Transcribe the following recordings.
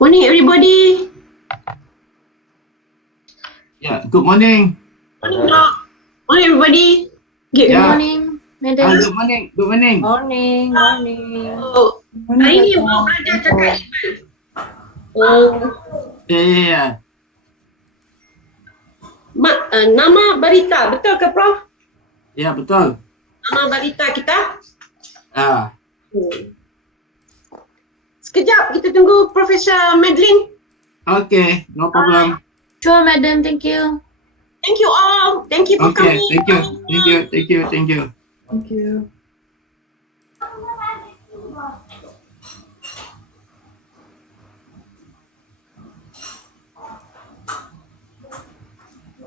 Morning, everybody. Yeah, good morning. Morning, Doc. Morning, everybody. Good morning, Madam. Good morning. Good morning. Morning. Oh, hari ni mau belajar cakap Yeah. nama berita, betul ke, Prof? Ya, betul. Nama berita kita? Sekejap, kita tunggu Profesor Madeline. Okay, no problem. Sure, Madam. Thank you. Thank you all. Thank you for Okay, coming. thank you. Thank you.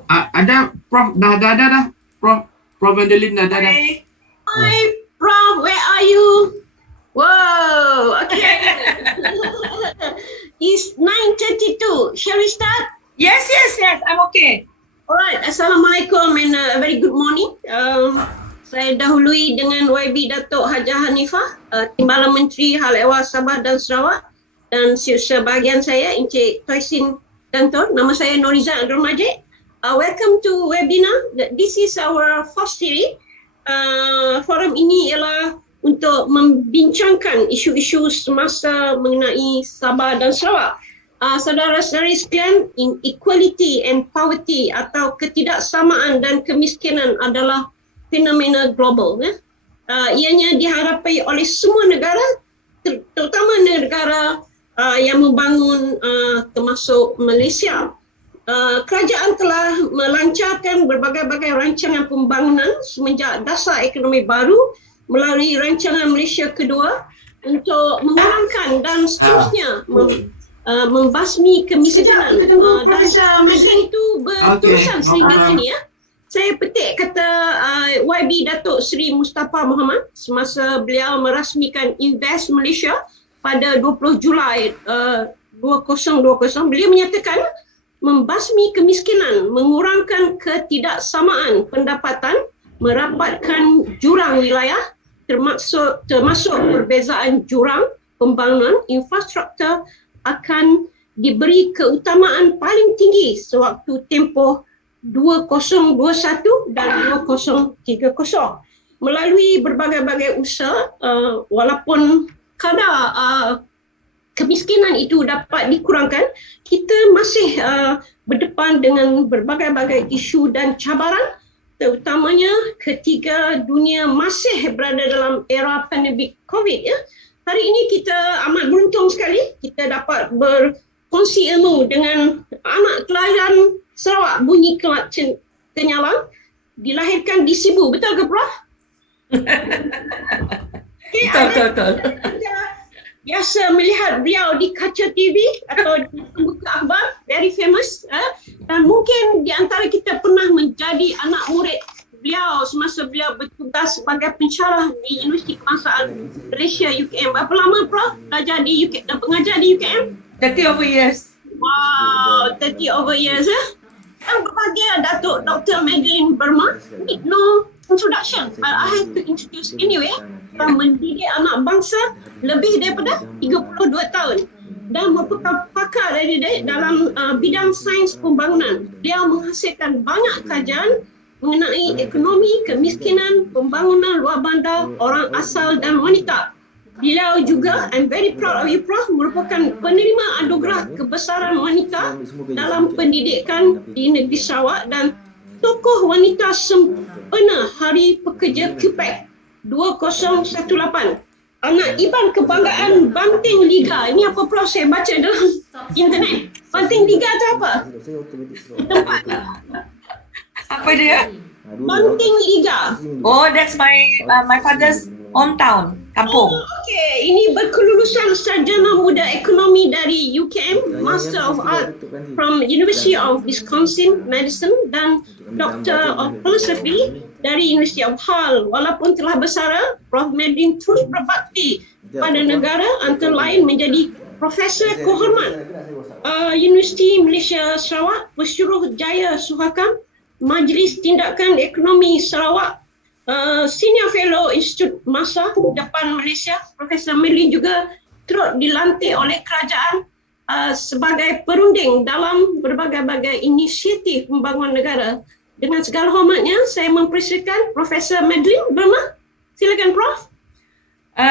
Ada Prof, dah ada. Prof Madeline dah ada. Hi, Prof. Where are you? Whoa, okay. It's 9:32. Shall we start? Yes, I'm okay. Alright, Assalamualaikum and a very good morning. Saya dahului dengan Dato Hajah Hanifah, Timbalan Menteri Hal Ehwal Sabah dan Sarawak, dan sebahagian saya Encik Toisin Dato. Nama saya Norizan Abdul Majid. Welcome to webinar. This is our first series. Forum ini ialah untuk membincangkan isu-isu semasa mengenai Sabah dan Sarawak. Saudara-saudari sekalian, inequality and poverty atau ketidaksamaan dan kemiskinan adalah fenomena global. Ianya dihadapi oleh semua negara, terutama negara yang membangun termasuk Malaysia. Kerajaan telah melancarkan berbagai-bagai rancangan pembangunan semenjak dasar ekonomi baru melalui rancangan Malaysia kedua untuk mengurangkan dan seterusnya membasmi kemiskinan. Profesor Madeline itu berterusan sehingga kini ya. Saya petik kata YB Datuk Seri Mustafa Muhammad semasa beliau merasmikan Invest Malaysia pada 20 Julai 2020. Beliau menyatakan membasmi kemiskinan, mengurangkan ketidaksamaan pendapatan, merapatkan jurang wilayah termasuk perbezaan jurang pembangunan infrastruktur akan diberi keutamaan paling tinggi sewaktu tempoh 2021 dan 2030 melalui berbagai-bagai usaha. Walaupun kadar kemiskinan itu dapat dikurangkan, kita masih berdepan dengan berbagai-bagai isu dan cabaran, terutamanya ketika dunia masih berada dalam era pandemik COVID ya. Hari ini kita amat beruntung sekali kita dapat berkongsi ilmu dengan anak kelahiran Sarawak, Bunyi Kelak Kenyalang, dilahirkan di Sibu. Betul ke, Prof? Okay, Betul. Biasa melihat beliau di kaca TV atau di pembuka akhbar, very famous. Dan mungkin di antara kita pernah menjadi anak murid beliau semasa beliau bertugas sebagai pensyarah di Universiti Kebangsaan Malaysia UKM. Berapa lama, Prof, belajar di UKM dan pengajar di UKM? 30 over years. Wow, 30 over years. Yang berbahagia Dato Dr. Madeline Berma, need no introduction, but I have to introduce anyway. Yang mendidik anak bangsa lebih daripada 32 tahun dan merupakan pakar dalam bidang sains pembangunan. Dia menghasilkan banyak kajian mengenai ekonomi, kemiskinan, pembangunan luar bandar, orang asal dan wanita. Beliau juga, I'm very proud of you, Prof, merupakan penerima anugerah kebesaran wanita dalam pendidikan di negeri Sarawak dan tokoh wanita sempena Hari Pekerja QPEC 2018. Anak Iban Kebanggaan Banting Liga. Ini apa, Prof? Saya baca dalam internet. Banting Liga itu apa? Tempat. Apa dia? Banting Liga. Oh, that's my father's hometown. kampung. Okey, ini berkelulusan sarjana muda ekonomi dari UKM, Master of Art from University of Wisconsin, Madison, dan Doctor of Philosophy dari University of Hull. Walaupun telah bersara, Prof. Madeline terus berbakti pada negara, antara lain menjadi Profesor Kehormat Universiti Malaysia Sarawak, Pesuruhjaya Suhakam, Majlis Tindakan Ekonomi Sarawak, Senior Fellow Institut Masa Jabatan Malaysia. Profesor Madeline juga turut dilantik oleh kerajaan sebagai perunding dalam berbagai-bagai inisiatif pembangunan negara. Dengan segala hormatnya, saya mempersilakan Profesor Madeline Berma. Silakan Prof.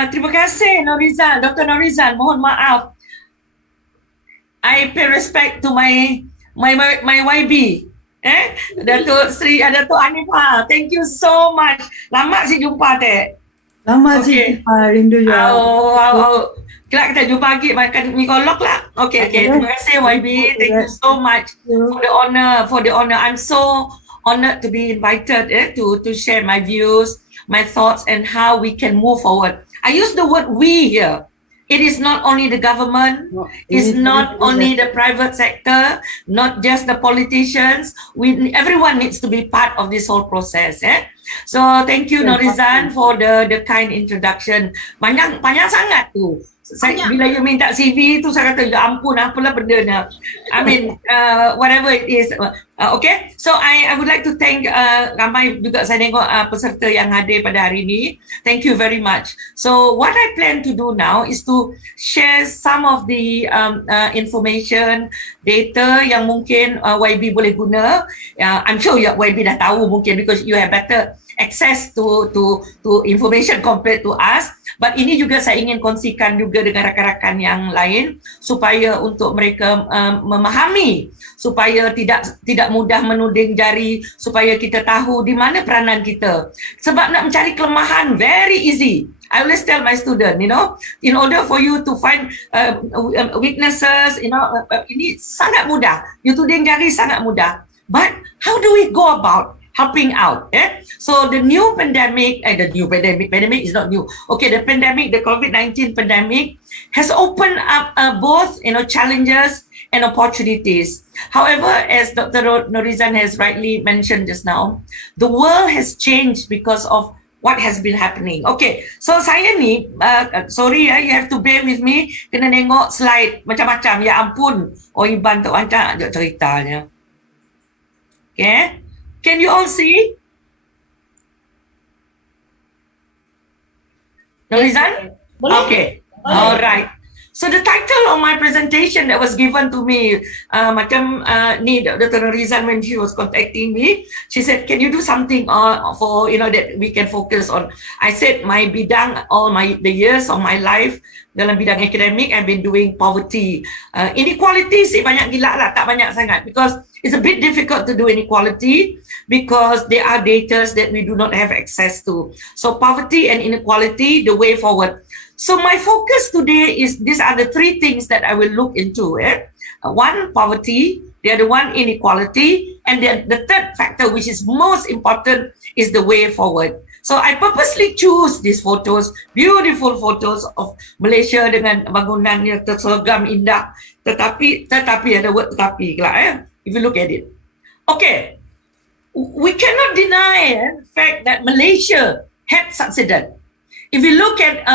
Terima kasih Norizan, Dr. Norizan. Mohon maaf. I pay respect to my YB. Dato Sri Dato Hanifah. Thank you so much. Lama sih jumpa teh. Lama sih, rindu ya. Kelak kita jumpa lagi makan mi kolok lah. Okay. Terima kasih YB. Thank you so much for the honor. I'm so honored to be invited to share my views, my thoughts, and how we can move forward. I use the word we here. It is not only the government, it's not only the private sector, not just the politicians. Everyone needs to be part of this whole process. So thank you Norizan for the kind introduction. Panjang sangat tu. Bila you minta CV tu saya kata ya ampun apalah benda ni. I mean whatever it is. Okay, so I would like to thank ramai juga saya tengok peserta yang hadir pada hari ini. Thank you very much. So what I plan to do now is to share some of the information, data yang mungkin YB boleh guna. I'm sure YB dah tahu mungkin because you have better access to information compared to us. But ini juga saya ingin kongsikan juga dengan rakan-rakan yang lain supaya untuk mereka memahami, supaya tidak mudah menuding jari, supaya kita tahu di mana peranan kita. Sebab nak mencari kelemahan very easy. I always tell my student, in order for you to find weaknesses, ini sangat mudah. You tuding jari sangat mudah. But how do we go about helping out? So the new pandemic, pandemic is not new. Okay, the pandemic, the COVID-19 pandemic has opened up both challenges and opportunities. However, as Dr. Norizan has rightly mentioned just now, the world has changed because of what has been happening. Okay, so saya ni, sorry you have to bear with me, kena tengok slide macam-macam. Ya ampun, Iban tu macam ceritanya. Okay, can you all see? Norizan? Okay, all right. So the title of my presentation that was given to me, ni Dr. Norizan, when she was contacting me, she said, "Can you do something for that we can focus on?" I said, my bidang, the years of my life dalam bidang akademik, I've been doing poverty, inequality. Si banyak gila lah, tak banyak sangat, because it's a bit difficult to do inequality because there are data that we do not have access to. So poverty and inequality, the way forward. So my focus today is, these are the three things that I will look into. One, poverty. The other one, inequality. And then the third factor, which is most important, is the way forward. So I purposely choose these photos, beautiful photos of Malaysia dengan bangunannya terseragam indah. Tetapi ada word tetapi lah, if you look at it. Okay, we cannot deny the fact that Malaysia had succeeded. If you look at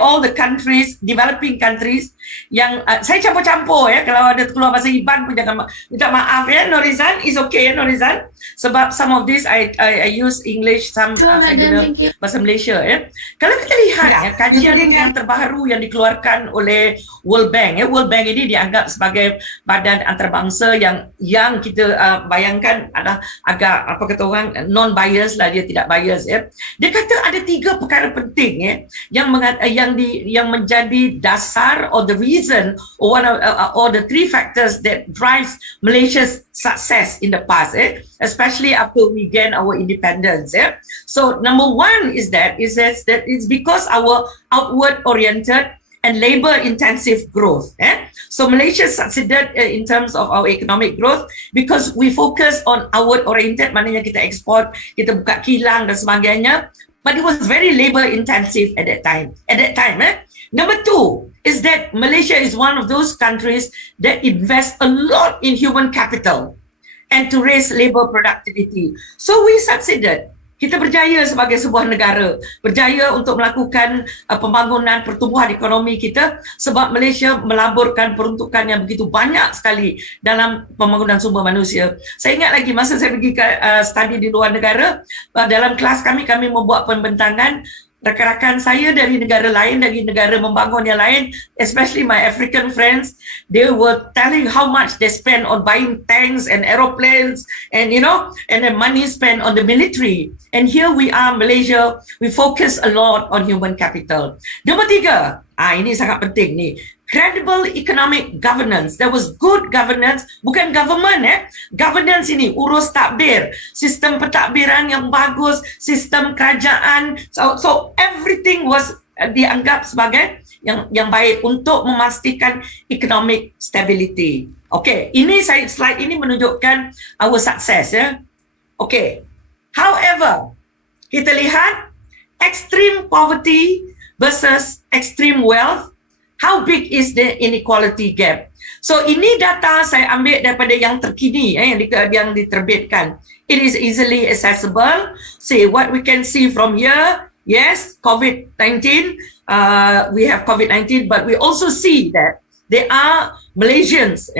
all the countries, developing countries, yang saya campur-campur kalau ada keluar bahasa Iban pun jangan minta maaf Norizan, is okay Norizan, sebab some of this I use English, some bahasa Malaysia Kalau kita lihat kajian yang terbaru yang dikeluarkan oleh World Bank, World Bank ini dianggap sebagai badan antarabangsa yang kita bayangkan adalah agak apa kata orang non-bias lah, dia tidak bias Dia kata ada 3 perkara penting yang menjadi dasar or the reason or the 3 factors that drives Malaysia's success in the past, especially after we gain our independence. So number 1 is that it's because our outward oriented and labor intensive growth. So Malaysia succeeded in terms of our economic growth because we focus on outward oriented, maknanya kita ekspor, kita buka kilang dan sebagainya. but it was very labor intensive at that time. Number two is that Malaysia is one of those countries that invest a lot in human capital and to raise labor productivity. So we succeeded. Kita berjaya sebagai sebuah negara, berjaya untuk melakukan pembangunan pertumbuhan ekonomi kita sebab Malaysia melaburkan peruntukan yang begitu banyak sekali dalam pembangunan sumber manusia. Saya ingat lagi masa saya pergi ke study di luar negara, dalam kelas kami membuat pembentangan rakan-rakan saya dari negara lain, dari negara membangun yang lain, especially my African friends, they were telling how much they spend on buying tanks and aeroplanes and and then money spent on the military. And here we are, Malaysia, we focus a lot on human capital. Nombor tiga, ini sangat penting ni. Credible economic governance. There was good governance, bukan government governance ini, urus takbir, sistem pentadbiran yang bagus, sistem kerajaan. So everything was dianggap sebagai yang baik untuk memastikan economic stability. Okay, slide ini menunjukkan our success Okay. However, kita lihat extreme poverty versus extreme wealth. How big is the inequality gap? So ini data saya ambil daripada yang terkini yang diterbitkan. It is easily accessible. See what we can see from here. Yes, COVID-19. We have COVID-19, but we also see that there are Malaysians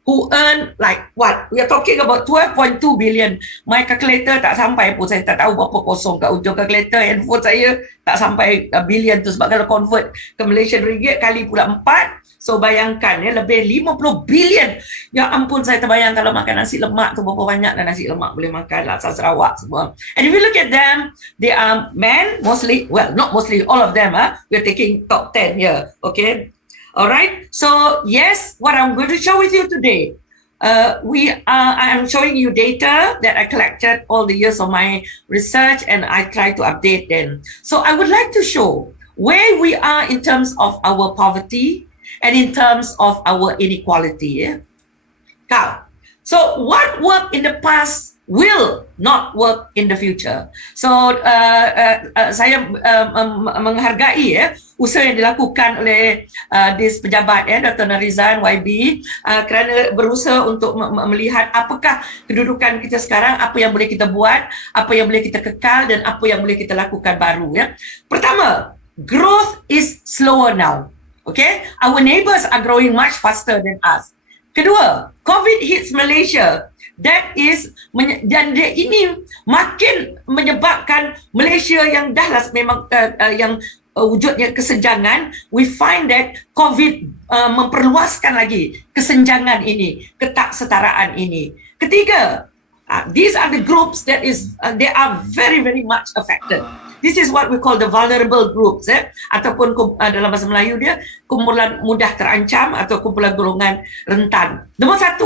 who earn like what? We are talking about 12.2 billion. My calculator tak sampai pun, saya tak tahu berapa kosong kat ujung calculator. Handphone saya tak sampai billion tu, sebab kalau convert ke Malaysian ringgit kali pula 4. So bayangkan lebih 50 billion. Ya ampun, saya terbayang kalau makan nasi lemak tu berapa banyak dah nasi lemak boleh makan lah Sarawak semua. And if you look at them, they are men mostly, well not mostly, all of them we are taking top 10 here. Okay. Alright, so yes, what I'm going to show with you today, I am showing you data that I collected all the years of my research, and I try to update them. So I would like to show where we are in terms of our poverty and in terms of our inequality. So what worked in the past will not work in the future. So saya menghargai usaha yang dilakukan oleh pejabat Dato Narizan YB kerana berusaha untuk melihat apakah kedudukan kita sekarang, apa yang boleh kita buat, apa yang boleh kita kekal dan apa yang boleh kita lakukan baru. Pertama, growth is slower now. Okay, our neighbours are growing much faster than us. Kedua, COVID hits Malaysia. That is, dan ini makin menyebabkan Malaysia yang dahlah memang yang wujudnya kesenjangan. We find that COVID memperluaskan lagi kesenjangan ini, ketaksetaraan ini. Ketiga, these are the groups that they are very very much affected. This is what we call the vulnerable groups, ataupun dalam bahasa Melayu dia kumpulan mudah terancam atau kumpulan golongan rentan. Nombor 1,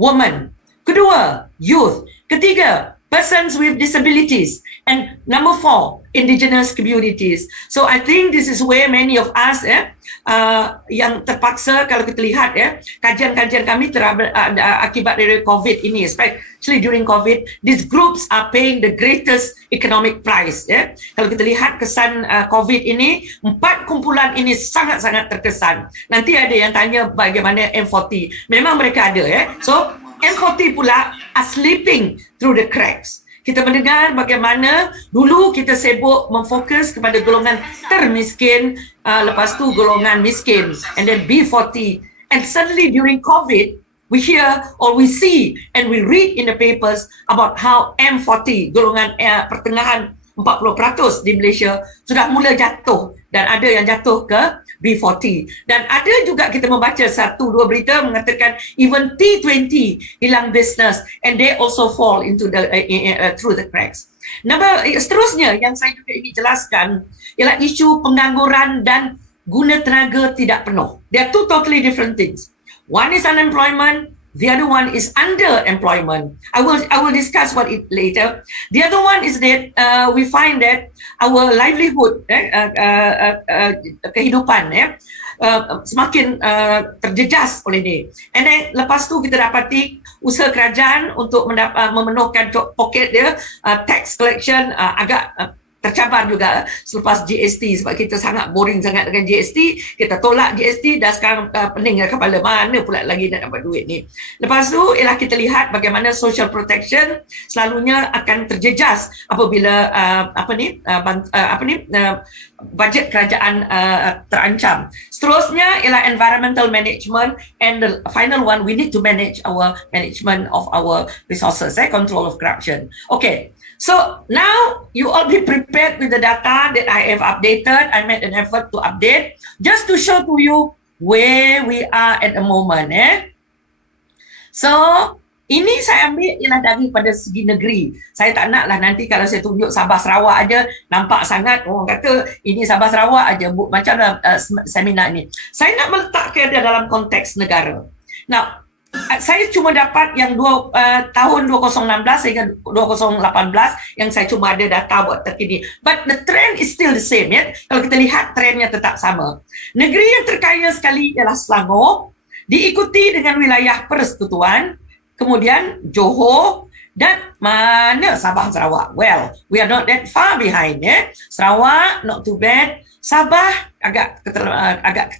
women. Kedua, youth. Ketiga, persons with disabilities. And number 4, indigenous communities. So I think this is where many of us yang terpaksa, kalau kita lihat kajian-kajian kami akibat dari COVID ini, especially during COVID, these groups are paying the greatest economic price. Kalau kita lihat kesan COVID ini, 4 kumpulan ini sangat-sangat terkesan. Nanti ada yang tanya bagaimana M40. Memang mereka ada. So M40 pula are slipping through the cracks. Kita mendengar bagaimana dulu kita sibuk memfokus kepada golongan termiskin, lepas tu golongan miskin, and then B40. And suddenly during COVID, we hear or we see and we read in the papers about how M40, golongan pertengahan 40% di Malaysia sudah mula jatuh, dan ada yang jatuh ke B40. Dan ada juga kita membaca 1-2 berita mengatakan even T20 hilang business, and they also fall into the through the cracks. Seterusnya yang saya juga ingin jelaskan ialah isu pengangguran dan guna tenaga tidak penuh. They are two totally different things. One is unemployment, the other one is underemployment. I will discuss what it later. The other one is that we find that our livelihood, kehidupan, semakin terjejas oleh ini. And then lepas tu kita dapati usaha kerajaan untuk memenuhkan poket dia, tax collection agak tercabar juga selepas GST sebab kita sangat boring sangat dengan GST, kita tolak GST dan sekarang pening kepala mana pula lagi nak dapat duit ni. Lepas tu ialah kita lihat bagaimana social protection selalunya akan terjejas apabila bajet kerajaan terancam. Seterusnya ialah environmental management, and the final one, we need to manage our management of our resources, control of corruption. Okay. So now you all be prepared with the data that I have updated. I made an effort to update just to show to you where we are at the moment. So ini saya ambil ialah daripada segi negeri. Saya tak naklah nanti kalau saya tunjuk Sabah Sarawak aja nampak sangat orang kata ini Sabah Sarawak aja macam seminar ini. Saya nak meletakkan dia dalam konteks negara. Now saya cuma dapat yang tahun 2016 sehingga 2018 yang saya cuma ada data buat terkini. But the trend is still the same. Kalau kita lihat trendnya tetap sama. Negeri yang terkaya sekali ialah Selangor, diikuti dengan wilayah Persekutuan, kemudian Johor dan mana Sabah Sarawak. Well, we are not that far behind. Sarawak not too bad. Sabah agak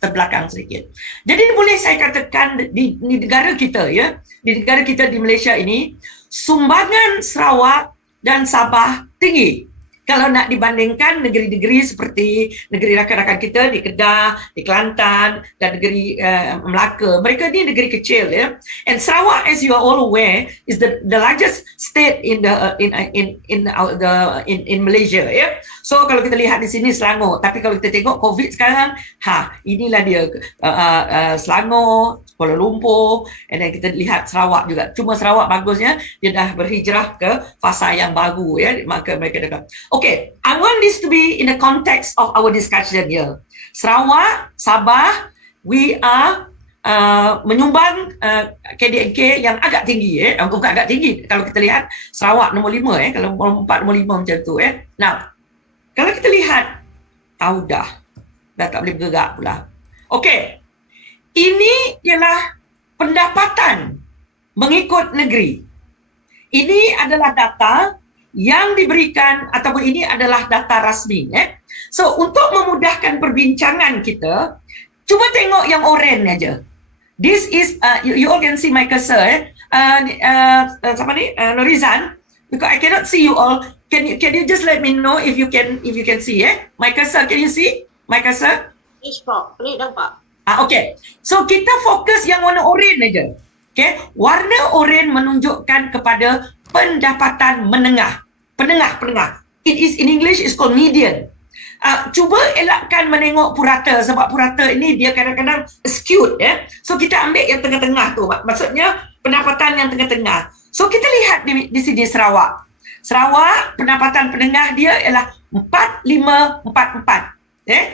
terbelakang sedikit. Jadi boleh saya katakan di negara kita di negara kita di Malaysia ini sumbangan Sarawak dan Sabah tinggi. Kalau nak dibandingkan negeri-negeri seperti negeri rakan-rakan kita di Kedah, di Kelantan dan negeri Melaka. Mereka ni negeri kecil And Sarawak, as you are all aware, is the largest state in Malaysia So kalau kita lihat di sini Selangor, tapi kalau kita tengok COVID sekarang, inilah dia Selangor, Kuala Lumpur, and then kita lihat Sarawak juga. Cuma Sarawak bagusnya dia dah berhijrah ke fasa yang baru maka mereka dah. Okay, I want this to be in the context of our discussion here. Sarawak, Sabah, we are menyumbang KDNK yang agak tinggi bukan agak tinggi. Kalau kita lihat Sarawak nombor 5 kalau nombor 4, nombor 5 macam tu Now, kalau kita lihat dah tak boleh bergerak pula. Okay, ini ialah pendapatan mengikut negeri. Ini adalah data yang diberikan ataupun ini adalah data rasmi. So untuk memudahkan perbincangan kita, cuba tengok yang oranye aja. This is you all can see my cursor. Siapa ni? Norizan. Because I cannot see you all. Can you just let me know if you can see my cursor? Can you see my cursor? Yes, Pak. Boleh nampak. Okay. So kita fokus yang warna oranye aja. Okay. Warna oranye menunjukkan kepada pendapatan menengah. Penengah. It is in English is called median. Cuba elakkan menengok purata sebab purata ini dia kadang-kadang skewed So kita ambil yang tengah-tengah tu. Maksudnya pendapatan yang tengah-tengah. So kita lihat di sini Sarawak. Sarawak pendapatan penengah dia ialah 4544.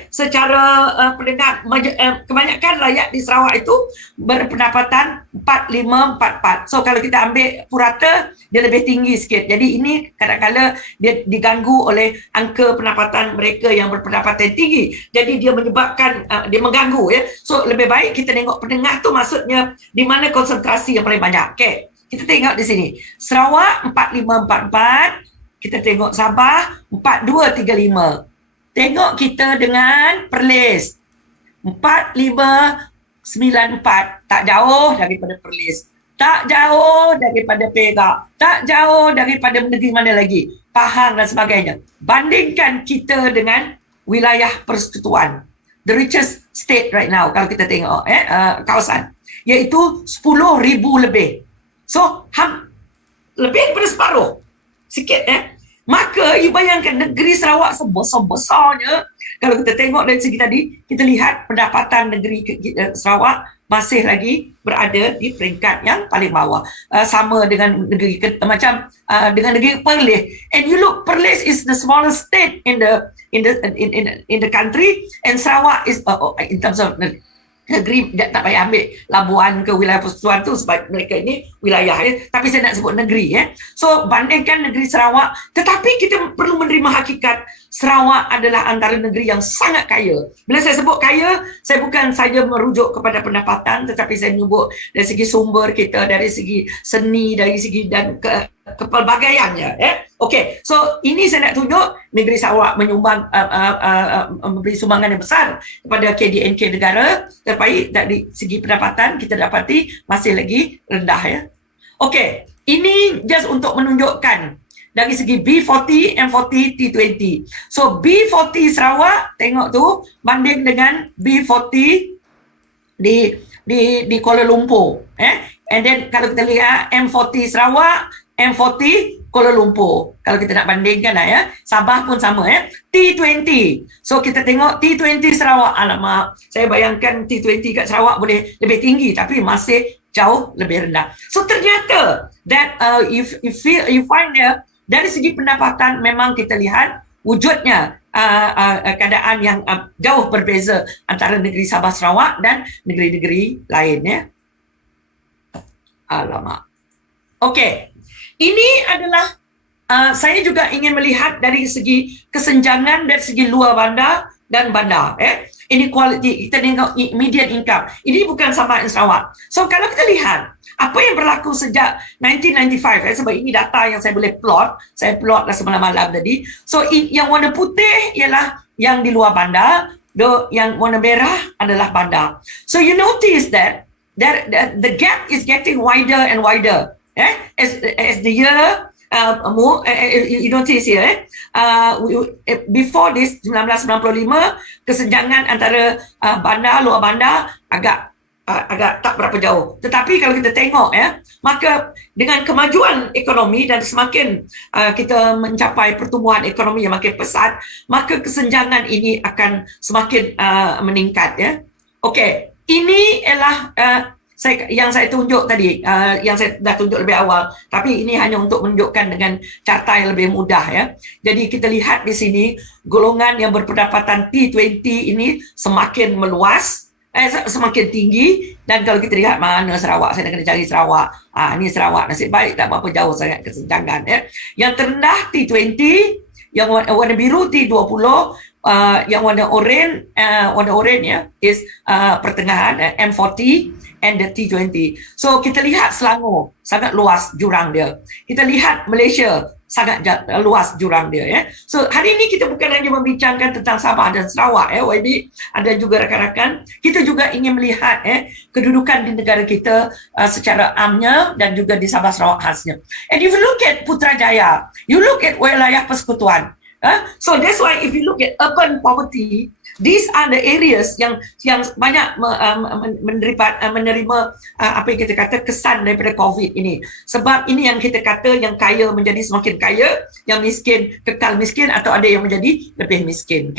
Secara pendengar kebanyakan rakyat di Sarawak itu berpendapatan 4544. So kalau kita ambil purata dia lebih tinggi sikit. Jadi ini kadang-kadang dia diganggu oleh angka pendapatan mereka yang berpendapatan tinggi. Jadi dia menyebabkan dia mengganggu So lebih baik kita tengok pendengar tu maksudnya di mana konsentrasi yang paling banyak. Okay. Kita tengok di sini. Sarawak 4544, kita tengok Sabah 4235. Tengok kita dengan Perlis 4594, tak jauh daripada Perlis, tak jauh daripada Perak, tak jauh daripada negeri mana lagi, Pahang dan sebagainya. Bandingkan kita dengan wilayah Persekutuan, the richest state right now kalau kita tengok kawasan, iaitu 10,000 lebih. So lebih daripada separuh sikit Maka you bayangkan negeri Sarawak sebesar-besarnya. Kalau kita tengok dari segi tadi, kita lihat pendapatan negeri Sarawak masih lagi berada di peringkat yang paling bawah. Sama dengan negeri dengan negeri Perlis. And you look, Perlis is the smallest state in the country, and Sarawak is in terms of negeri, tak payah ambil Labuan ke wilayah Persekutuan tu sebab mereka ini wilayah tapi saya nak sebut negeri So bandingkan negeri Sarawak, tetapi kita perlu menerima hakikat Sarawak adalah antara negeri yang sangat kaya. Bila saya sebut kaya, saya bukan saja merujuk kepada pendapatan, tetapi saya menyebut dari segi sumber kita, dari segi seni, dari segi dan kepelbagaiannya. Okey, so ini saya nak tunjuk negeri Sarawak menyumbang memberi sumbangan yang besar kepada KDNK negara, tetapi dari segi pendapatan kita dapati masih lagi rendah ya. Okey, ini just untuk menunjukkan dari segi B40, M40, T20. So B40 Sarawak tengok tu banding dengan B40 di Kuala Lumpur. And then kalau kita lihat M40 Sarawak, M40 Kuala Lumpur. Kalau kita nak bandingkan lah ya. Sabah pun sama T20. So kita tengok T20 Sarawak. Alamak, saya bayangkan T20 kat Sarawak boleh lebih tinggi tapi masih jauh lebih rendah. So ternyata that you find dari segi pendapatan memang kita lihat wujudnya keadaan yang jauh berbeza antara negeri Sabah Sarawak dan negeri-negeri lain ya. Alamak. Okey. Ini adalah saya juga ingin melihat dari segi kesenjangan dari segi luar bandar dan bandar inequality. Kita tengok median income. Ini bukan Sabah dan Sarawak. So kalau kita lihat apa yang berlaku sejak 1995 sebab ini data yang saya boleh plot. Saya plot lah semalam malam tadi. So yang warna putih ialah yang di luar bandar, yang warna merah adalah bandar. So you notice that the gap is getting wider and wider as the year you notice here before this 1995 kesenjangan antara bandar luar bandar agak tak berapa jauh. Tetapi kalau kita tengok maka dengan kemajuan ekonomi dan semakin kita mencapai pertumbuhan ekonomi yang makin pesat, maka kesenjangan ini akan semakin meningkat Okey, ini ialah yang saya tunjuk tadi, yang saya dah tunjuk lebih awal, tapi ini hanya untuk menunjukkan dengan carta yang lebih mudah Jadi kita lihat di sini golongan yang berpendapatan T20 ini semakin meluas, semakin tinggi. Dan kalau kita lihat mana Sarawak, saya nak kena cari Sarawak. Ini Sarawak, nasib baik tak berapa jauh sangat kesenjangan Yang terendah T20, yang warna biru T20, yang warna oranye is pertengahan M40 and the T20. So kita lihat Selangor sangat luas jurang dia. Kita lihat Malaysia sangat luas jurang dia So hari ini kita bukan hanya membincangkan tentang Sabah dan Sarawak YB, ada juga rakan-rakan. Kita juga ingin melihat kedudukan di negara kita secara amnya dan juga di Sabah Sarawak khasnya. And if you look at Putrajaya, you look at wilayah persekutuan. So that's why if you look at urban poverty, these are the areas yang banyak menerima apa yang kita kata kesan daripada COVID ini. Sebab ini yang kita kata yang kaya menjadi semakin kaya, yang miskin kekal miskin, atau ada yang menjadi lebih miskin.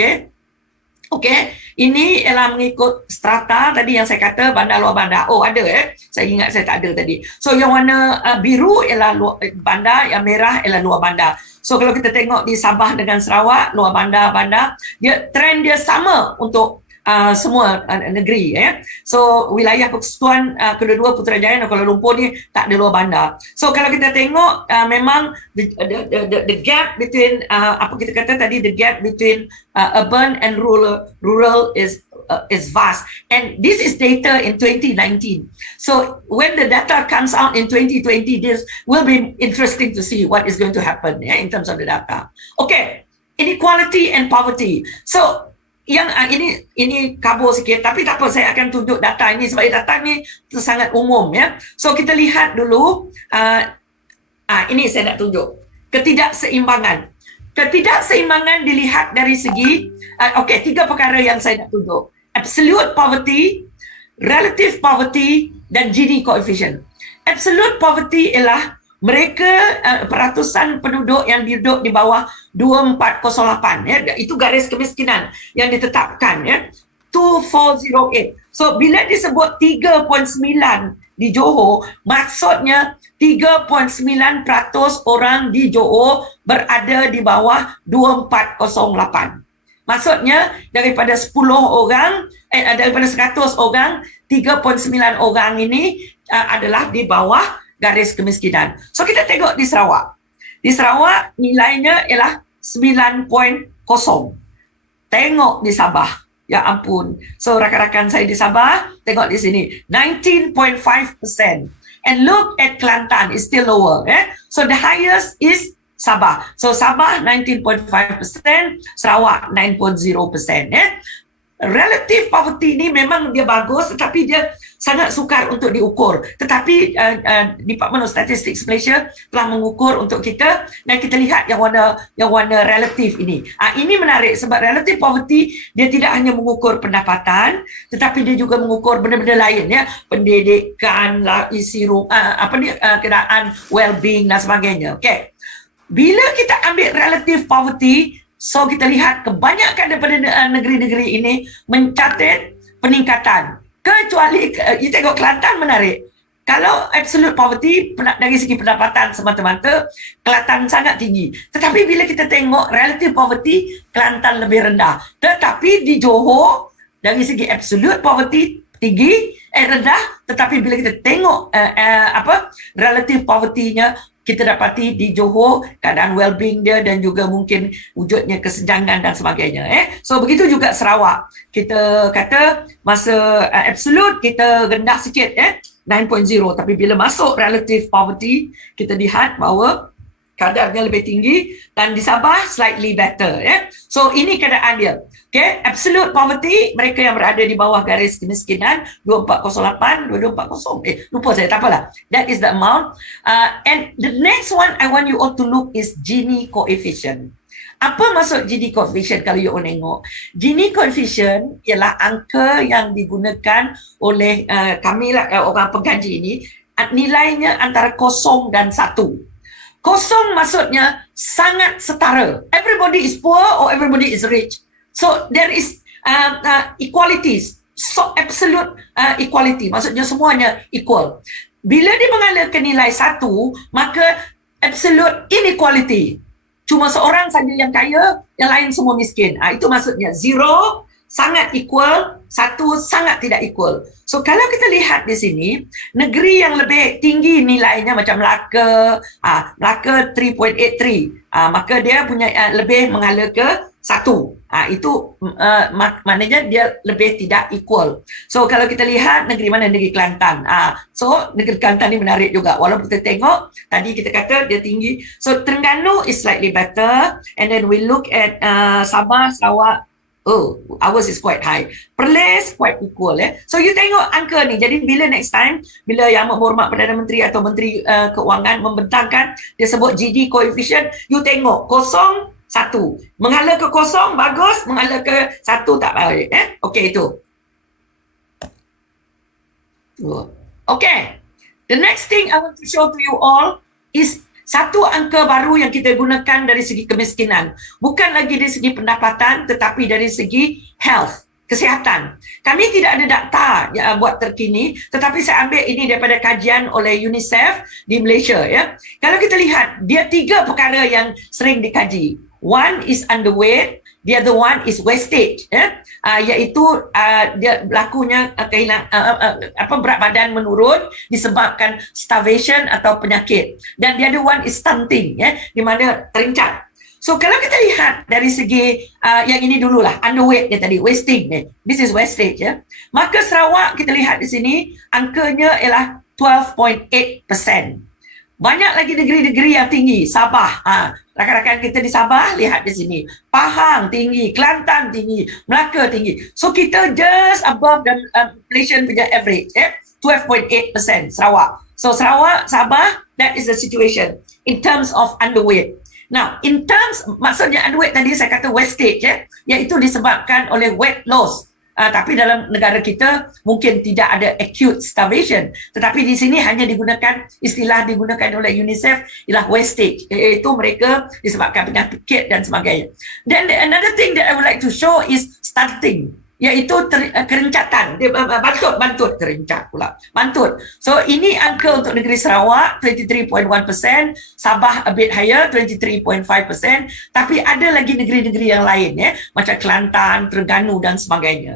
Okey, ini ialah mengikut strata tadi yang saya kata bandar luar bandar. Oh ada saya ingat saya tak ada tadi. So yang warna biru ialah bandar, yang merah ialah luar bandar. So kalau kita tengok di Sabah dengan Sarawak, luar bandar, trend dia sama untuk semua negeri So wilayah persekutuan kedua-dua Putrajaya dan Kuala Lumpur ni tak ada luar bandar. So kalau kita tengok memang the gap between apa kita kata tadi, the gap between urban and rural is vast, and this is data in 2019. So when the data comes out in 2020, this will be interesting to see what is going to happen in terms of the data. Okay, inequality and poverty. So yang ini kabur sikit, tapi tak apa, saya akan tunjuk data ini sebab data ini sangat umum So kita lihat dulu ini saya nak tunjuk ketidakseimbangan dilihat dari segi tiga perkara yang saya nak tunjuk: absolute poverty, relative poverty dan Gini coefficient. Absolute poverty ialah mereka peratusan penduduk yang duduk di bawah 2408 itu garis kemiskinan yang ditetapkan 2408. So bila disebut 3.9 di Johor, maksudnya 3.9% orang di Johor berada di bawah 2408. Maksudnya daripada 10 orang daripada 100 orang, 3.9 orang ini adalah di bawah garis kemiskinan. So kita tengok di Sarawak. Di Sarawak nilainya ialah 9.0. Tengok di Sabah. Ya ampun. So rakan-rakan saya di Sabah, tengok di sini 19.5%. And look at Kelantan is still lower. So the highest is Sabah. So Sabah 19.5%, Sarawak 9.0%. Relative poverty ni memang dia bagus, tetapi dia sangat sukar untuk diukur. Tetapi Department of Statistics Malaysia telah mengukur untuk kita, dan kita lihat yang warna relatif ini. Ini menarik sebab relative poverty dia tidak hanya mengukur pendapatan, tetapi dia juga mengukur benda-benda lain, ya, pendidikan, isi keadaan well-being dan sebagainya. Okey. Bila kita ambil relative poverty, so kita lihat kebanyakan daripada negeri-negeri ini mencatat peningkatan. Kecuali, you tengok Kelantan menarik. Kalau absolute poverty dari segi pendapatan semata-mata, Kelantan sangat tinggi. Tetapi bila kita tengok relative poverty, Kelantan lebih rendah. Tetapi di Johor, dari segi absolute poverty tinggi, rendah. Tetapi bila kita tengok relative poverty-nya, kita dapati di Johor keadaan well-being dia dan juga mungkin wujudnya kesenjangan dan sebagainya. So begitu juga Sarawak. Kita kata masa absolute kita rendah sikit, 9.0, tapi bila masuk relative poverty kita lihat bahawa kadarnya lebih tinggi, dan di Sabah slightly better. So ini keadaan dia. Okay, absolute poverty, mereka yang berada di bawah garis kemiskinan 2408, 2240. Lupa saya, tak apalah. That is the amount. And the next one I want you all to look is Gini coefficient. Apa maksud Gini coefficient kalau you all tengok? Gini coefficient ialah angka yang digunakan oleh kami lah, orang pengkaji ini, nilainya antara 0 dan 1. 0 maksudnya sangat setara. Everybody is poor or everybody is rich. So there is equalities, so absolute equality, maksudnya semuanya equal. Bila dia mengalir ke nilai 1, maka absolute inequality. Cuma seorang saja yang kaya, yang lain semua miskin. Itu maksudnya 0 sangat equal, 1 sangat tidak equal. So kalau kita lihat di sini, negeri yang lebih tinggi nilainya macam Melaka, Melaka 3.83, maka dia punya lebih mengalir ke 1. Itu maknanya dia lebih tidak equal. So kalau kita lihat negeri mana? Negeri Kelantan. So negeri Kelantan ni menarik juga. Walaupun kita tengok tadi kita kata dia tinggi. So Terengganu is slightly better, and then we look at Sabah, Sarawak. Oh, ours is quite high. Perlis quite equal. So you tengok angka ni. Jadi bila next time, bila Yang Berhormat Perdana Menteri atau Menteri Keuangan membentangkan, dia sebut Gini coefficient, you tengok 0, 1. Mengalir ke 0 bagus, mengalir ke 1 tak baik. Okey, itu. Okay. The next thing I want to show to you all is satu angka baru yang kita gunakan dari segi kemiskinan. Bukan lagi dari segi pendapatan, tetapi dari segi health, kesihatan. Kami tidak ada data buat terkini, tetapi saya ambil ini daripada kajian oleh UNICEF di Malaysia. Kalau kita lihat, dia 3 perkara yang sering dikaji. One is underweight, the other one is wastage, iaitu dia berlakunya berat badan menurun disebabkan starvation atau penyakit, dan the other one is stunting, di mana terincat. So kalau kita lihat dari segi yang ini dululah, underweight dia tadi, wasting, this is wastage, maka Sarawak kita lihat di sini angkanya ialah 12.8%. Banyak lagi negeri-negeri yang tinggi. Sabah, rakan-rakan kita di Sabah, lihat di sini. Pahang tinggi, Kelantan tinggi, Melaka tinggi. So kita just above the Malaysian punya average, 12.8% Sarawak. So Sarawak, Sabah, that is the situation in terms of underweight. Now, in terms, maksudnya underweight tadi saya kata wastage, iaitu disebabkan oleh weight loss. Tapi dalam negara kita mungkin tidak ada acute starvation, tetapi di sini hanya digunakan istilah digunakan oleh UNICEF ialah wastage, iaitu mereka disebabkan penyakit dan sebagainya. Then another thing that I would like to show is stunting, iaitu kerencatan. Dia bantut terencat pula. Bantut. So ini angka untuk negeri Sarawak 23.1%, Sabah a bit higher 23.5%, tapi ada lagi negeri-negeri yang lain macam Kelantan, Terengganu dan sebagainya.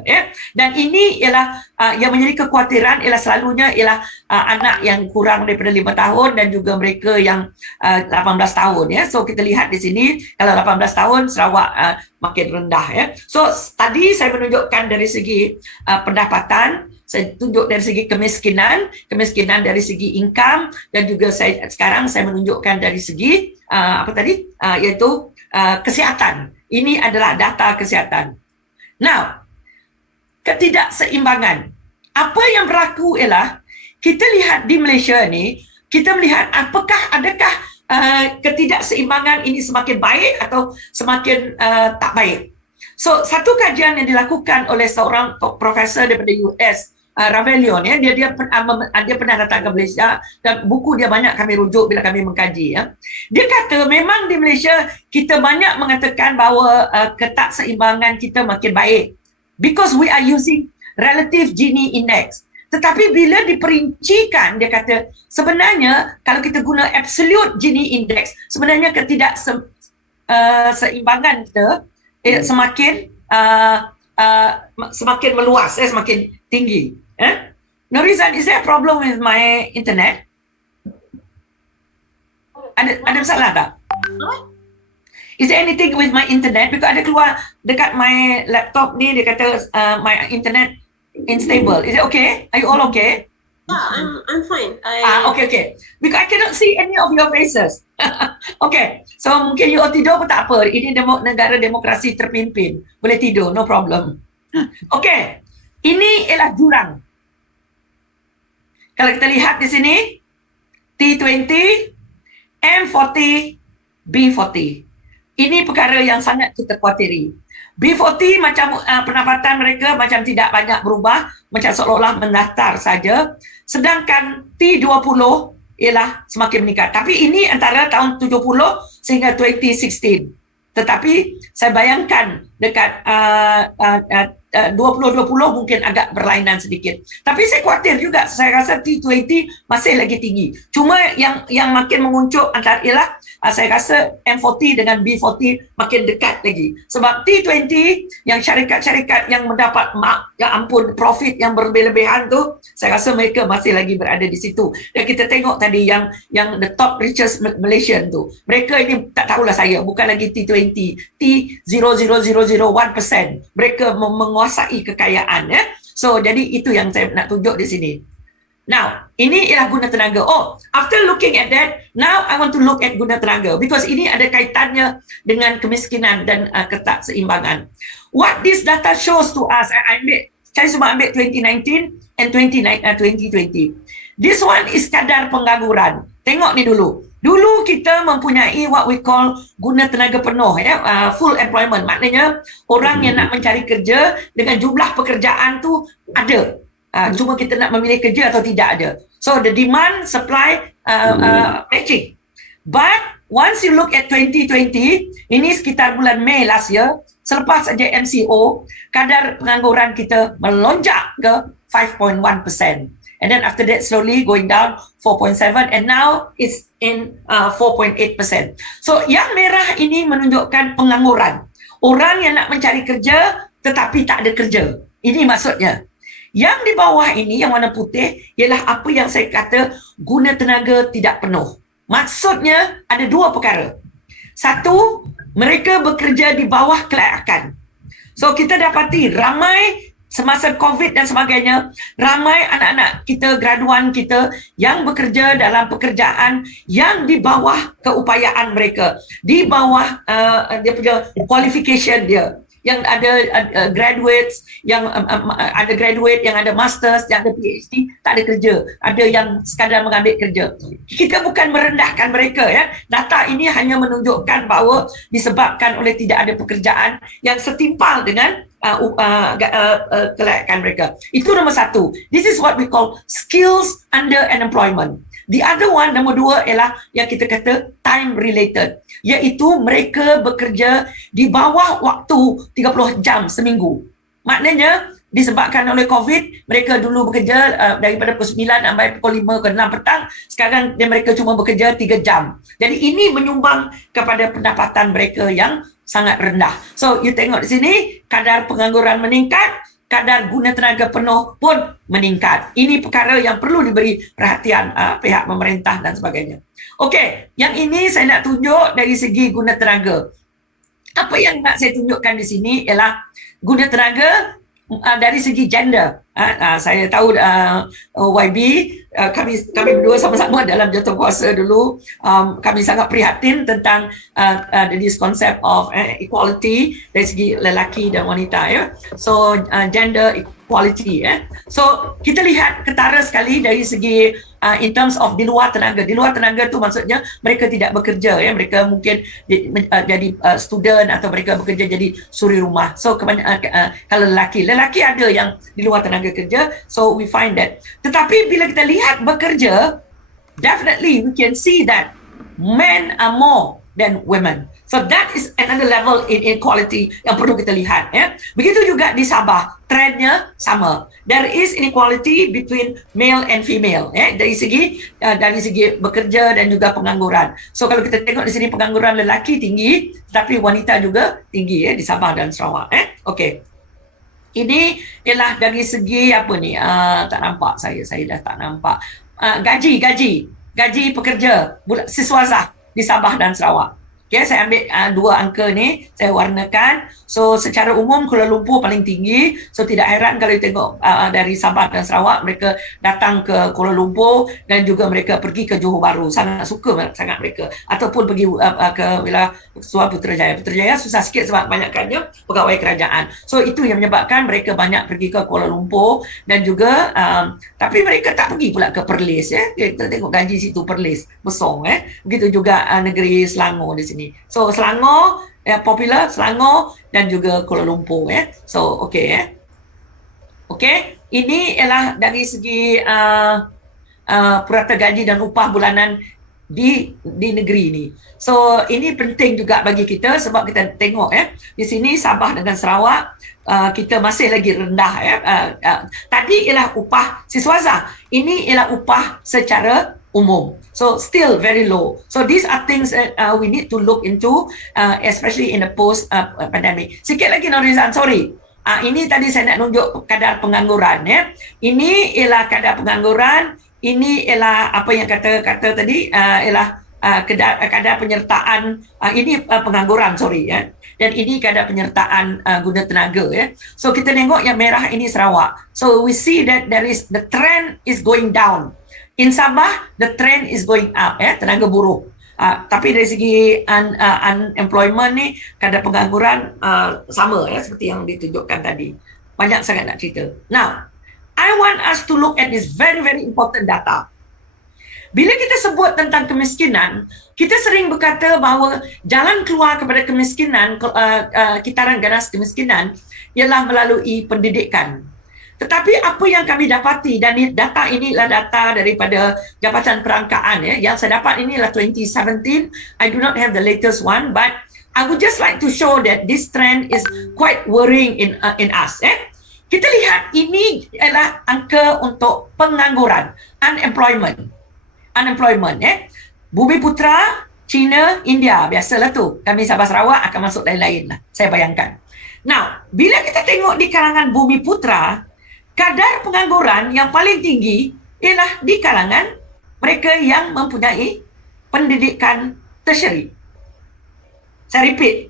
Dan ini ialah yang menjadi kekhawatiran ialah selalunya ialah anak yang kurang daripada 5 tahun dan juga mereka yang 18 tahun. So kita lihat di sini kalau 18 tahun Sarawak makin rendah. So tadi saya menunjukkan dari segi pendapatan, saya tunjuk dari segi kemiskinan dari segi income, dan juga sekarang saya menunjukkan dari segi iaitu kesihatan. Ini adalah data kesihatan. Now, ketidakseimbangan. Apa yang berlaku ialah kita lihat di Malaysia ni, kita melihat adakah ketidakseimbangan ini semakin baik atau semakin tak baik. So, satu kajian yang dilakukan oleh seorang profesor daripada US, Ravelion, dia pernah datang ke Malaysia dan buku dia banyak kami rujuk bila kami mengkaji. Dia kata memang di Malaysia kita banyak mengatakan bahawa ketakseimbangan kita makin baik because we are using relative Gini index. Tetapi bila diperincikan, dia kata sebenarnya kalau kita guna absolute Gini index, sebenarnya ketidakseimbangan kita semakin meluas, semakin tinggi. Norizan, is there a problem with my internet? Ada masalah tak? Is there anything with my internet? Because ada keluar dekat my laptop ni, dia kata my internet unstable. Is it okay? Are you all okay? Yeah, I'm fine. Okay. Because I cannot see any of your faces. Okay. So mungkin you all tidur pun tak apa. Ini negara demokrasi terpimpin. Boleh tidur, no problem. Okay. Ini ialah jurang. Kalau kita lihat di sini, T20, M40, B40. Ini perkara yang sangat kita khawatiri. B40 macam pendapatan mereka macam tidak banyak berubah, macam seolah-olah mendaftar saja. Sedangkan T20 ialah semakin meningkat. Tapi ini antara tahun 70 sehingga 2016. Tetapi saya bayangkan dekat 2020 mungkin agak berlainan sedikit. Tapi saya khawatir juga, saya rasa T20 masih lagi tinggi. Cuma yang makin menguncup antara ialah saya rasa M40 dengan B40 makin dekat lagi. Sebab T20 yang syarikat-syarikat yang mendapat profit yang berlebihan tu, saya rasa mereka masih lagi berada di situ. Dan kita tengok tadi yang the top richest Malaysian tu. Mereka ini tak tahulah saya, bukan lagi T20, T0.0001%. Mereka menguasai kekayaan, ya. So jadi itu yang saya nak tunjuk di sini. Now, ini ialah guna tenaga. After looking at that, now I want to look at guna tenaga because ini ada kaitannya dengan kemiskinan dan ketakseimbangan. What this data shows to us, saya cuma ambil 2019 and 2020. This one is kadar pengangguran. Tengok ni dulu. Dulu kita mempunyai what we call guna tenaga penuh, ya, full employment. Maknanya orang yang nak mencari kerja dengan jumlah pekerjaan tu ada. Cuma kita nak memilih kerja atau tidak ada. So the demand supply matching. But once you look at 2020, ini sekitar bulan Mei last year, selepas saja MCO, kadar pengangguran kita melonjak ke 5.1%. And then after that slowly going down 4.7 and now it's in 4.8%. So yang merah ini menunjukkan pengangguran. Orang yang nak mencari kerja tetapi tak ada kerja. Ini maksudnya. Yang di bawah ini yang warna putih ialah apa yang saya kata guna tenaga tidak penuh. Maksudnya ada dua perkara. Satu, mereka bekerja di bawah kelayakan. So kita dapati ramai semasa COVID dan sebagainya, ramai anak-anak kita, graduan kita yang bekerja dalam pekerjaan yang di bawah keupayaan mereka, di bawah dia punya qualification dia. Yang ada graduates, yang ada graduate, yang ada masters, yang ada PhD, tak ada kerja. Ada yang sekadar mengambil kerja. Kita bukan merendahkan mereka, ya. Data ini hanya menunjukkan bahawa disebabkan oleh tidak ada pekerjaan yang setimpal dengan kelayakan mereka. Itu nombor satu. This is what we call skills under unemployment. The other one, nombor dua ialah yang kita kata time related, iaitu mereka bekerja di bawah waktu 30 jam seminggu. Maknanya disebabkan oleh COVID, mereka dulu bekerja daripada pukul 9 sampai pukul 5 ke 6 petang, sekarang mereka cuma bekerja 3 jam. Jadi ini menyumbang kepada pendapatan mereka yang sangat rendah. So you tengok di sini, kadar pengangguran meningkat, kadar guna tenaga penuh pun meningkat. Ini perkara yang perlu diberi perhatian pihak pemerintah dan sebagainya. Okey, yang ini saya nak tunjuk dari segi guna tenaga. Apa yang nak saya tunjukkan di sini ialah guna tenaga dari segi gender. Saya tahu YB, kami berdua sama-sama dalam jatuh kuasa dulu. Kami sangat prihatin tentang this concept of equality dari segi lelaki dan wanita, ya. So gender equality, ya. So kita lihat ketara sekali dari segi in terms of di luar tenaga. Di luar tenaga tu maksudnya mereka tidak bekerja, ya. Mereka mungkin jadi student atau mereka bekerja jadi suri rumah. So kalau lelaki ada yang di luar tenaga kerja. So we find that. Tetapi bila kita lihat bekerja, definitely we can see that men are more than women. So that is another level in inequality yang perlu kita lihat, ya. Begitu juga di Sabah, trendnya sama. There is inequality between male and female, ya. Dari segi bekerja dan juga pengangguran. So kalau kita tengok di sini pengangguran lelaki tinggi, tapi wanita juga tinggi, ya, di Sabah dan Sarawak, Okey. Ini ialah dari segi apa ni? Tak nampak saya dah tak nampak. Gaji pekerja siswazah di Sabah dan Sarawak. Okay, saya ambil dua angka ni, saya warnakan. So secara umum Kuala Lumpur paling tinggi. So tidak heran kalau tengok dari Sabah dan Sarawak, mereka datang ke Kuala Lumpur dan juga mereka pergi ke Johor Bahru. Sangat suka sangat mereka. Ataupun pergi ke wilayah Putrajaya. Putrajaya susah sikit sebab banyakkannya pegawai kerajaan. So itu yang menyebabkan mereka banyak pergi ke Kuala Lumpur dan juga tapi mereka tak pergi pula ke Perlis, ya. Kita tengok gaji situ Perlis, Besong, Begitu juga negeri Selangor di sini. So Selangor popular, Selangor dan juga Kuala Lumpur, So okey, Okey, ini ialah dari segi purata gaji dan upah bulanan di negeri ini. So ini penting juga bagi kita sebab kita tengok, di sini Sabah dengan Sarawak kita masih lagi rendah, Tadi ialah upah siswazah, ini ialah upah secara umum. So still very low. So these are things that we need to look into, especially in the post-pandemic. Sikit lagi Norizan, sorry. Ini tadi saya nak tunjuk kadar pengangguran, Ini ialah kadar pengangguran. Ini ialah apa yang kata tadi, ialah kadar penyertaan. Ini pengangguran, sorry, Dan ini kadar penyertaan guna tenaga, So kita tengok yang merah ini Sarawak. So we see that the trend is going down. In Sabah, the trend is going up, tenaga buruh. Tapi dari segi unemployment ni, kadar pengangguran sama, seperti yang ditunjukkan tadi. Banyak sangat nak cerita. Now, I want us to look at this very, very important data. Bila kita sebut tentang kemiskinan, kita sering berkata bahawa jalan keluar kepada kemiskinan, kitaran ganas kemiskinan, ialah melalui pendidikan. Tetapi apa yang kami dapati, dan data ini adalah data daripada Jabatan Perangkaan, yang saya dapat ini adalah 2017. I do not have the latest one, but I would just like to show that this trend is quite worrying in us. Kita lihat ini adalah angka untuk pengangguran, unemployment. Bumi Putra, China, India, biasalah tu. Kami Sabah Sarawak akan masuk lain-lain lah, saya bayangkan. Now, bila kita tengok di kalangan Bumi Putra, kadar pengangguran yang paling tinggi ialah di kalangan mereka yang mempunyai pendidikan tertiary. Saya repeat,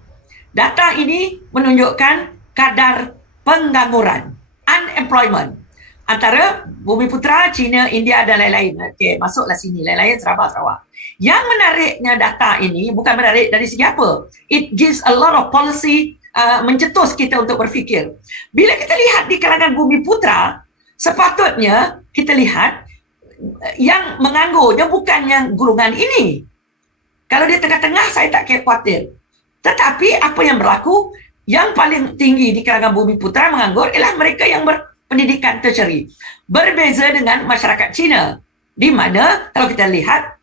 data ini menunjukkan kadar pengangguran, unemployment, antara Bumi Putra, China, India dan lain-lain. Okey, masuklah sini, lain-lain Sabah, Sarawak. Yang menariknya data ini bukan menarik dari segi apa. It gives a lot of policy, mencetus kita untuk berfikir. Bila kita lihat di kalangan Bumi Putra, sepatutnya kita lihat yang menganggurnya bukan yang golongan ini. Kalau dia tengah-tengah, saya tak khawatir. Tetapi apa yang berlaku, yang paling tinggi di kalangan Bumi Putra menganggur ialah mereka yang berpendidikan tertiary. Berbeza dengan masyarakat Cina, di mana kalau kita lihat,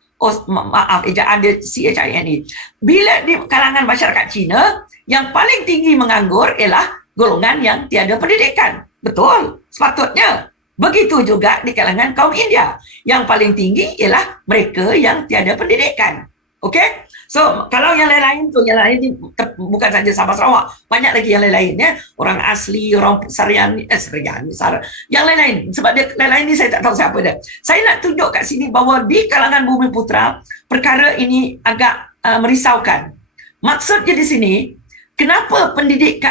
ejaan dia CHINE. Bila di kalangan masyarakat Cina, yang paling tinggi menganggur ialah golongan yang tiada pendidikan. Betul, sepatutnya. Begitu juga di kalangan kaum India. Yang paling tinggi ialah mereka yang tiada pendidikan. Okey? So, kalau yang lain-lain tu, yang lain ni bukan saja Sabah Sarawak, banyak lagi yang lain-lain, Orang asli, orang yang lain-lain. Sebab dia lain-lain ni saya tak tahu siapa dia. Saya nak tunjuk kat sini bahawa di kalangan Bumi Putra, perkara ini agak merisaukan. Maksudnya di sini, kenapa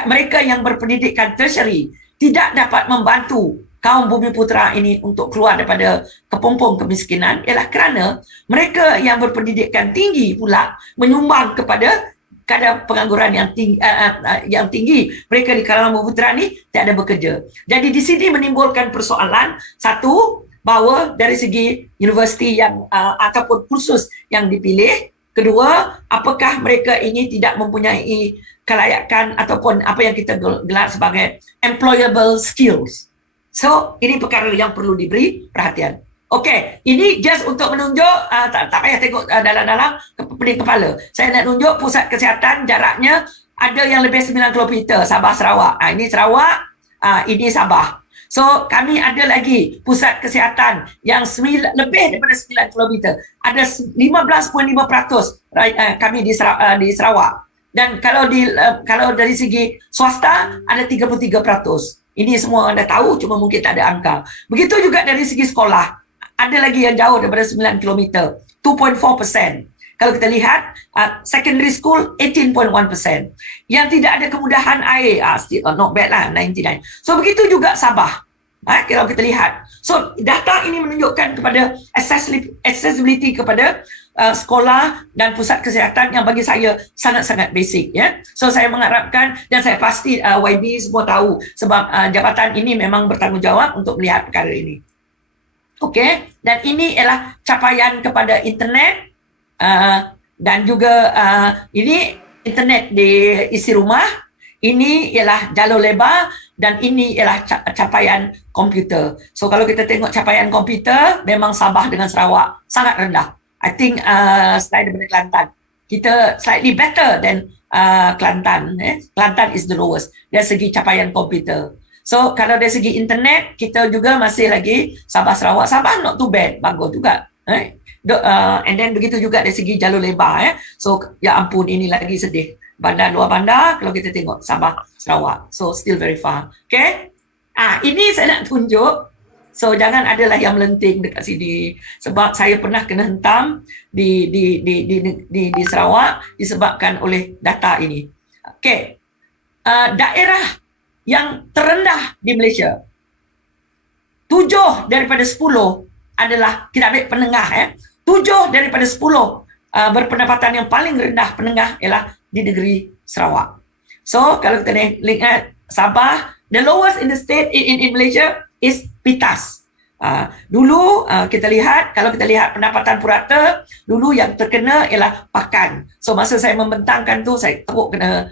mereka yang berpendidikan tertiary tidak dapat membantu kaum bumi putera ini untuk keluar daripada kepompong kemiskinan ialah kerana mereka yang berpendidikan tinggi pula menyumbang kepada kadar pengangguran yang tinggi. Mereka di kalangan bumi putera ni tiada bekerja. Jadi di sini menimbulkan persoalan, satu, bahawa dari segi universiti yang ataupun kursus yang dipilih. Kedua, apakah mereka ini tidak mempunyai kelayakan ataupun apa yang kita gelar sebagai employable skills. So, ini perkara yang perlu diberi perhatian. Okey, ini just untuk menunjuk, tak payah tengok dalam-dalam pening kepala. Saya nak tunjuk pusat kesihatan jaraknya ada yang lebih 9 km, Sabah, Sarawak. Ini Sarawak, ini Sabah. So, kami ada lagi pusat kesihatan yang lebih daripada 9 km. Ada 15.5% kami di Sarawak. Dan kalau dari segi swasta, ada 33%. Ini semua anda tahu, cuma mungkin tak ada angka. Begitu juga dari segi sekolah. Ada lagi yang jauh daripada 9 km, 2.4%. Kalau kita lihat, secondary school 18.1%. Yang tidak ada kemudahan air, still not bad lah, 99. So begitu juga Sabah. Kalau kita lihat. So data ini menunjukkan kepada accessibility kepada sekolah dan pusat kesihatan yang bagi saya sangat-sangat basic. Ya. So saya mengharapkan dan saya pasti YB semua tahu sebab jabatan ini memang bertanggungjawab untuk melihat perkara ini. Okey, dan ini ialah capaian kepada internet dan juga ini internet di isi rumah, ini ialah jalur lebar dan ini ialah capaian komputer. So kalau kita tengok capaian komputer, memang Sabah dengan Sarawak sangat rendah. I think selain daripada Kelantan, kita slightly better than Kelantan. Kelantan is the lowest dari segi capaian komputer. So kalau dari segi internet, kita juga masih lagi Sabah Sarawak. Sabah not too bad, bagus juga. And then begitu juga dari segi jalur lebar. So ya ampun, ini lagi sedih. Bandar luar bandar, kalau kita tengok Sabah Sarawak. So still very far. Okay? Ini saya nak tunjuk. So jangan adalah yang melenting dekat sini. Sebab saya pernah kena hentam di Sarawak disebabkan oleh data ini. Okay. Daerah yang terendah di Malaysia, 7 daripada 10 adalah, kita ambil penengah 7 daripada 10 berpendapatan yang paling rendah penengah ialah di negeri Sarawak. So kalau kita lihat Sabah, the lowest in the state in Malaysia is PITAS. Dulu kita lihat, kalau kita lihat pendapatan purata, dulu yang terkena ialah pakan. So masa saya membentangkan tu, saya teruk kena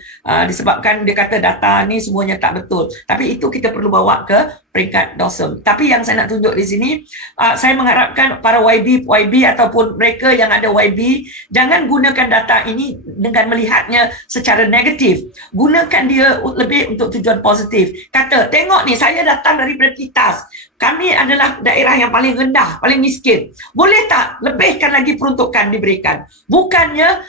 disebabkan dia kata data ni semuanya tak betul. Tapi itu kita perlu bawa ke peringkat dosem. Tapi yang saya nak tunjuk di sini, saya mengharapkan para YB ataupun mereka yang ada YB, jangan gunakan data ini dengan melihatnya secara negatif. Gunakan dia lebih untuk tujuan positif. Kata, tengok ni, saya datang daripada PITAS. Kami adalah daerah yang paling rendah, paling miskin. Boleh tak lebihkan lagi peruntukan diberikan? Bukannya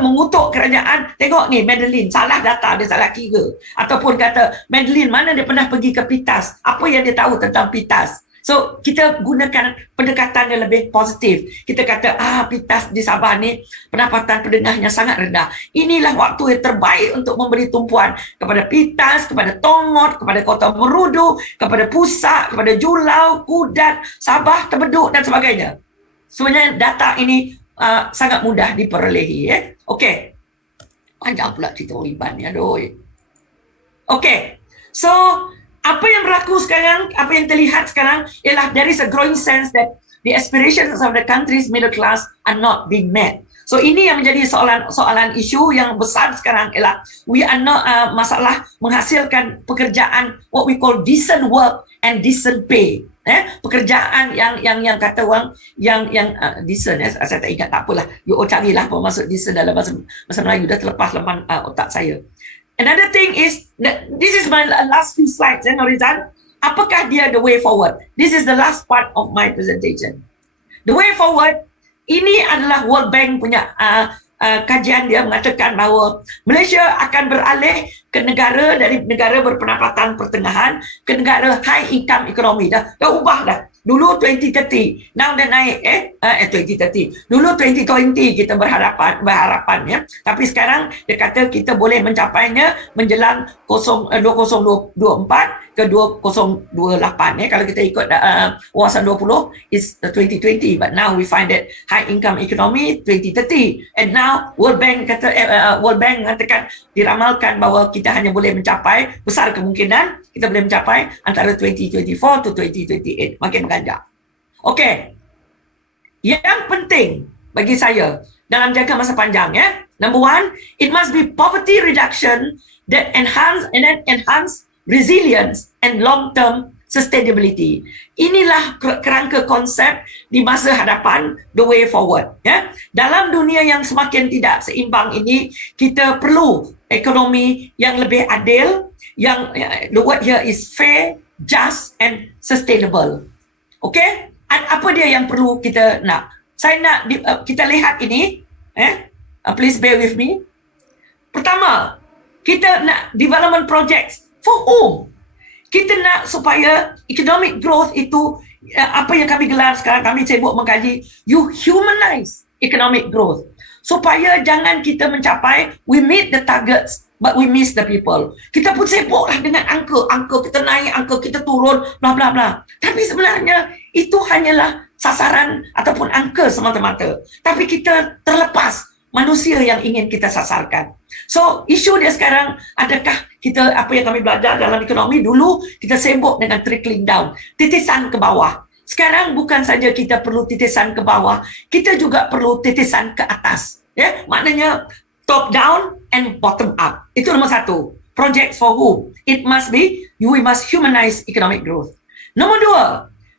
mengutuk kerajaan, tengok ni Madeline, salah data, dia salah kira. Ataupun kata, Madeline mana dia pernah pergi ke PITAS? Apa yang dia tahu tentang PITAS? So, kita gunakan pendekatan yang lebih positif. Kita kata, PITAS di Sabah ni pendapatan pendengahnya sangat rendah. Inilah waktu yang terbaik untuk memberi tumpuan kepada PITAS, kepada Tongot, kepada Kota Merudu, kepada Pusak, kepada Julau, Kudat, Sabah, Tebeduk dan sebagainya. Sebenarnya data ini sangat mudah diperolehi. Okey. Panjang pula cerita Iban ni, aduh. Okey. So, apa yang berlaku sekarang, apa yang terlihat sekarang ialah there is a growing sense that the aspirations of the country's middle class are not being met. So ini yang menjadi soalan isu yang besar sekarang ialah we are not masalah menghasilkan pekerjaan what we call decent work and decent pay. Pekerjaan yang kata orang yang decent, saya tak ingat, tak apalah. You carilah apa maksud decent dalam bahasa Melayu, dah terlepas lepas otak saya. Another thing is that this is my last few slides, Norizan. Apakah dia the way forward? This is the last part of my presentation. The way forward, ini adalah World Bank punya kajian. Dia mengatakan bahawa Malaysia akan beralih ke negara dari negara berpendapatan pertengahan ke negara high income economy. Dah ubah dah. Dulu 2030, now dah naik 2030. Dulu 2020 kita berharapan ya. Tapi sekarang dia kata kita boleh mencapainya menjelang 2024 ke 2028 ya. Kalau kita ikut wawasan 20 is 2020, but now we find that high income economy 2030, and now World Bank mengatakan, diramalkan bahawa kita hanya boleh mencapai, besar kemungkinan kita boleh mencapai antara 2024 to 2028, makin ganjak. Okey, yang penting bagi saya dalam jangka masa panjang ya, number one, it must be poverty reduction that enhance resilience and long-term sustainability. Inilah kerangka konsep di masa hadapan, the way forward ya. Dalam dunia yang semakin tidak seimbang ini, kita perlu ekonomi yang lebih adil, yang the word here is fair, just and sustainable. Okay? Apa dia yang perlu kita nak? Saya nak kita lihat ini please bear with me. Pertama, kita nak development projects for whom? Kita nak supaya economic growth itu apa yang kami gelar sekarang, kami sibuk mengkaji, you humanize economic growth. Supaya jangan kita mencapai, we meet the targets but we miss the people. Kita pun sibuklah dengan angka kita naik, angka kita turun, bla bla bla. Tapi sebenarnya itu hanyalah sasaran ataupun angka semata-mata. Tapi kita terlepas manusia yang ingin kita sasarkan. So, isu dia sekarang, adakah kita, apa yang kami belajar dalam ekonomi, dulu kita sibuk dengan trickling down, titisan ke bawah. Sekarang bukan saja kita perlu titisan ke bawah, kita juga perlu titisan ke atas. Ya, maknanya top down and bottom up. Itu nombor satu. Project for whom? It must be, we must humanize economic growth. Nombor dua,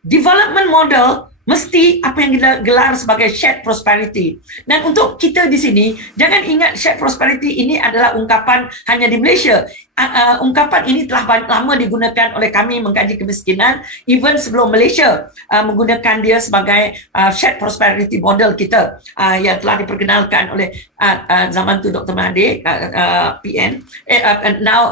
development model mesti apa yang kita gelar sebagai shared prosperity. Dan untuk kita di sini, jangan ingat shared prosperity ini adalah ungkapan hanya di Malaysia. Ungkapan ini telah lama digunakan oleh kami mengkaji kemiskinan, even sebelum Malaysia menggunakan dia sebagai shared prosperity model kita yang telah diperkenalkan oleh zaman tu Dr. Mahathir, PN, now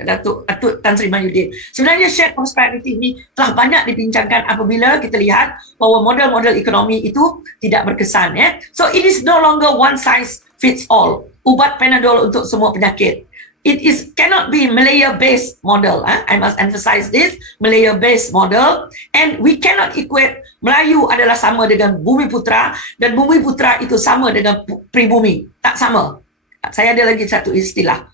Dato Tan Sri Mahyudin. Sebenarnya shared prosperity ini telah banyak dibincangkan apabila kita lihat bahawa model-model ekonomi itu tidak berkesan ya. So it is no longer one size fits all. Ubat Panadol untuk semua penyakit. It cannot be Malaya-based model. I must emphasize this, Malaya-based model, and we cannot equate Melayu adalah sama dengan Bumi Putra dan Bumi Putra itu sama dengan pribumi. Tak sama. Saya ada lagi satu istilah,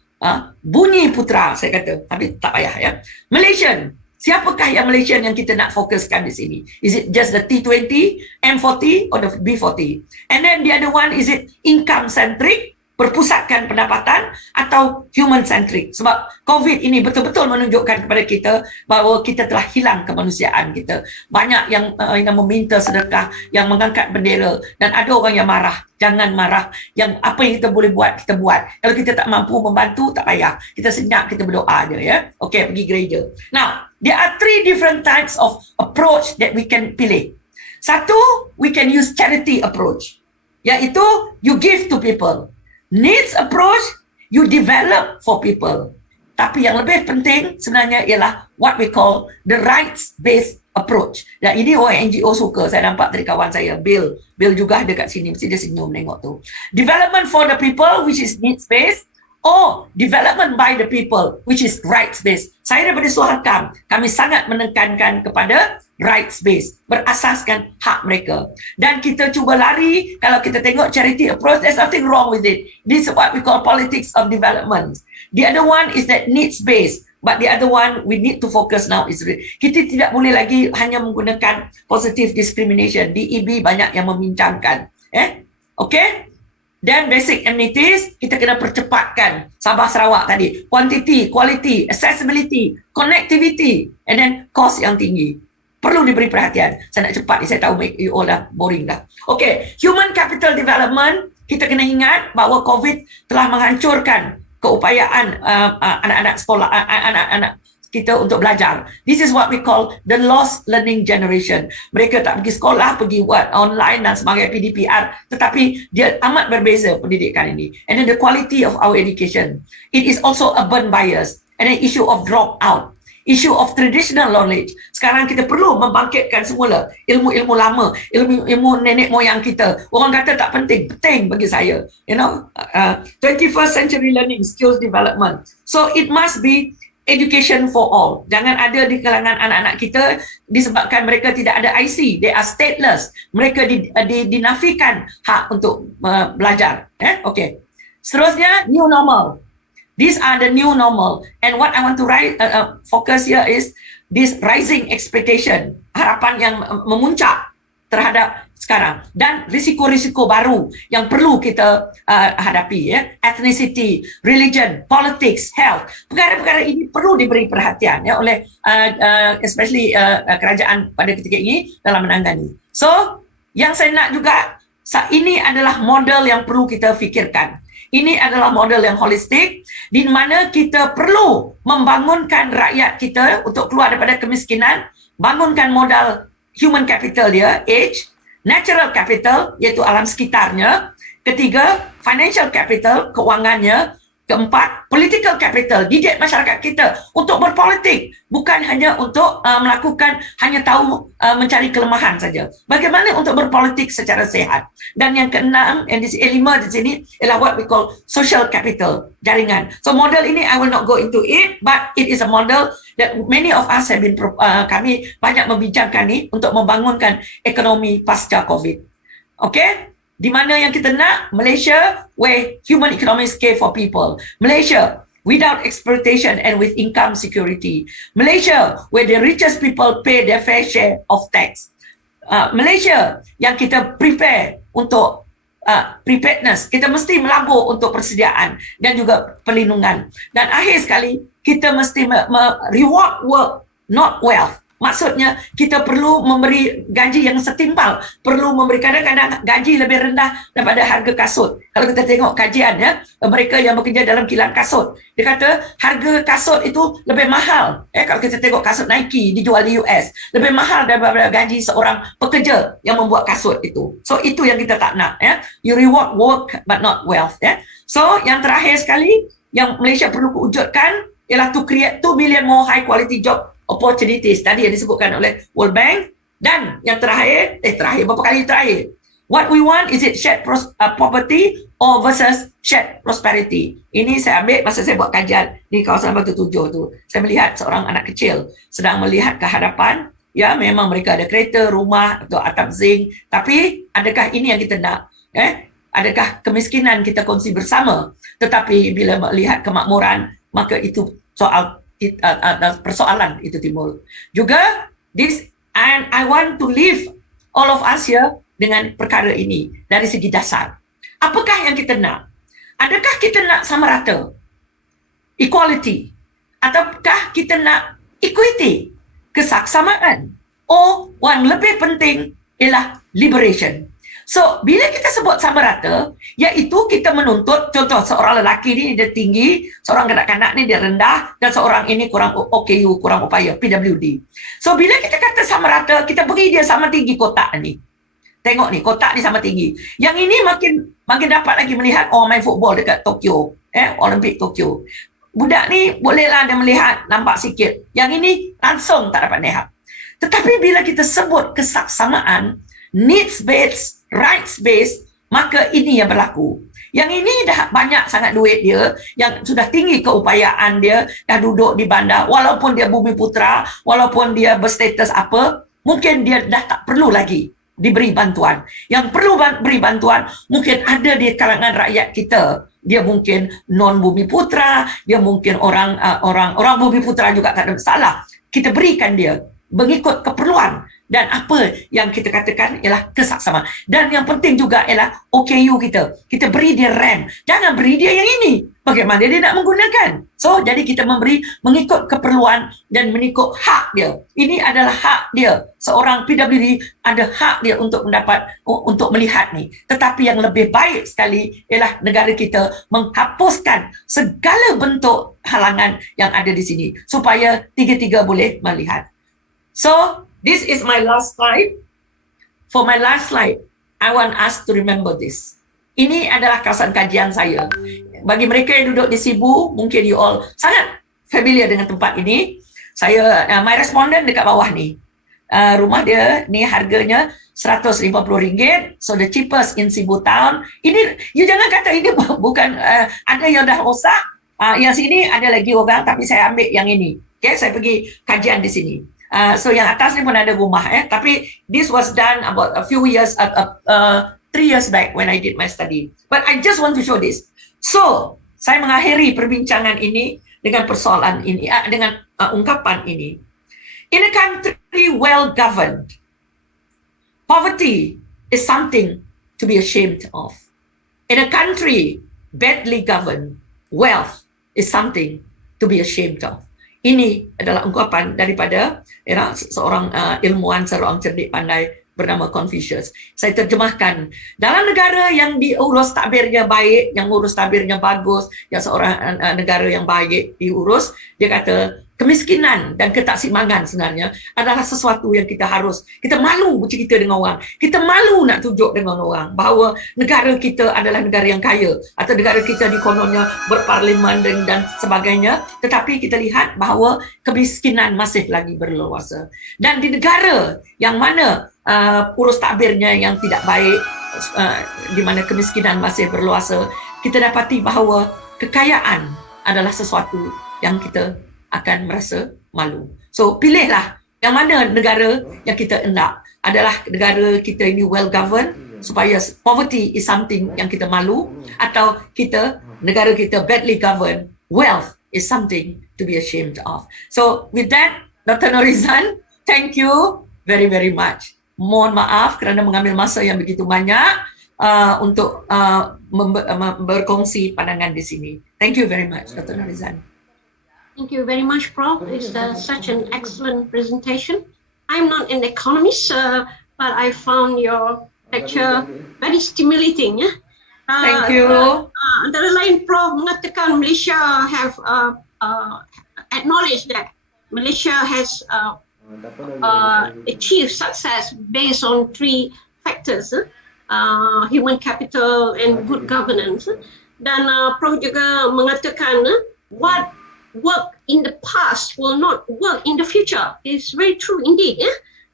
bunyi putra saya kata, tapi tak payah ya. Malaysian. Siapakah yang Malaysian yang kita nak fokuskan di sini? Is it just the T20, M40 or the B40? And then the other one, is it income centric, berpusatkan pendapatan, atau human centric? Sebab COVID ini betul-betul menunjukkan kepada kita bahawa kita telah hilang kemanusiaan kita. Banyak yang meminta sedekah, yang mengangkat bendera, dan ada orang yang marah. Jangan marah. Yang apa yang kita boleh buat, kita buat. Kalau kita tak mampu membantu, tak payah. Kita senyap, kita berdoa je ya. Okey, pergi gereja. Now, there are 3 different types of approach that we can pilih. Satu, we can use charity approach. Iaitu, you give to people. Needs approach, you develop for people. Tapi yang lebih penting sebenarnya ialah what we call the rights-based approach. Dan ini orang NGO suka. Saya nampak dari kawan saya, Bill juga ada kat sini. Mesti dia senyum tengok tu. Development for the people, which is needs-based, or development by the people, which is rights-based. Saya daripada Suharkam, kami sangat menekankan kepada rights-based, berasaskan hak mereka. Dan kita cuba lari, kalau kita tengok charity approach, there's nothing wrong with it. This is what we call politics of development. The other one is that needs-based, but the other one we need to focus now is, kita tidak boleh lagi hanya menggunakan positive discrimination. DEB banyak yang membincangkan. Okay? Dan basic amenities, kita kena percepatkan Sabah Sarawak tadi. Quantity, quality, accessibility, connectivity, and then cost yang tinggi. Perlu diberi perhatian. Saya nak cepat ni, saya tahu you all dah boring dah. Okay, human capital development, kita kena ingat bahawa COVID telah menghancurkan keupayaan anak-anak sekolah, anak-anak kita untuk belajar. This is what we call the lost learning generation. Mereka tak pergi sekolah, pergi buat online dan sebagainya, PDPR, tetapi dia amat berbeza pendidikan ini. And then the quality of our education. It is also urban bias and an issue of drop out. issue of traditional knowledge. Sekarang kita perlu membangkitkan semula ilmu-ilmu lama, ilmu nenek moyang kita. Orang kata tak penting, penting bagi saya. 21st century learning, skills development. So it must be education for all. Jangan ada di kalangan anak-anak kita disebabkan mereka tidak ada IC, they are stateless. Mereka dinafikan hak untuk belajar. Okay. Seterusnya, new normal. These are the new normal. And what I want to focus here is this rising expectation, harapan yang memuncak terhadap sekarang, dan risiko-risiko baru yang perlu kita hadapi, ethnicity, religion, politics, health. Perkara-perkara ini perlu diberi perhatian oleh especially kerajaan pada ketika ini dalam menangani. So, yang saya nak juga, ini adalah model yang perlu kita fikirkan. Ini adalah model yang holistik di mana kita perlu membangunkan rakyat kita untuk keluar daripada kemiskinan, bangunkan modal human capital dia, age, natural capital iaitu alam sekitarnya, ketiga financial capital, keuangannya, keempat political capital, didik masyarakat kita untuk berpolitik, bukan hanya untuk melakukan, hanya tahu mencari kelemahan saja. Bagaimana untuk berpolitik secara sehat. Dan yang keenam, yang lima di sini ialah what we call social capital, jaringan. So model ini I will not go into it, but it is a model that many of us have been kami banyak membincangkan ni untuk membangunkan ekonomi pasca COVID. Okay? Di mana yang kita nak Malaysia where human economics care for people. Malaysia without exploitation and with income security. Malaysia where the richest people pay their fair share of tax. Malaysia yang kita prepare untuk preparedness. Kita mesti melabur untuk persediaan dan juga perlindungan. Dan akhir sekali, kita mesti reward work, not wealth. Maksudnya kita perlu memberi gaji yang setimpal, perlu memberi, kadang-kadang gaji lebih rendah daripada harga kasut. Kalau kita tengok kajian mereka yang bekerja dalam kilang kasut, dia kata harga kasut itu lebih mahal. Kalau kita tengok kasut Nike dijual di US, lebih mahal daripada gaji seorang pekerja yang membuat kasut itu. So itu yang kita tak nak. You reward work but not wealth. So yang terakhir sekali yang Malaysia perlu wujudkan ialah to create 2 million more high quality job opportunities tadi yang disebutkan oleh World Bank. Dan yang terakhir, berapa kali terakhir, what we want is it shared poverty or versus shared prosperity. Ini saya ambil masa saya buat kajian di kawasan Batu Tujuh tu. Saya melihat seorang anak kecil sedang melihat ke hadapan, memang mereka ada kereta, rumah atau atap zinc, tapi adakah ini yang kita nak? Adakah kemiskinan kita kongsi bersama? Tetapi bila melihat kemakmuran, maka itu soal persoalan itu timbul. Juga and I want to leave all of us here dengan perkara ini dari segi dasar. Apakah yang kita nak? Adakah kita nak sama rata? Equality. Ataukah kita nak equity? Kesaksamaan. Yang lebih penting ialah liberation. So, bila kita sebut sama rata, iaitu kita menuntut, contoh seorang lelaki ni dia tinggi, seorang kanak-kanak ni dia rendah, dan seorang ini kurang OKU, kurang upaya, PWD. So, bila kita kata sama rata, kita beri dia sama tinggi kotak ni. Tengok ni, kotak ni sama tinggi. Yang ini makin dapat lagi melihat main football dekat Tokyo, Olimpik Tokyo. Budak ni bolehlah dia melihat, nampak sikit. Yang ini langsung tak dapat lihat. Tetapi bila kita sebut kesaksamaan, needs-based, rights-based, maka ini yang berlaku. Yang ini dah banyak sangat duit dia, yang sudah tinggi keupayaan dia, dah duduk di bandar, walaupun dia bumi putra, walaupun dia berstatus apa, mungkin dia dah tak perlu lagi diberi bantuan. Yang perlu beri bantuan mungkin ada di kalangan rakyat kita. Dia mungkin non bumi putra, dia mungkin orang bumi putra juga tak ada masalah. Kita berikan dia mengikut keperluan. Dan apa yang kita katakan ialah kesaksamaan. Dan yang penting juga ialah OKU kita. Kita beri dia RAM. Jangan beri dia yang ini. Bagaimana dia nak menggunakan? So, jadi kita memberi mengikut keperluan dan mengikut hak dia. Ini adalah hak dia. Seorang PWD ada hak dia untuk untuk melihat ni. Tetapi yang lebih baik sekali ialah negara kita menghapuskan segala bentuk halangan yang ada di sini. Supaya tiga-tiga boleh melihat. So, this is my last slide. For my last slide, I want us to remember this. Ini adalah kawasan kajian saya. Bagi mereka yang duduk di Sibu, mungkin you all sangat familiar dengan tempat ini. my respondent dekat bawah ni. Rumah dia ni harganya RM150. So the cheapest in Cebu Town. Ini, you jangan kata ini bukan ada yang dah rosak. Yang sini ada lagi orang tapi saya ambil yang ini. Okay, saya pergi kajian di sini. So yang atas ni pun ada rumah. Tapi this was done about a few years, 3 years back when I did my study. But I just want to show this. So saya mengakhiri perbincangan ini dengan persoalan ini, dengan ungkapan ini. In a country well governed, poverty is something to be ashamed of. In a country badly governed, wealth is something to be ashamed of. Ini adalah ungkapan daripada seorang ilmuwan, seorang cerdik pandai bernama Confucius. Saya terjemahkan. Dalam negara yang diurus tabirnya baik, yang urus tabirnya bagus, yang seorang negara yang baik diurus, dia kata kemiskinan dan ketaksimangan sebenarnya adalah sesuatu yang kita malu bercerita dengan orang. Kita malu nak tunjuk dengan orang bahawa negara kita adalah negara yang kaya atau negara kita dikononnya berparlimen dan sebagainya, tetapi kita lihat bahawa kemiskinan masih lagi berleluasa. Dan di negara yang mana urus takbirnya yang tidak baik, di mana kemiskinan masih berleluasa, kita dapati bahawa kekayaan adalah sesuatu yang kita akan merasa malu. So pilihlah yang mana negara yang kita hendak. Adalah negara kita ini well governed supaya poverty is something yang kita malu, atau negara kita badly governed, wealth is something to be ashamed of. So with that, Dr. Norizan, thank you very very much. Mohon maaf kerana mengambil masa yang begitu banyak untuk berkongsi pandangan di sini. Thank you very much, Dr. Norizan. Thank you very much, Prof. It's such an excellent presentation. I'm not an economist, but I found your lecture very stimulating. Thank you. Antara lain, Prof mengatakan Malaysia have acknowledged that Malaysia has achieved success based on 3 factors, human capital and good governance. Dan Prof juga mengatakan what work in the past will not work in the future. It's very true indeed.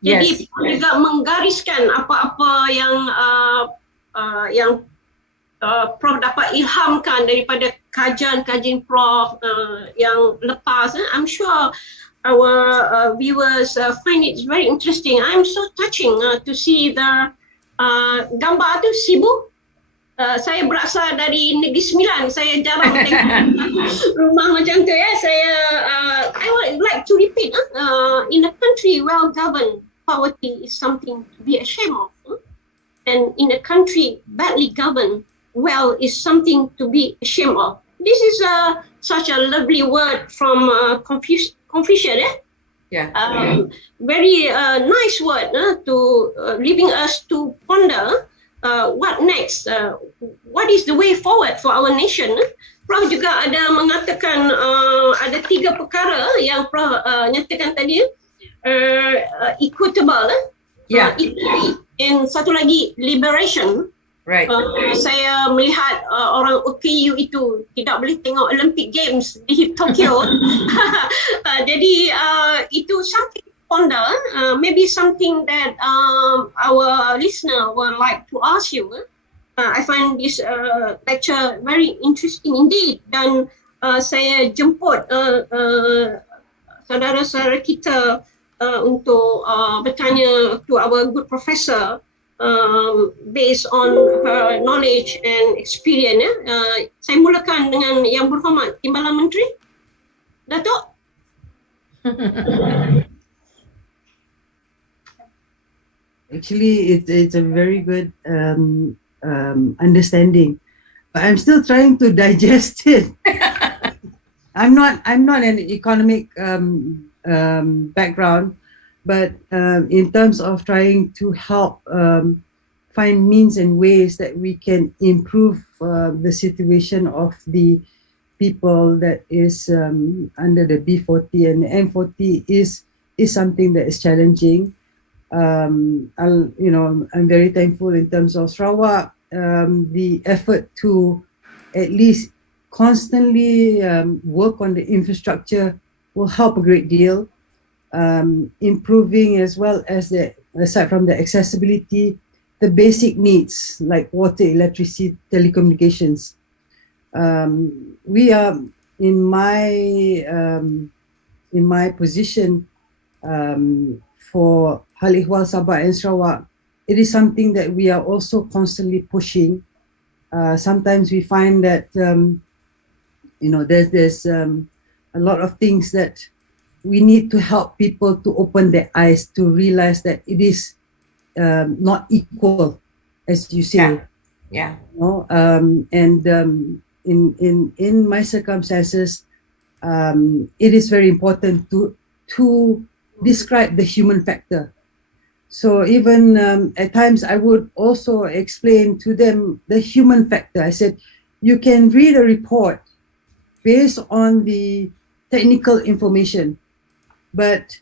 Jadi juga menggariskan apa-apa yang Prof dapat ilhamkan daripada kajian Prof yang lepas. I'm sure our viewers find it very interesting. I'm so touching to see the gambar tu Cebu. Saya berasal dari Negeri Sembilan. Saya jarang tengok rumah macam tu. I would like to repeat. In a country well governed, poverty is something to be ashamed of. And in a country badly governed, wealth is something to be ashamed of. This is such a lovely word from Confucius. Very nice word to leaving us to ponder. What next? What is the way forward for our nation? Prof juga ada mengatakan ada 3 perkara yang Prof nyatakan tadi, equitable, equity, and satu lagi liberation. Right. Saya melihat orang OKU itu tidak boleh tengok Olympic Games di Tokyo. Jadi itu something ponder, maybe something that our listener would like to ask you. I find this lecture very interesting indeed, dan saya jemput saudara-saudara kita untuk bertanya to our good professor based on her knowledge and experience. Saya mulakan dengan Yang Berhormat Timbalan Menteri. Dato. Actually, it's a very good understanding, but I'm still trying to digest it. I'm not an economic background, but in terms of trying to help find means and ways that we can improve the situation of the people that is under the B40 and the M40 is something that is challenging. I'm very thankful in terms of Sarawak, the effort to at least constantly work on the infrastructure will help a great deal. improving as well as aside from the accessibility, the basic needs like water, electricity, telecommunications. We are in my position for Ehwal, Sabah and Sarawak. It is something that we are also constantly pushing. Sometimes we find that there's a lot of things that we need to help people to open their eyes to realize that it is not equal, as you say. Yeah. In my circumstances, it is very important to describe the human factor. So even at times I would also explain to them the human factor. I said, you can read a report based on the technical information, but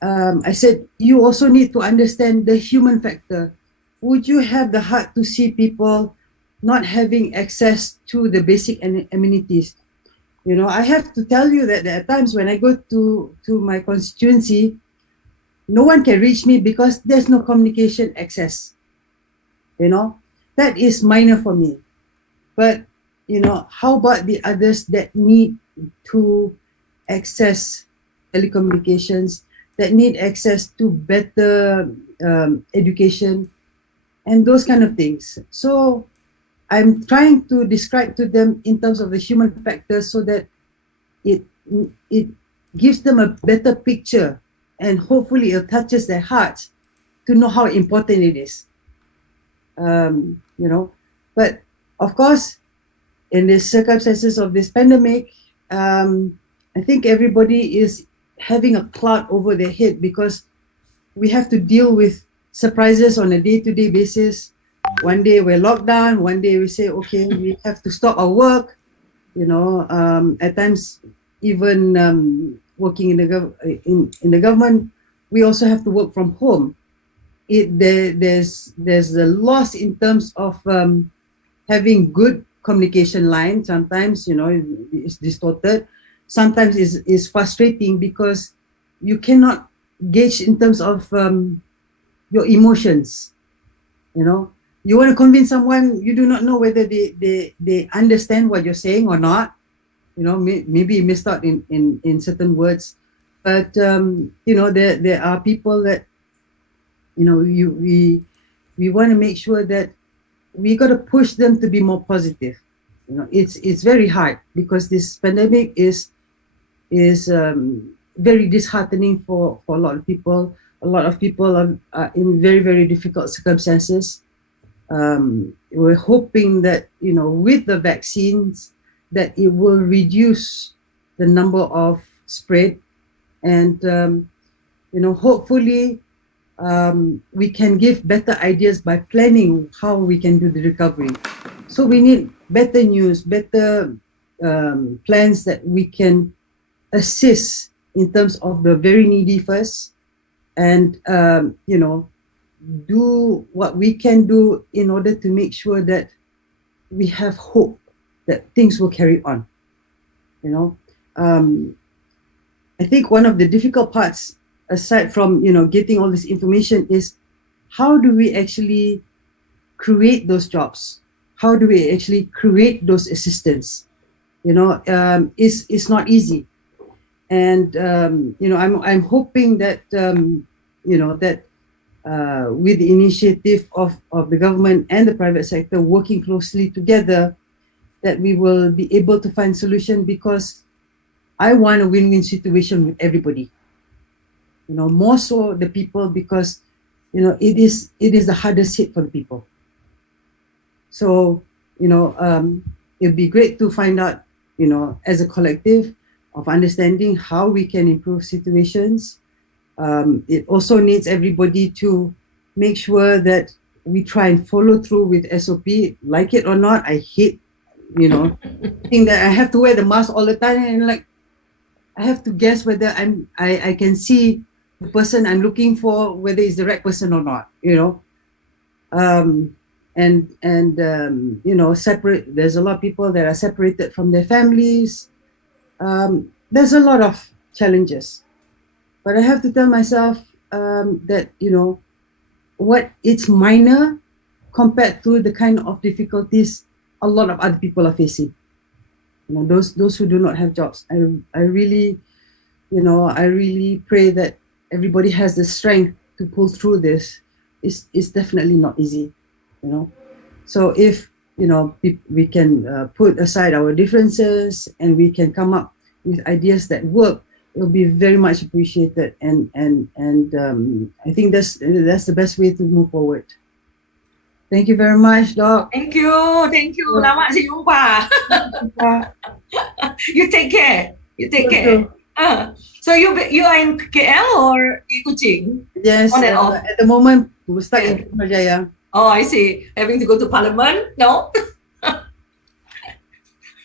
I said, you also need to understand the human factor. Would you have the heart to see people not having access to the basic amenities? I have to tell you that there are times when I go to my constituency, no one can reach me because there's no communication access. That is minor for me. But, how about the others that need to access telecommunications, that need access to better education and those kind of things? So I'm trying to describe to them in terms of the human factor so that it gives them a better picture, and hopefully it touches their hearts to know how important it is. But of course, in the circumstances of this pandemic, I think everybody is having a cloud over their head because we have to deal with surprises on a day-to-day basis. One day we're locked down, one day we say, okay, we have to stop our work. At times, even working in the government, we also have to work from home. There's a loss in terms of having good communication line. Sometimes, it's distorted. Sometimes it's frustrating because you cannot gauge in terms of your emotions. You want to convince someone, you do not know whether they understand what you're saying or not. Maybe you missed out in certain words. But, there are people that, we want to make sure that we got to push them to be more positive. It's very hard because this pandemic is very disheartening for a lot of people. A lot of people are in very, very difficult circumstances. We're hoping that, with the vaccines, that it will reduce the number of spread, and, hopefully we can give better ideas by planning how we can do the recovery. So we need better news, better plans that we can assist in terms of the very needy first, and, do what we can do in order to make sure that we have hope that things will carry on. I think one of the difficult parts, aside from getting all this information, is how do we actually create those jobs? How do we actually create those assistants? It's not easy, and I'm hoping that with the initiative of the government and the private sector working closely together, that we will be able to find solution, because I want a win-win situation with everybody. More so the people, because it is the hardest hit for the people. So it'd be great to find out, as a collective of understanding how we can improve situations. It also needs everybody to make sure that we try and follow through with SOP, like it or not. I hate, think that I have to wear the mask all the time, and I have to guess whether I can see the person I'm looking for, whether it's the right person or not. Separate. There's a lot of people that are separated from their families. There's a lot of challenges. But I have to tell myself that, what it's minor compared to the kind of difficulties a lot of other people are facing. Those who do not have jobs. I really pray that everybody has the strength to pull through this. It's definitely not easy, So if we can put aside our differences and we can come up with ideas that work, it will be very much appreciated. And I think that's the best way to move forward. Thank you very much, Doc. Thank you. Lama si jumpa. You take care. So you are in KL or in Kuching? Yes, On and off. at the moment we're stuck in Putrajaya. Oh, I see. Having to go to Parliament? No.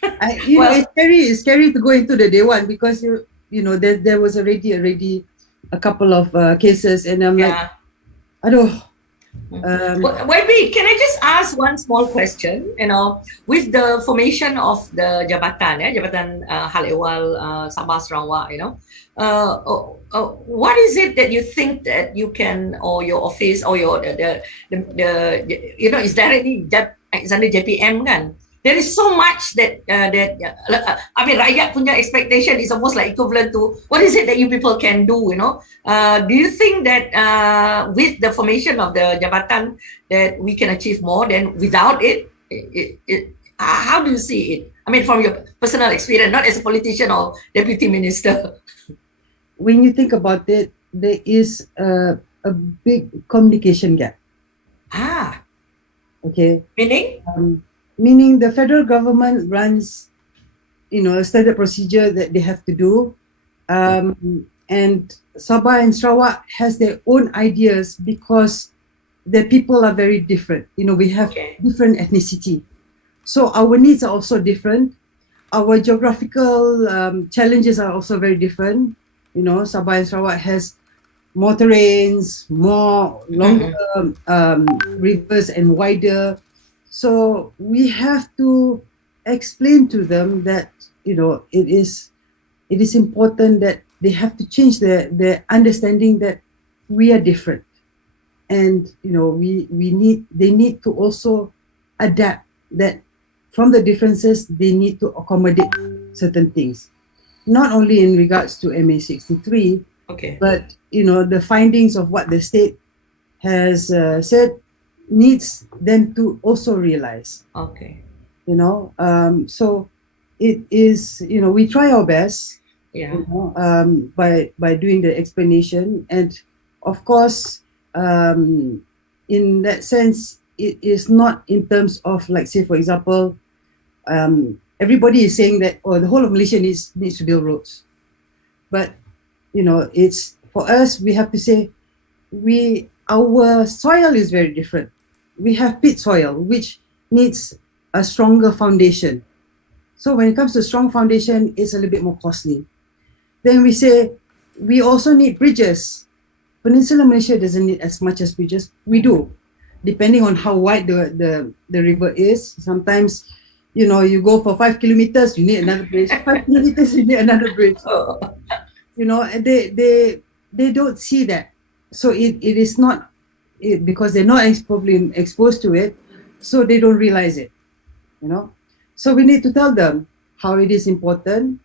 It's scary to go into the day one because there was already a couple of cases, and I'm like, aduh. YB, can I just ask one small question? With the formation of the Jabatan Hal Ehwal Sabah Sarawak, what is it that you think that you can, or your office, or your it's directly it's under JPM kan? There is so much that rakyat punya expectation is almost like equivalent to what is it that you people can do, do you think that with the formation of the Jabatan that we can achieve more than without it? How do you see it? From your personal experience, not as a politician or deputy minister. When you think about it, there is a big communication gap. Okay. Meaning the federal government runs, a standard procedure that they have to do, and Sabah and Sarawak has their own ideas because the people are very different. We have different ethnicity, so our needs are also different. Our geographical challenges are also very different. Sabah and Sarawak has more terrains, more longer rivers and wider. So we have to explain to them that it is important that they have to change their understanding that we are different, and they need to also adapt that from the differences they need to accommodate certain things, not only in regards to MA63, but the findings of what the state has said needs them to also realize. So it is, we try our best, by doing the explanation, and of course, in that sense, it is not in terms of, like, say for example, everybody is saying that the whole of Malaysia needs to build roads, but it's for us. We have to say our soil is very different. We have pit soil, which needs a stronger foundation. So when it comes to strong foundation, it's a little bit more costly. Then we say we also need bridges. Peninsular Malaysia doesn't need as much as bridges. We do, depending on how wide the river is. Sometimes, you go for 5 kilometers, you need another bridge. 5 kilometers, you need another bridge. And they don't see that. So it is not, because they're not probably exposed to it, so they don't realize it. So we need to tell them how it is important.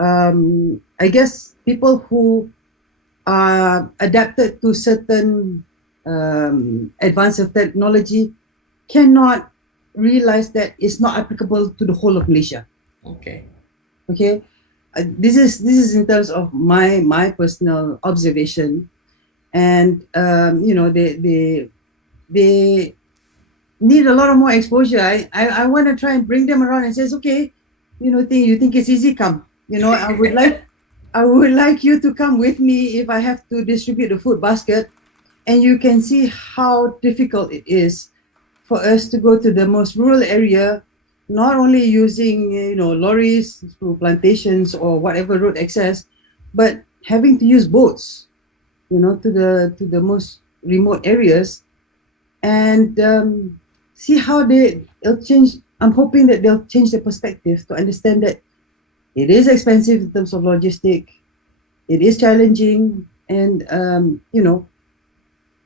I guess people who are adapted to certain advance of technology cannot realize that it's not applicable to the whole of Malaysia. This is in terms of my personal observation. And they need a lot of more exposure. I want to try and bring them around and says, okay, you think it's easy, come. I would like you to come with me if I have to distribute the food basket, and you can see how difficult it is for us to go to the most rural area, not only using lorries through plantations or whatever road access, but having to use boats, to the most remote areas, and see how they'll change. I'm hoping that they'll change their perspective to understand that it is expensive in terms of logistic. it is challenging, and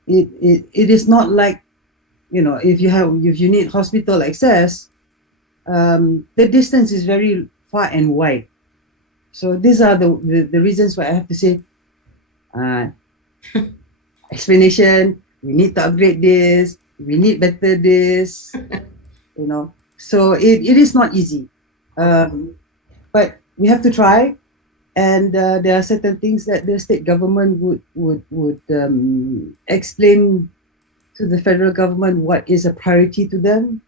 it is not like, if you need hospital access, the distance is very far and wide. So these are the reasons why I have to say, explanation, we need to upgrade this, we need better this, so it is not easy, but we have to try. And there are certain things that the state government would explain to the federal government what is a priority to them.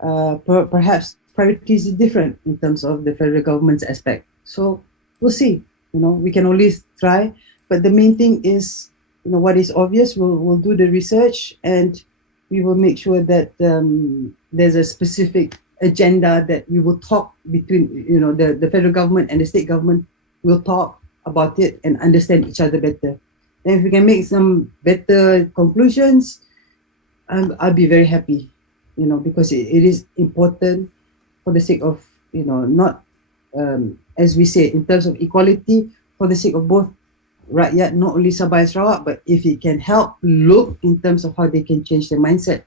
Perhaps priorities are different in terms of the federal government's aspect. So we'll see. We can always try, but the main thing is, what is obvious. We'll do the research, and we will make sure that there's a specific agenda that we will talk between, the federal government and the state government. We'll talk about it and understand each other better. And if we can make some better conclusions, I'll be very happy, because it is important for the sake of, not, as we say, in terms of equality, for the sake of both rakyat, not only Sabah and Sarawak, but if it can help look in terms of how they can change their mindset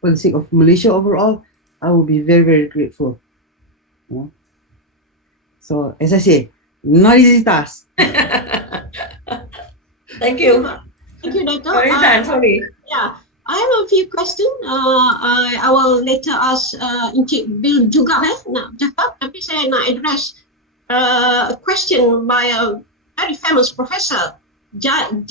for the sake of Malaysia overall, I will be very, very grateful. So, as I say, not easy task. Thank you. Thank you, Dato. Sorry. Yeah, I have a few questions. I will later ask Encik Bill juga nak cakap, tapi saya nak address a question by a very famous professor, Jawan.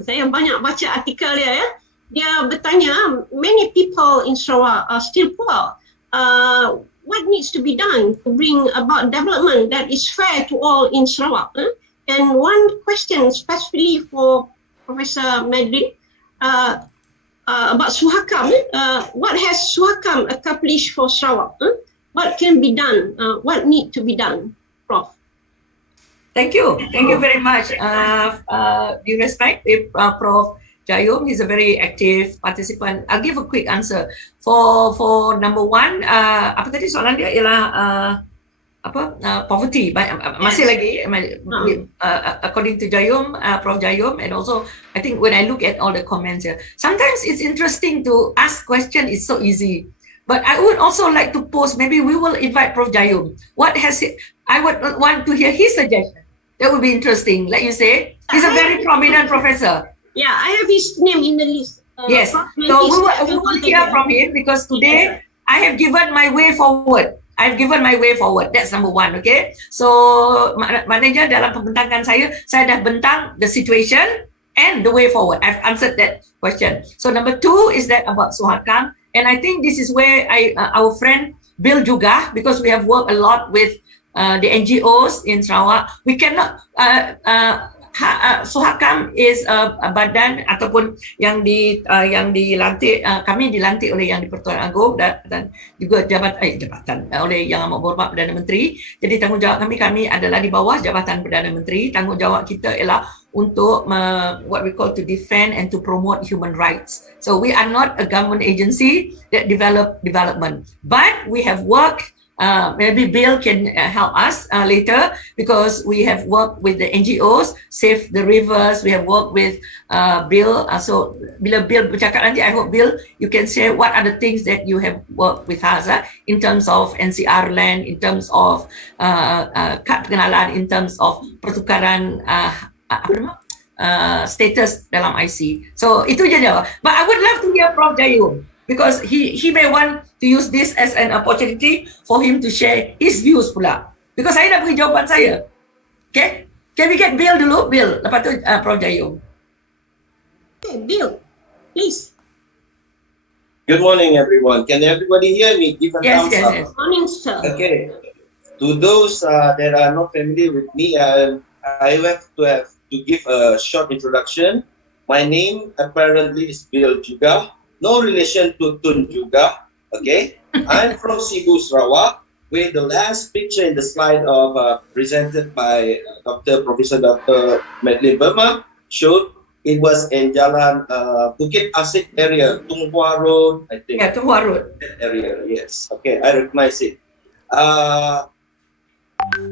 Saya banyak baca artikel dia ya. Dia bertanya, many people in Sarawak are still poor. What needs to be done to bring about development that is fair to all in Sarawak? And one question specifically for Professor Madeline about Suhakam. What has Suhakam accomplished for Sarawak? What can be done? What need to be done, Prof? Thank you very much. Due respect, Prof. Jayum, he's a very active participant. I'll give a quick answer. For number one, apa tadi soalan dia ialah poverty. Masih lagi, according to Jayum, Prof. Jayum, and also I think when I look at all the comments here, sometimes it's interesting to ask question. It's so easy. But I would also like to post, maybe we will invite Prof. Jayum. I would want to hear his suggestion. That would be interesting. Like you say, he's a very prominent professor. Yeah, I have his name in the list. Yes, so we will hear from him, because today I have given my way forward. I've given my way forward. That's number one, okay? So, maknanya dalam pembentangan saya dah bentang the situation and the way forward. I've answered that question. So, number two is that about Suhakam. And I think this is where our friend Bill juga, because we have worked a lot with the NGOs in Sarawak. We cannot... Suhakam is a badan ataupun yang dilantik, kami dilantik oleh Yang di-Pertuan Agong dan juga jabatan oleh Yang Amat Berhormat Perdana Menteri. Jadi tanggungjawab kami adalah di bawah Jabatan Perdana Menteri. Tanggungjawab kita ialah untuk what we call to defend and to promote human rights. So we are not a government agency that develop development, but we have worked. Maybe Bill can help us later, because we have worked with the NGOs, Save the Rivers. We have worked with Bill. So bila Bill bercakap nanti, I hope Bill, you can share what are the things that you have worked with us in terms of NCR land, in terms of kad pengenalan, in terms of pertukaran status dalam IC. So itu je jawab. But I would love to hear Prof. Jayum, because he may want to use this as an opportunity for him to share his views pula. Because saya dah beri jawapan saya. Okay? Can we get Bill dulu? Bill, lepas tu Prof. Jayum. Okay, Bill, please. Good morning, everyone. Can everybody hear me? Give a thumbs up. Yes. Morning, sir. Okay. To those that are not familiar with me, I have to give a short introduction. My name apparently is Bill juga. No relation to Tun juga, okay? I'm from Cebu, Sarawak, where the last picture in the slide of presented by Professor Dr. Madeline Berma showed it was in Jalan Bukit Asik area, Tunghua Road, I think. Yeah, Tunghua Road. That area, yes. Okay, I recognize it.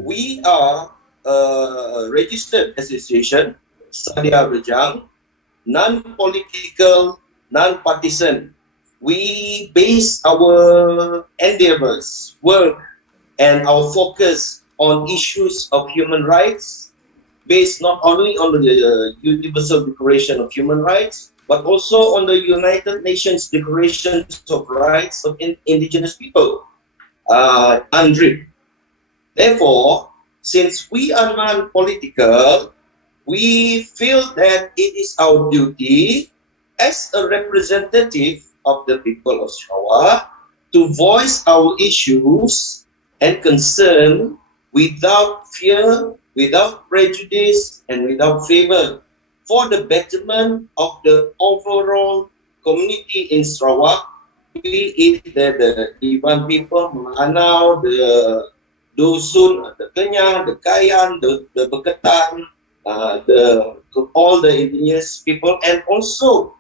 We are registered association, Sadia Rejang, non-political, non-partisan. We base our endeavors, work, and our focus on issues of human rights, based not only on the Universal Declaration of Human Rights, but also on the United Nations Declaration of Rights of Indigenous People, UNDRIP. Therefore, since we are non-political, we feel that it is our duty as a representative of the people of Sarawak to voice our issues and concern without fear, without prejudice, and without favor, for the betterment of the overall community in Sarawak, be it the Iban people, Melanau, the Dusun, the Kenyang, the Kayan, the Beketan, all the indigenous people, and also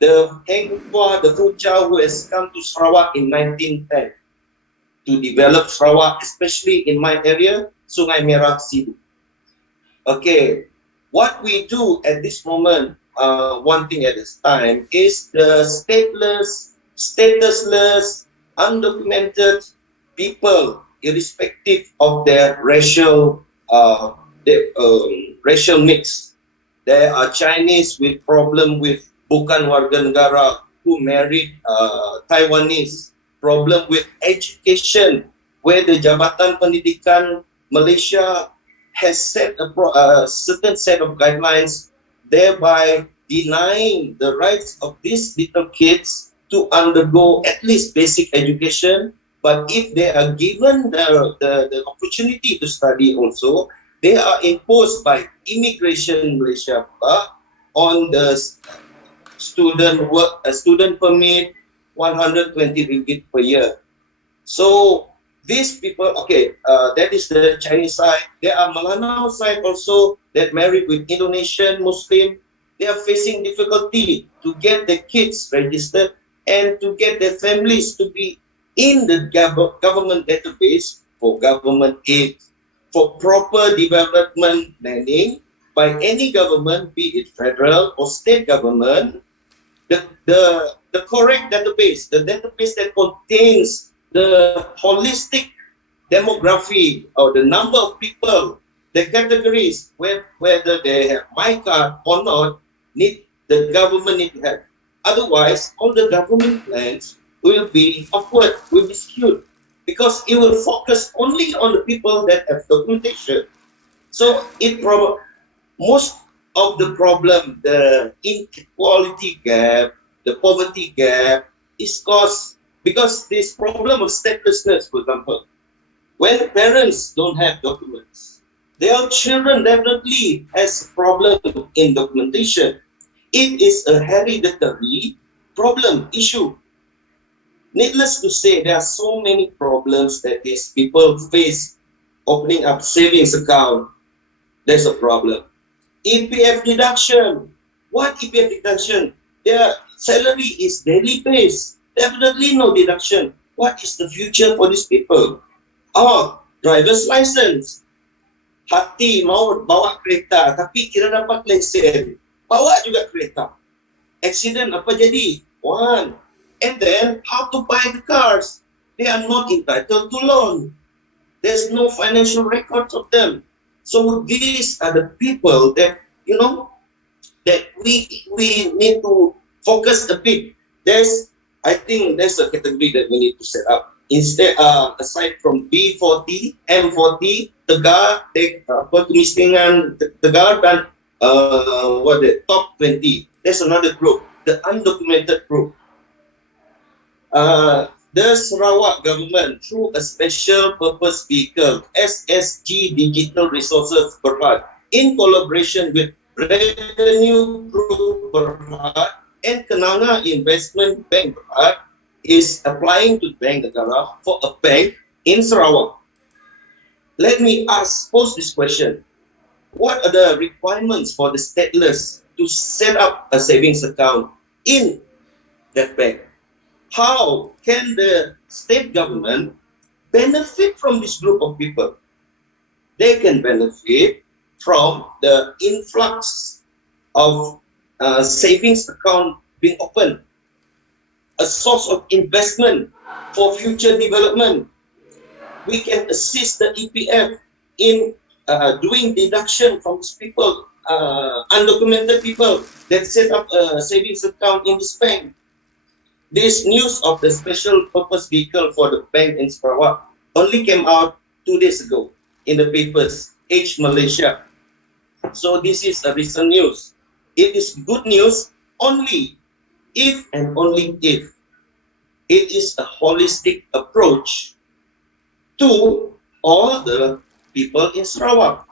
the Ehwal, the Fujau, who has come to Sarawak in 1910 to develop Sarawak, especially in my area, Sungai Merah Sidu. Okay, what we do at this moment, one thing at this time, is the statusless, undocumented people, irrespective of their racial mix. There are Chinese with problem with bukan warga negara who married Taiwanese, problem with education, where the Jabatan Pendidikan Malaysia has set a certain set of guidelines, thereby denying the rights of these little kids to undergo at least basic education. But if they are given the opportunity to study also, they are imposed by Immigration Malaysia on the student permit 120 ringgit per year. So these people, okay, that is the Chinese side. There are Melanau side also that married with Indonesian Muslim. They are facing difficulty to get the kids registered and to get their families to be in the government database for government aid, for proper development planning by any government, be it federal or state government. The correct database, the database that contains the holistic demography or the number of people, the categories, whether they have my card or not, the government need to have. Otherwise, all the government plans will be awkward, will be skewed, because it will focus only on the people that have documentation. So most of the problem, the inequality gap, the poverty gap, is caused because this problem of statelessness, for example. When parents don't have documents, their children definitely has a problem in documentation. It is a hereditary problem, issue. Needless to say, there are so many problems that these people face. Opening up savings account, there's a problem. EPF deduction. What EPF deduction? Their salary is daily based. Definitely no deduction. What is the future for these people? Driver's license. Hati mau bawa kereta, tapi kira dapat lesen. Bawa juga kereta. Accident apa jadi? One. And then how to buy the cars? They are not entitled to loan. There's no financial records of them. So these are the people that, that we need to focus a bit. I think there's a category that we need to set up. Instead, aside from B40, M40, Tegar, Kemiskinan, Tegar, dan top 20. There's another group, the undocumented group. The Sarawak government, through a special purpose vehicle, SSG Digital Resources Berma, in collaboration with Revenue Group Berma and Kenanga Investment Bank Berma, is applying to Bank Negara for a bank in Sarawak. Let me pose this question. What are the requirements for the stateless to set up a savings account in that bank? How can the state government benefit from this group of people? they can benefit from the influx of savings account being opened, a source of investment for future development. We can assist the EPF in doing deduction from these people, undocumented people that set up a savings account in this bank. This news of the special purpose vehicle for the bank in Sarawak only came out 2 days ago in the papers, Age Malaysia. So this is a recent news. It is good news only if and only if it is a holistic approach to all the people in Sarawak,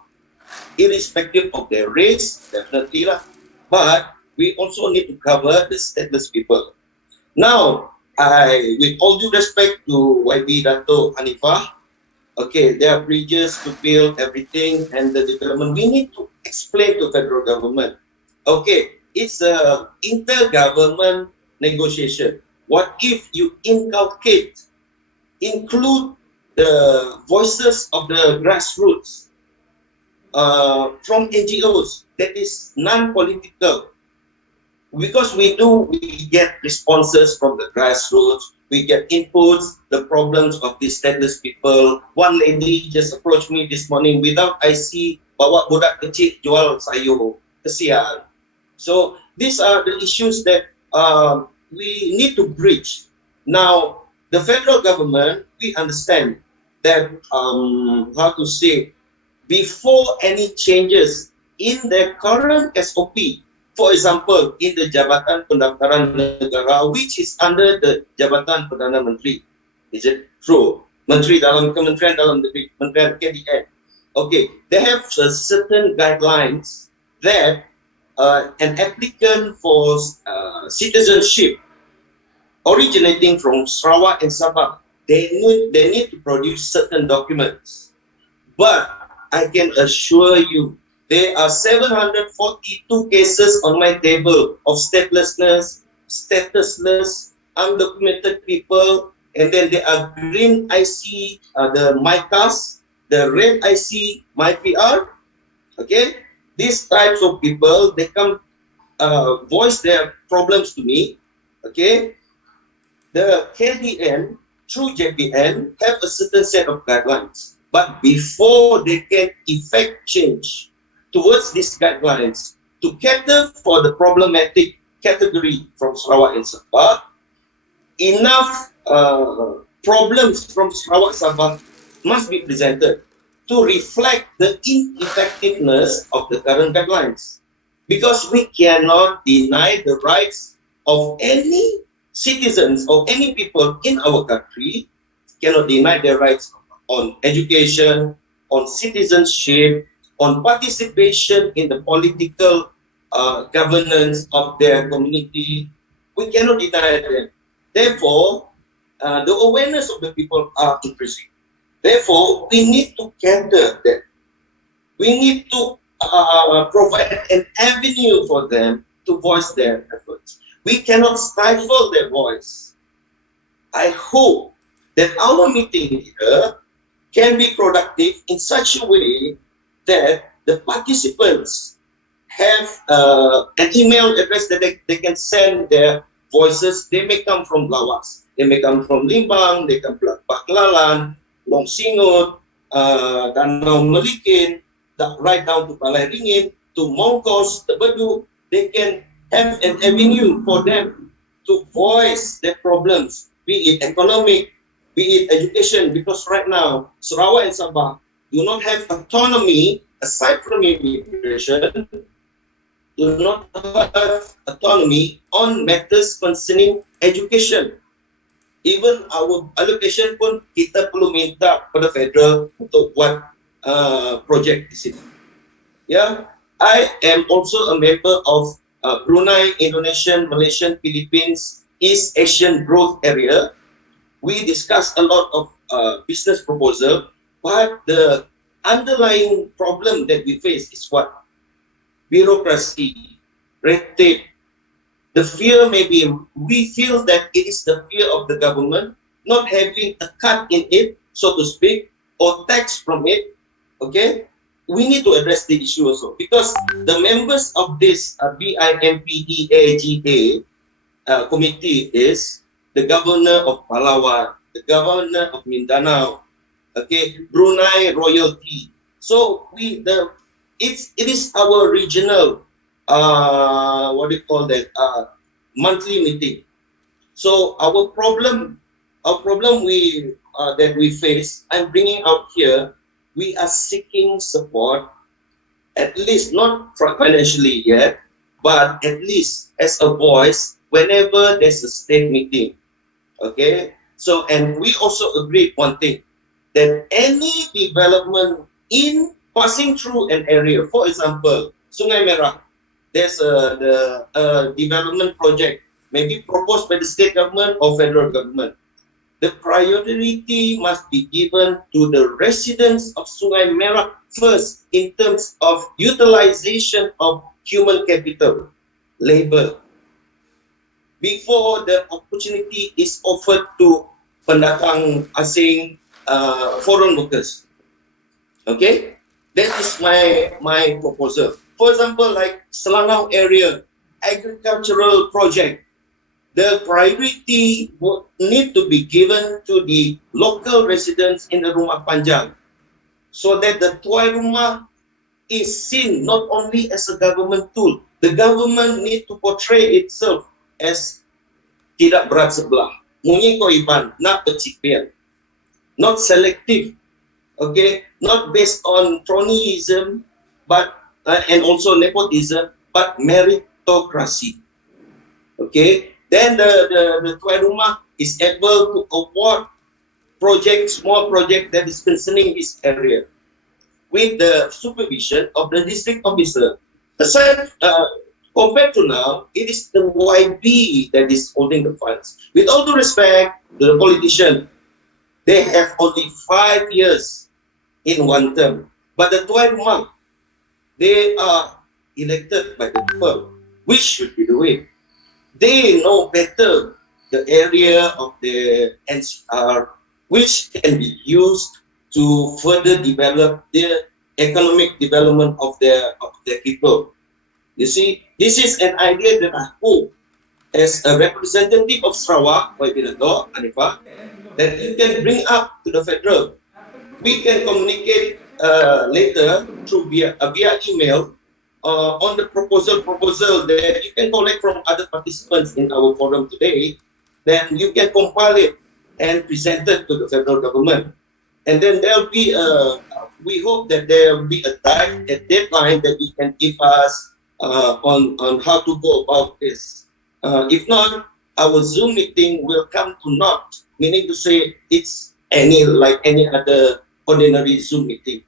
irrespective of their race, definitely lah. But we also need to cover the stateless people. Now, with all due respect to YB Dato Hanifah, okay, there are bridges to build everything and the development. We need to explain to federal government. Okay, it's a intergovernment negotiation. What if you include the voices of the grassroots from NGOs that is non-political? Because we get responses from the grassroots, we get inputs, the problems of these stateless people. One lady just approached me this morning without IC, bawa budak kecil jual sayur, kesian. So these are the issues that we need to bridge. Now, the federal government, we understand that, before any changes in the current SOP, for example, in the Jabatan Pendaftaran Negara, which is under the Jabatan Perdana Menteri. Is it true? Menteri dalam Kementerian dalam negeri, Kementerian KDN. Okay, they have certain guidelines that an applicant for citizenship originating from Sarawak and Sabah, they need to produce certain documents. But I can assure you, there are 742 cases on my table of statelessness, statusless, undocumented people, and then there are green IC, the MyCAS, the red IC, MyPR. Okay, these types of people, they come voice their problems to me. Okay, the KDN through JPN have a certain set of guidelines, but before they can effect change towards these guidelines to cater for the problematic category from Sarawak and Sabah, enough problems from Sarawak Sabah must be presented to reflect the ineffectiveness of the current guidelines. Because we cannot deny the rights of any citizens or any people in our country, cannot deny their rights on education, on citizenship, on participation in the political governance of their community. We cannot deny them. Therefore, the awareness of the people are increasing. Therefore, we need to cater them. We need to provide an avenue for them to voice their efforts. We cannot stifle their voice. I hope that our meeting here can be productive in such a way that the participants have an email address that they can send their voices. They may come from Lawas, they may come from Limbang, they come from Baklalan, Long Singot, Danau Melikin, right down to Palai Ringin, to Mongkos, the Bedu. They can have an avenue for them to voice their problems, be it economic, be it education, because right now, Sarawak and Sabah do not have autonomy, aside from immigration, do not have autonomy on matters concerning education. Even our allocation pun kita perlu minta pada federal untuk buat projek di sini. Yeah, I am also a member of Brunei, Indonesian, Malaysian, Philippines, East Asian Growth Area. We discussed a lot of business proposal. But the underlying problem that we face is what? Bureaucracy, red tape. The fear we feel that it is the fear of the government not having a cut in it, so to speak, or tax from it, Okay, we need to address the issue also, because the members of this BIMPEAGA committee is the governor of Palawan, the governor of Mindanao, okay, Brunei royalty. So it is our regional monthly meeting. So our problem that we face, I'm bringing out here, we are seeking support, at least not financially yet, but at least as a voice whenever there's a state meeting. Okay, so, and we also agreed one thing, that any development in passing through an area, for example, Sungai Merah, there's a development project, maybe proposed by the state government or federal government. The priority must be given to the residents of Sungai Merah first in terms of utilization of human capital, labor, before the opportunity is offered to pendatang asing, foreign workers. Okay, that is my proposal. For example, like Selangor area agricultural project, the priority would need to be given to the local residents in the Rumah Panjang, so that the Tuai Rumah is seen not only as a government tool. The government need to portray itself as tidak berat sebelah, munyi ko iban, nak pecipian, not selective, okay, not based on cronyism, but and also nepotism, but meritocracy. Okay, then the Tuai Rumah is able to award small project that is concerning this area with the supervision of the district officer. Aside, compared to now, it is the YB that is holding the funds. With all due respect to the politician, they have only 5 years in one term. But the Tuai Rumah, they are elected by the people, which should be the way. They know better the area of the NCR, which can be used to further develop the economic development of their people. You see, this is an idea that I hope, as a representative of Sarawak, Dato, Hanifah, that you can bring up to the federal. We can communicate later through via email on the proposal that you can collect from other participants in our forum today. Then you can compile it and present it to the federal government. And then there'll be we hope that there will be a deadline that you can give us on how to go about this. If not, our Zoom meeting will come to naught, meaning to say it's like any other ordinary Zoom meeting.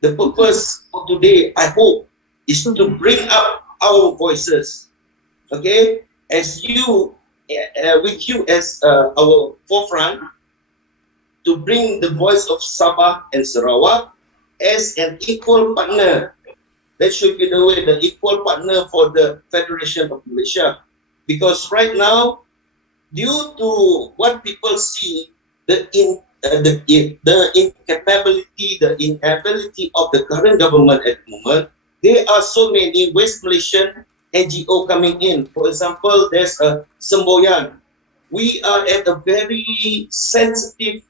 The purpose of today, I hope, is to bring up our voices, okay, as you, with you as our forefront, to bring the voice of Sabah and Sarawak as an equal partner. That should be the way, the equal partner for the Federation of Malaysia. Because right now, due to what people see, the incapability, the inability of the current government at the moment, there are so many West Malaysian NGO coming in. For example, there's a Semboyan. We are at a very sensitive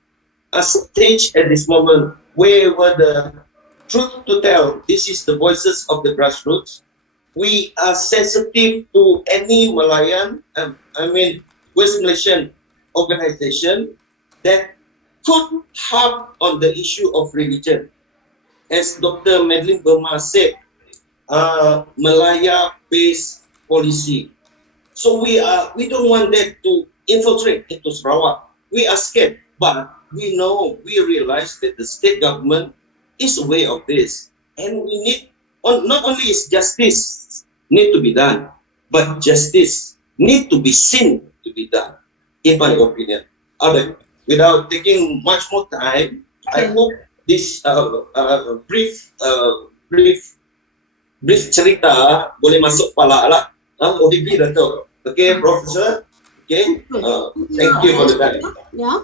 stage at this moment, where the truth to tell, this is the voices of the grassroots. We are sensitive to any Malayan, West Malaysian organization that could harp on the issue of religion. As Dr. Madeline Berma said, Malaya-based policy. So we don't want that to infiltrate into Sarawak. We are scared, but we realize that the state government is aware of this, and we need, not only is justice need to be done, but justice need to be seen to be done, in my opinion. Without taking much more time, I hope this brief cerita boleh masuk kepala lah. ODP Dato. Okay, Profesor. Okay, thank you for the time. Yeah.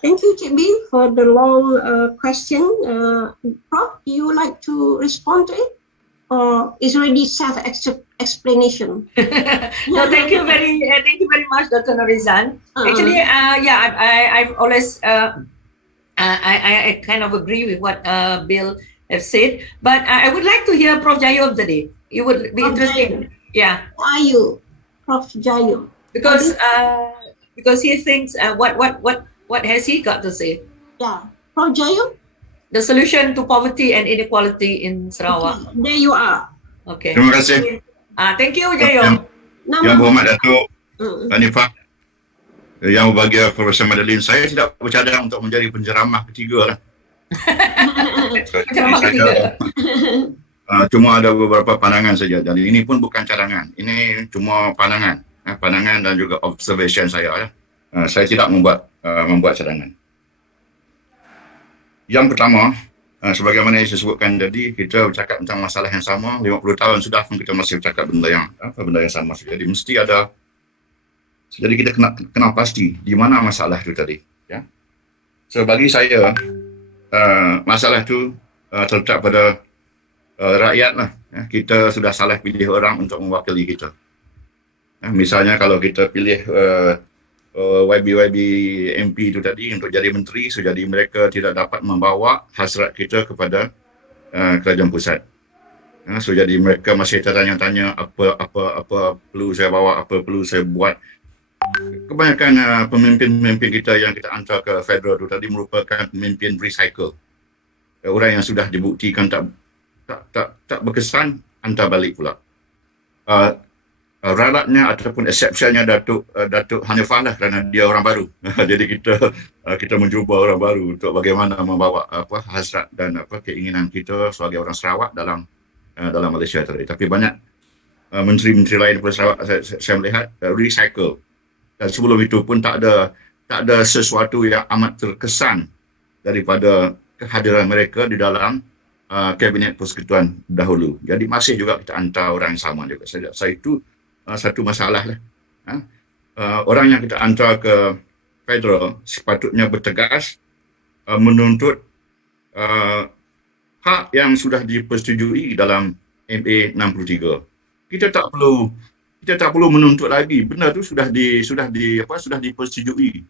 Thank you, Cik B, for the long question. Prof, do you like to respond to it? Or is already self-explanation? No, thank you very much, Dr. Norizan. Actually, I've always I kind of agree with what Bill have said, but I would like to hear Prof Jayo today. It would be Prof. interesting. Yeah, Who are you, Prof Jayo? because he thinks what has he got to say? Yeah, Prof Jayo. The solution to poverty and inequality in Sarawak. Okay, there you are. Okay. Terima kasih. Thank you, Jayo. Yang berhormat Dato Mm. Hanifah, yang berbahagia Profesor Madeline. Saya tidak bercadang untuk menjadi penceramah ketiga lah. Penceramah ketiga. Cuma ada beberapa pandangan saja. Jadi ini pun bukan cadangan. Ini cuma pandangan. Pandangan dan juga observation saya. Saya tidak membuat cadangan. Yang pertama, sebagaimana yang saya sebutkan tadi, kita bercakap tentang masalah yang sama. 50 tahun sudah pun kita masih bercakap benda yang sama. Jadi mesti ada. Jadi kita kena pasti di mana masalah itu tadi. Ya. So bagi saya, masalah itu terletak pada rakyat lah. Ya. Kita sudah salah pilih orang untuk mewakili kita. Ya. Misalnya kalau kita pilih YBhg MP itu tadi untuk jadi menteri, jadi mereka tidak dapat membawa hasrat kita kepada kerajaan pusat. So jadi mereka masih tertanya-tanya apa perlu saya bawa, apa perlu saya buat. Kebanyakan pemimpin-pemimpin kita yang kita hantar ke federal itu tadi merupakan pemimpin recycle. Orang yang sudah dibuktikan tak berkesan, hantar balik pula. Ralatnya ataupun exceptionnya Datuk Hanifah lah, kerana dia orang baru. Jadi kita mencuba orang baru untuk bagaimana membawa hasrat dan keinginan kita sebagai orang Sarawak dalam Malaysia tadi. Tapi banyak menteri-menteri lain pun Sarawak saya melihat recycle. Dan sebelum itu pun tak ada sesuatu yang amat terkesan daripada kehadiran mereka di dalam kabinet persekutuan dahulu. Jadi masih juga kita hantar orang yang sama juga. Saya itu satu masalah lah. Orang yang kita hantar ke federal sepatutnya bertegas menuntut hak yang sudah dipersetujui dalam MA 63. Kita tak perlu menuntut lagi. Benda tu sudah dipersetujui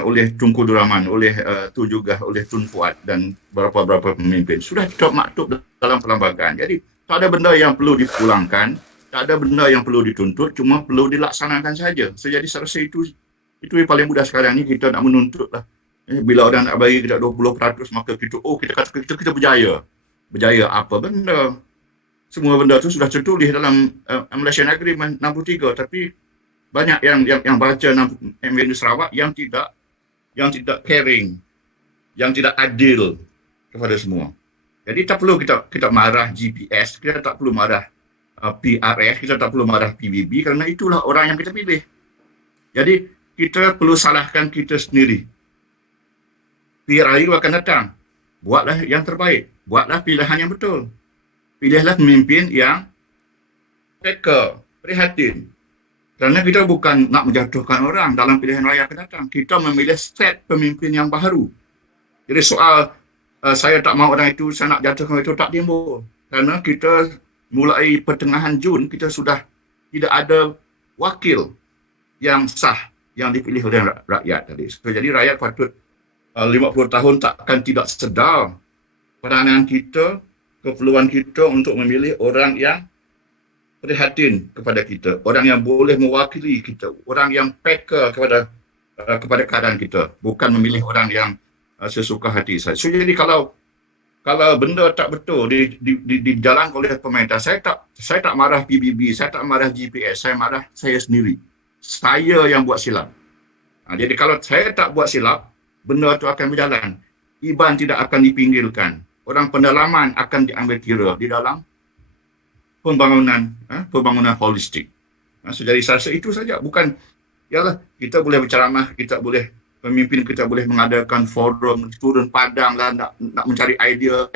oleh Tunku Abdul Rahman, oleh Tu juga, oleh Tun Fuad dan beberapa pemimpin. Sudah maktub dalam perlembagaan. Jadi tak ada benda yang perlu dipulangkan. Tak ada benda yang perlu dituntut, cuma perlu dilaksanakan saja. So, jadi saya rasa itu yang paling mudah sekarang ni, kita nak menuntut lah. Bila orang nak bagi kita 20%, maka kita kata kita berjaya. Berjaya apa benda? Semua benda tu sudah tertulis dalam Malaysian Agreement 63, tapi banyak yang baca MA Sarawak yang tidak caring, yang tidak adil kepada semua. Jadi tak perlu kita marah GPS, kita tak perlu marah PRS, kita tak perlu marah PBB kerana itulah orang yang kita pilih. Jadi kita perlu salahkan kita sendiri. PRU akan datang. Buatlah yang terbaik. Buatlah pilihan yang betul. Pilihlah pemimpin yang peka, prihatin. Kerana kita bukan nak menjatuhkan orang dalam pilihan raya akan datang. Kita memilih set pemimpin yang baru. Jadi soal saya tak mahu orang itu, saya nak jatuhkan itu tak timbul. Kerana kita mulai pertengahan Jun, kita sudah tidak ada wakil yang sah yang dipilih oleh rakyat tadi. So, jadi rakyat patut 50 tahun takkan tidak sedar peranan kita, keperluan kita untuk memilih orang yang prihatin kepada kita, orang yang boleh mewakili kita, orang yang peka kepada keadaan kita, bukan memilih orang yang sesuka hati saya. So, jadi kalau benda tak betul dijalankan oleh pemerintah, saya tak marah PBB, saya tak marah GPS, saya marah saya sendiri. Saya yang buat silap. Jadi kalau saya tak buat silap, benda itu akan berjalan. Iban tidak akan dipinggirkan. Orang pendalaman akan diambil kira di dalam pembangunan holistik. So, jadi saya rasa itu saja. Bukan, ialah kita boleh berceramah, pemimpin kita boleh mengadakan forum, turun padang lah, nak mencari idea.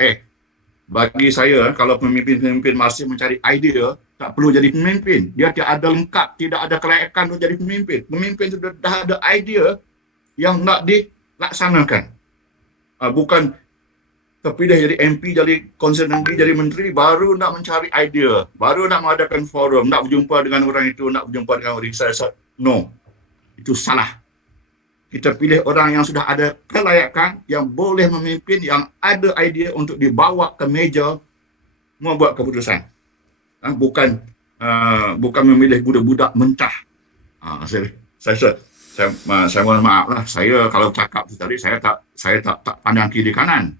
Bagi saya, kalau pemimpin-pemimpin masih mencari idea, tak perlu jadi pemimpin. Dia tidak ada lengkap, tidak ada kelayakan untuk jadi pemimpin. Pemimpin sudah dah ada idea yang nak laksanakan. Bukan terpilih jadi MP, jadi concern negeri, jadi menteri, baru nak mencari idea, baru nak mengadakan forum, nak berjumpa dengan orang itu, nak berjumpa dengan orang ini. No, itu salah. Kita pilih orang yang sudah ada kelayakan, yang boleh memimpin, yang ada idea untuk dibawa ke meja membuat keputusan. Bukan memilih budak-budak mentah. Saya mohon maaf lah. Saya kalau cakap tu tadi, saya tak pandang kiri kanan.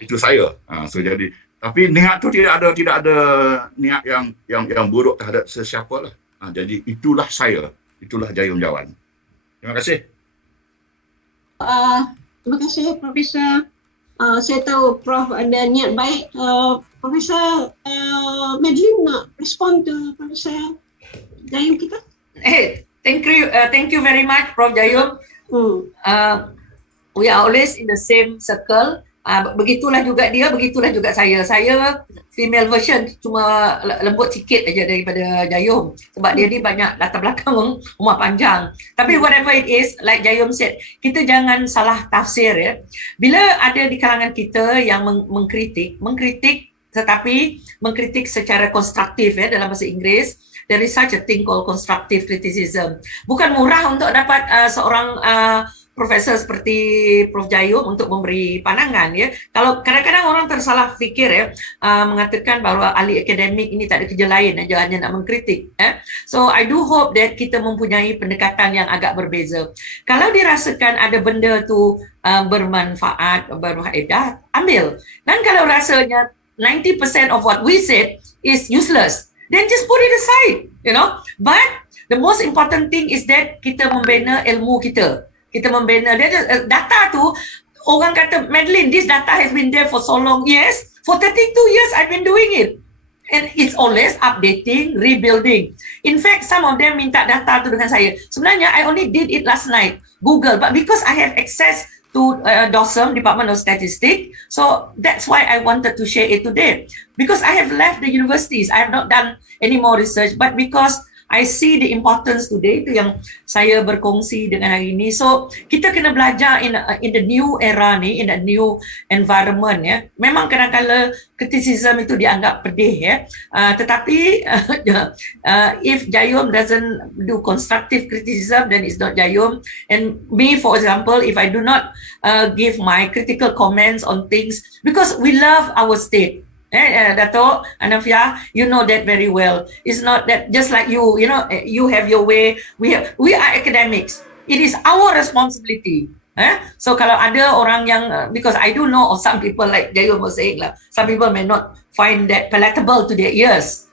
Itu saya. Jadi tapi niat tu tidak ada niat yang buruk terhadap sesiapa lah. Jadi itulah saya, itulah Jayum Jawan. Terima kasih. Terima kasih Profesor. Saya tahu Prof ada niat baik. Profesor Madeline nak respond to Profesor Jayum kita? Thank you very much, Prof Jayum. We are always in the same circle. Begitulah juga dia, begitulah juga saya. Saya female version, cuma lembut sikit aja daripada Jayum. Sebab dia ni banyak latar belakang rumah panjang. Tapi whatever it is, like Jayum said, kita jangan salah tafsir ya. Bila ada di kalangan kita yang mengkritik tetapi mengkritik secara konstruktif ya dalam bahasa Inggeris, there is such a thing called constructive criticism. Bukan murah untuk dapat seorang profesor seperti Prof Jayum untuk memberi pandangan ya. Kalau kadang-kadang orang tersalah fikir ya, mengatakan bahawa ahli akademik ini tak ada kerja lain aja, hanya nak mengkritik ya. So I do hope that kita mempunyai pendekatan yang agak berbeza. Kalau dirasakan ada benda tu bermanfaat, berfaedah, ambil. Dan kalau rasanya 90% of what we said is useless, then just put it aside, you know. But the most important thing is that kita membina ilmu kita. Kita membina data tu, orang kata, Madeline, this data has been there for so long. Yes, for 32 years I've been doing it. And it's always updating, rebuilding. In fact, some of them minta data tu dengan saya. Sebenarnya, I only did it last night, Google. But because I have access to DOSM, Department of Statistics, so that's why I wanted to share it today. Because I have left the universities, I have not done any more research, but because I see the importance today, itu yang saya berkongsi dengan hari ini. So kita kena belajar in the new era ni, in the new environment ya. Memang kadang-kadang criticism itu dianggap pedih ya. Tetapi if Jayum doesn't do constructive criticism, then it's not Jayum. And me, for example, if I do not give my critical comments on things, because we love our state. Dato, Anafia, you know that very well. It's not that just like you know, you have your way. We are academics. It is our responsibility. So kalau ada orang yang, because I do know of some people like Jayum was saying lah, some people may not find that palatable to their ears.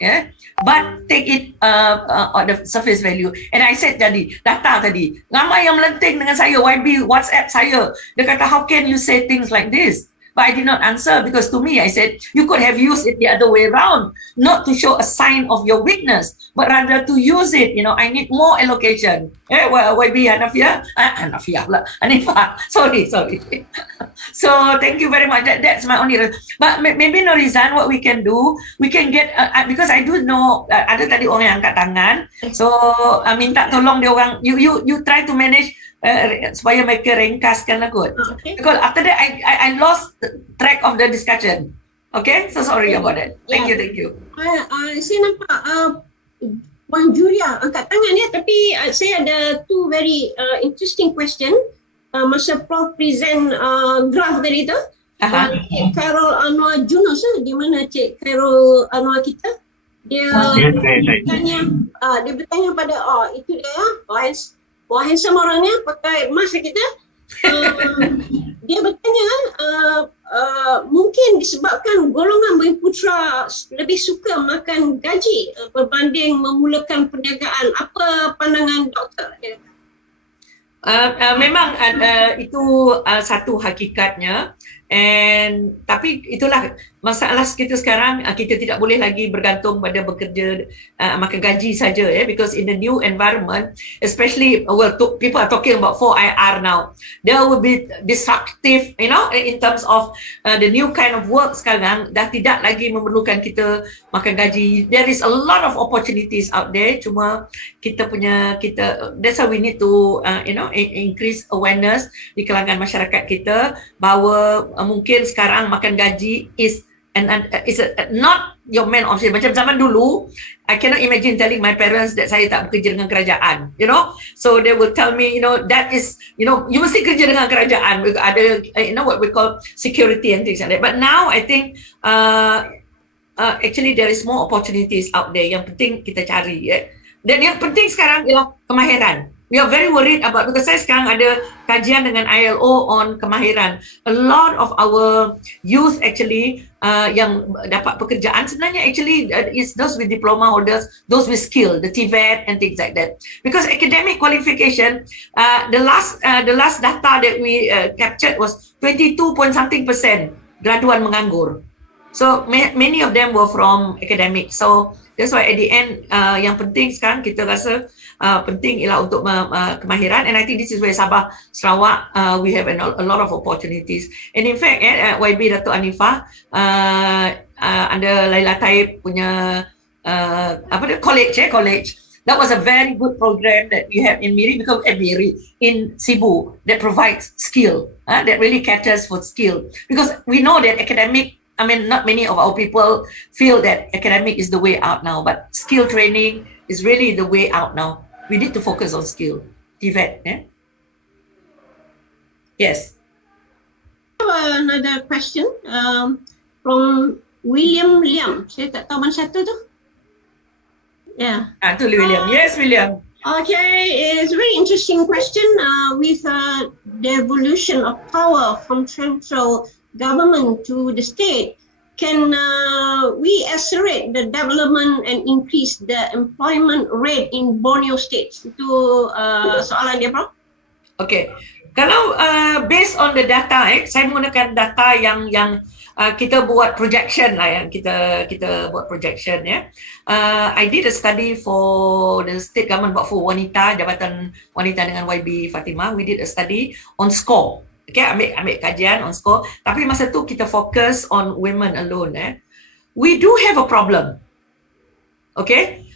But take it on the surface value. And I said tadi, data tadi, ramai yang melenting dengan saya, YB, WhatsApp saya. Dia kata, how can you say things like this? But I did not answer because to me, I said, you could have used it the other way around, not to show a sign of your weakness, but rather to use it. You know, I need more allocation. YB, Anafia lah, Anifah. Sorry. So thank you very much. That's my only. But maybe Norizan, what we can do, we can get, because I do know, ada tadi orang yang angkat tangan. So minta tolong dia orang, you try to manage, supaya mereka ringkaskan lah kot. Okay. Because after that I lost track of the discussion. Okay, so sorry about that. Thank you. Saya nampak Puan Julia angkat tangan ya, tapi saya ada two very interesting question. Masa Prof present graph tadi tu, Cik Carol Anwar Junus, di mana Cik Carol Anwar kita? Dia bertanya pada itu dia wah handsome orangnya pakai mask kita. Dia bertanya mungkin disebabkan golongan Bumiputera lebih suka makan gaji berbanding memulakan perniagaan. Apa pandangan doktor? Memang itu satu hakikatnya. And tapi itulah masalah kita sekarang, kita tidak boleh lagi bergantung pada bekerja makan gaji saja, because in the new environment, especially people are talking about 4IR now, there will be disruptive, in terms of the new kind of work sekarang dah tidak lagi memerlukan kita makan gaji. There is a lot of opportunities out there, cuma that's why we need to increase awareness di kalangan masyarakat kita bahawa mungkin sekarang makan gaji is not your main option. Macam zaman dulu, I cannot imagine telling my parents that saya tak bekerja dengan kerajaan, so they will tell me, that is, you mesti kerja dengan kerajaan, ada what we call security and things like that. But now I think actually there is more opportunities out there. Yang penting kita cari, dan yang penting sekarang ialah kemahiran. We are very worried about, because saya sekarang ada kajian dengan ILO on kemahiran. A lot of our youth actually yang dapat pekerjaan sebenarnya actually is those with diploma holders, those with skill, the TVET and things like that. Because academic qualification, the last data that we captured was 22.something% graduan menganggur. So many of them were from academic. So that's why at the end yang penting sekarang kita rasa penting ialah untuk kemahiran, and I think this is where Sabah, Sarawak, we have a lot of opportunities. And in fact, YB Dato Hanifah under Laila Taib punya college, that was a very good program that we have in Miri, because in Cebu, that provides skill, that really caters for skill, because we know that not many of our people feel that academic is the way out now, but skill training is really the way out now. We need to focus on skill. TVET, Yes. Another question from William Liam. Saya tak tahu mana satu tu. Yeah. To William. Yes, William. Okay, it's a very interesting question with the evolution of power from central government to the state. Can we accelerate the development and increase the employment rate in Borneo states? Itu soalan dia, Prof. Okay. Kalau based on the data, saya menggunakan data yang kita buat projection lah, yang kita buat projection, I did a study for the state government, for wanita, Jabatan Wanita dengan YB Fatimah. We did a study on score. Okay, ambil kajian on score. Tapi masa tu kita fokus on women alone. We do have a problem. Okay,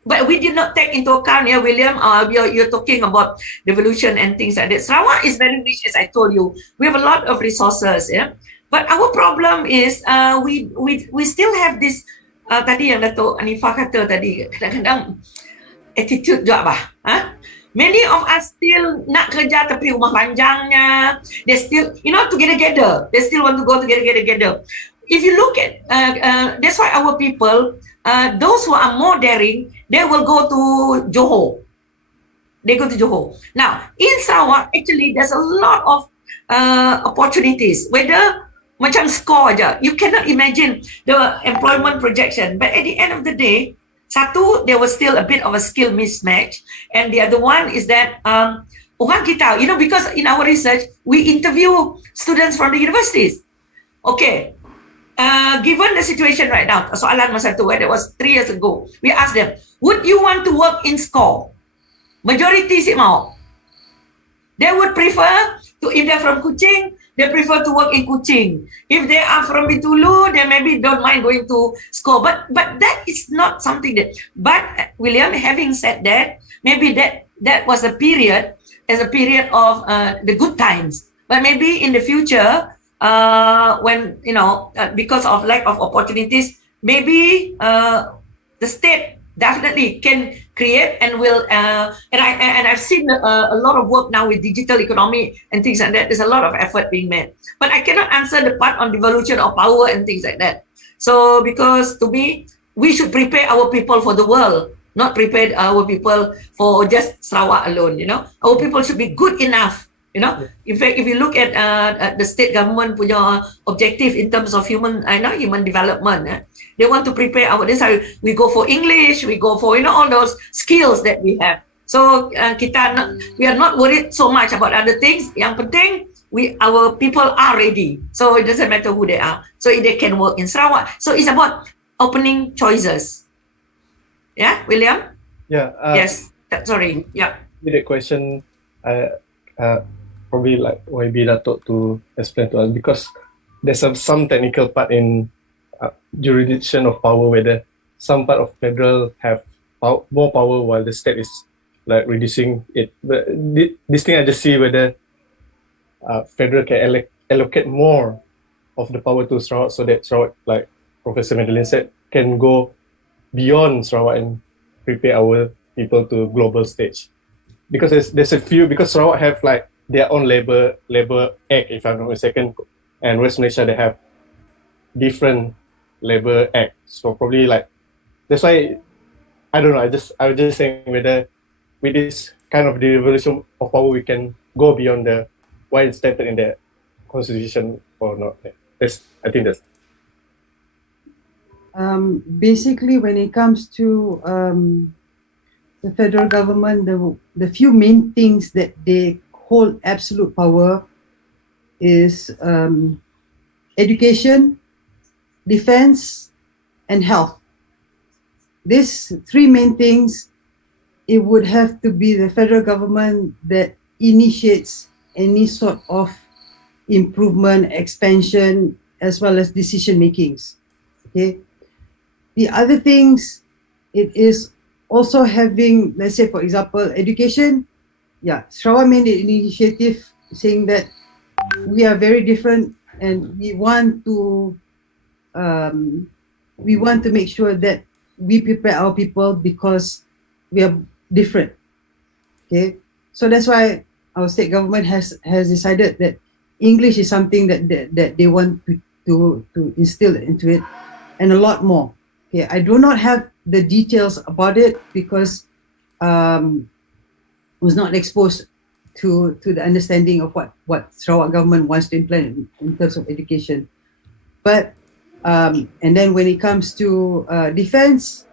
but we did not take into account, William. You're talking about devolution and things like that. Sarawak is very rich, as I told you. We have a lot of resources. But our problem is we still have this. Tadi yang Dato Hanifah kata tadi, kadang-kadang attitude juga Many of us still nak kerja tapi rumah panjangnya. They still, together. They still want to go together. If you look at, that's why our people, those who are more daring, they will go to Johor. They go to Johor. Now, in Sarawak, actually, there's a lot of opportunities. Whether macam score aja, you cannot imagine the employment projection. But at the end of the day, satu, there was still a bit of a skill mismatch, and the other one is that orang kita, because in our research we interview students from the universities. Okay, given the situation right now, soalan masa tu, that was 3 years ago, we asked them, would you want to work in SCORE? Majority si mau. They would prefer to, if they're from Kuching, they prefer to work in Kuching. If they are from Bintulu, they maybe don't mind going to SCORE. But that is not something that. But William, having said that, maybe that was a period of the good times. But maybe in the future, when because of lack of opportunities, maybe the state definitely can create and will and I've seen a lot of work now with digital economy and things like that. There's a lot of effort being made, but I cannot answer the part on devolution of power and things like that. So because to me, we should prepare our people for the world, not prepare our people for just Sarawak alone. Our people should be good enough. In fact, if you look at the state government punya objective in terms of human development, they want to prepare this how we go for English, we go for all those skills that we have. So we are not worried so much about other things. Yang penting our people are ready. So it doesn't matter who they are. So they can work in Sarawak. So it's about opening choices. Yeah, William? Yeah. Yes. Sorry. Yeah. With that question, probably like YB Dato to explain to us, because there's some technical part in jurisdiction of power, whether some part of federal have more power while the state is like reducing it. But this thing I just see whether federal can allocate more of the power to Sarawak, so that Sarawak, like Professor Madeline said, can go beyond Sarawak and prepare our people to global stage. Because there's a few, because Sarawak have like their own labor act, if I'm not mistaken, and West Malaysia they have different labor act. So probably like that's why I don't know. I was just saying whether with this kind of devolution of power we can go beyond the what is stated in the constitution or not. I think that's. Basically, when it comes to the federal government, the few main things that they hold absolute power is education, defense, and health. These three main things, it would have to be the federal government that initiates any sort of improvement, expansion, as well as decision makings. Okay. The other things, it is also having, let's say, for example, education. Yeah, Sarawak made an initiative saying that we are very different and we want to make sure that we prepare our people because we are different. Okay, so that's why our state government has decided that English is something that they want to instill into it, and a lot more. Okay, I do not have the details about it because was not exposed to the understanding of what Sarawak government wants to implement in terms of education. But and then when it comes to defense,